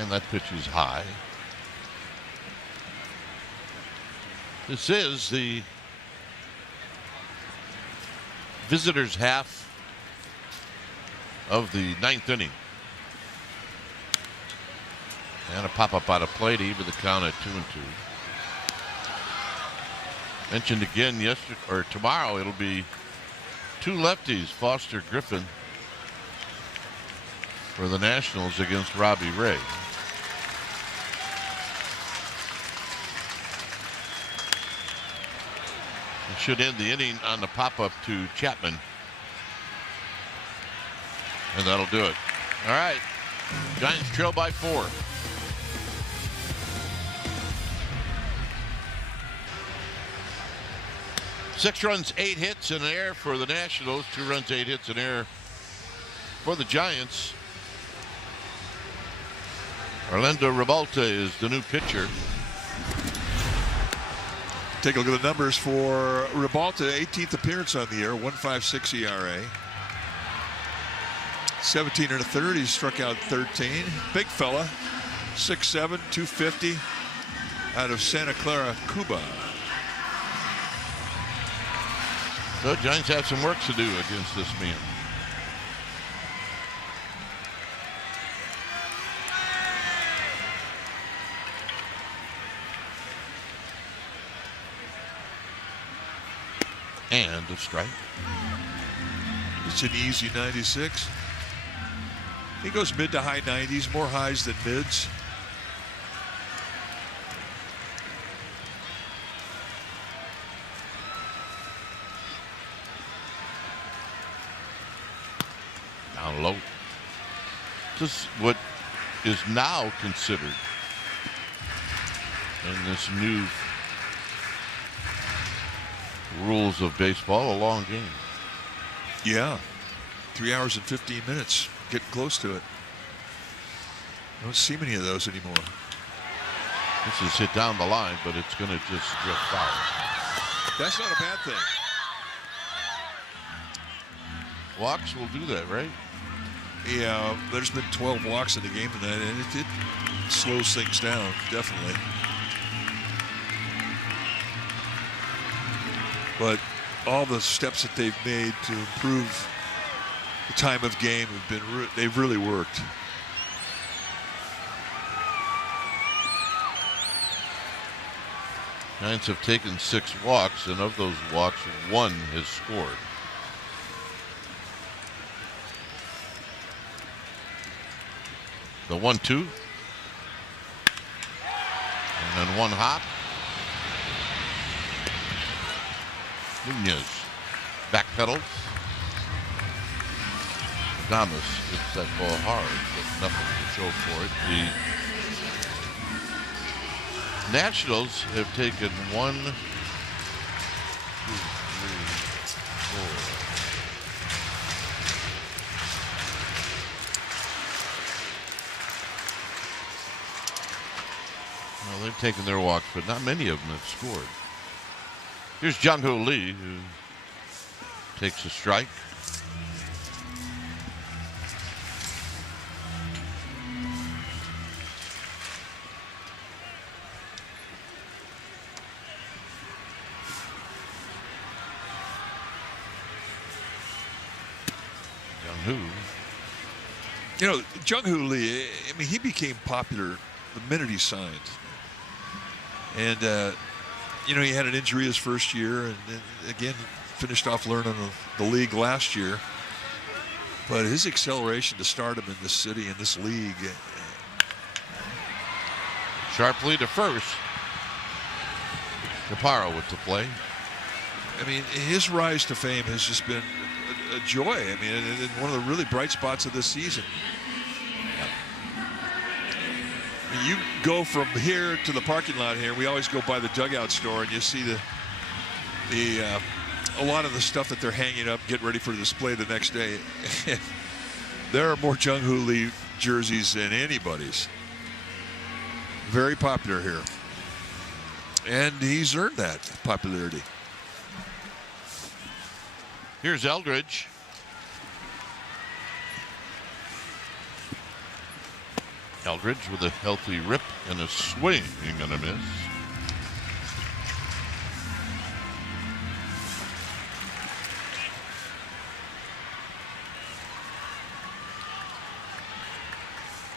And that pitch is high. This is the visitors' half of the 9th inning. And a pop-up out of play to even the count at 2-2. Mentioned again yesterday or tomorrow, it'll be 2 lefties, Foster Griffin for the Nationals against Robbie Ray. should end the inning on the pop-up to Chapman. And that'll do it. All right. Giants trail by 4. Six runs, 8 hits, and an error for the Nationals. 2 runs, 8 hits, and an error for the Giants. Orlando Revolta is the new pitcher. Take a look at the numbers for Revolta. 18th appearance on the year, 1.56 ERA. 17 1/3. He struck out 13. Big fella, 6'7", 250, out of Santa Clara, Cuba. The Giants have some work to do against this man. And a strike. It's an easy 96. He goes mid to high 90s, more highs than mids. Down low. This is what is now considered in this new rules of baseball a long game. Yeah, 3 hours and 15 minutes. Getting close to it. Don't see many of those anymore. This is hit down the line, but it's going to just drift foul. That's not a bad thing. Walks will do that, right? Yeah, there's been 12 walks in the game tonight, and it slows things down, definitely. But all the steps that they've made to improve the time of game have been they've really worked. Giants have taken 6 walks, and of those walks, 1 has scored. The 1-2. And then 1 hop. Nunez backpedals. Adames gets that ball hard, but nothing to show for it. The Nationals have taken 1, 2, 3, 4. Well, they've taken their walks, but not many of them have scored. Here's Jung-Hoo Lee, who takes a strike. You know, Jung-Hoo Lee, I mean, he became popular the minute he signed. And, you know, he had an injury his first year and then, again, finished off learning the league last year. But his acceleration to stardom in this city, in this league. Sharply to first. Caparo with the play. I mean, his rise to fame has just been a joy. I mean, and one of the really bright spots of this season. I mean, you go from here to the parking lot here. We always go by the dugout store, and you see a lot of the stuff that they're hanging up, getting ready for the display the next day. There are more Jung-Hoo Lee jerseys than anybody's. Very popular here, and he's earned that popularity. Here's Eldridge. Eldridge with a healthy rip and a swing and a miss.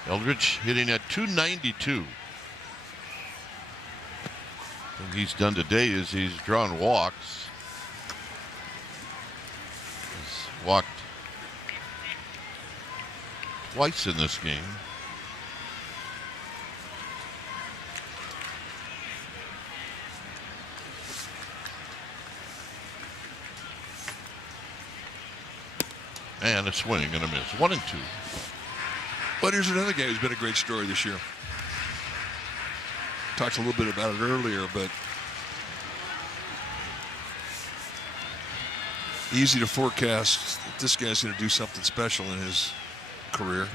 Eldridge hitting at .292. What he's done today is he's drawn walks. He's walked twice in this game. And a swing and a miss. 1-2. But here's another guy who's been a great story this year. Talked a little bit about it earlier, but easy to forecast that this guy's going to do something special in his career.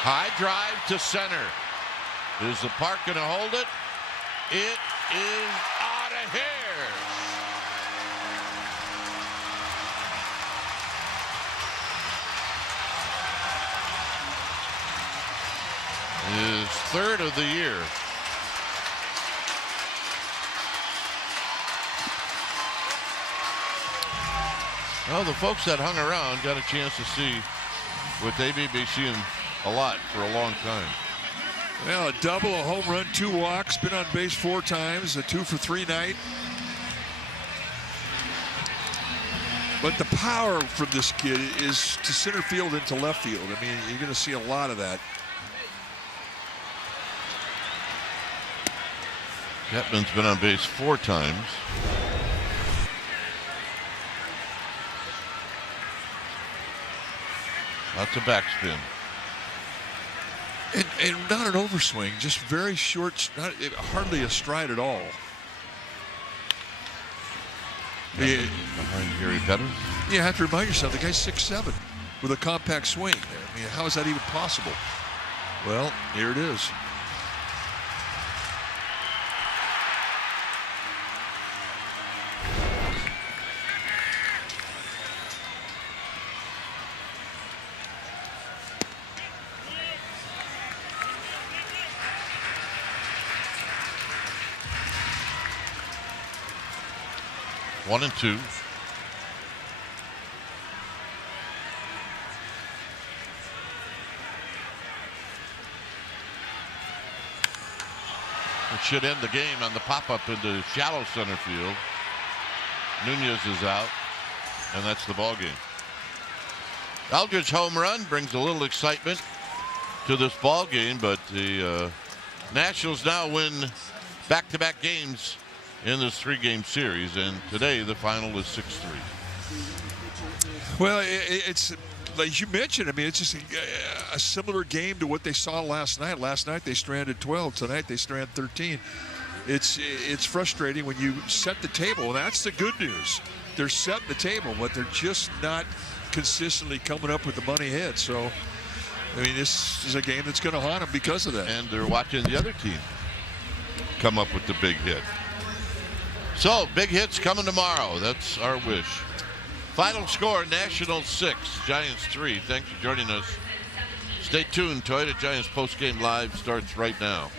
High drive to center. Is the park going to hold it? It is out of here. His third of the year. Well, the folks that hung around got a chance to see what they may be seeing a lot for a long time. Well, a double, a home run, 2 walks, been on base 4 times, a 2-for-3 night. But the power from this kid is to center field and to left field. I mean, you're going to see a lot of that. Getman's been on base 4 times. Lots of backspin. And not an overswing, just very short, hardly a stride at all. Behind Gary Pettis. You have to remind yourself, the guy's 6'7" with a compact swing. I mean, how is that even possible? Well, here it is. One and two. It should end the game on the pop-up into shallow center field. Nunez is out, and that's the ball game. Aldridge's home run brings a little excitement to this ball game, but the Nationals now win back-to-back games in this 3-game series, and today the final is 6-3. Well, it's like you mentioned. I mean, it's just a similar game to what they saw last night. Last night they stranded 12. Tonight they strand 13. It's frustrating when you set the table. And that's the good news. They're setting the table, but they're just not consistently coming up with the money hit. So, I mean, this is a game that's going to haunt them because of that. And they're watching the other team come up with the big hit. So, big hits coming tomorrow. That's our wish. Final score, Nationals 6, Giants 3. Thanks for joining us. Stay tuned. Toyota Giants postgame live starts right now.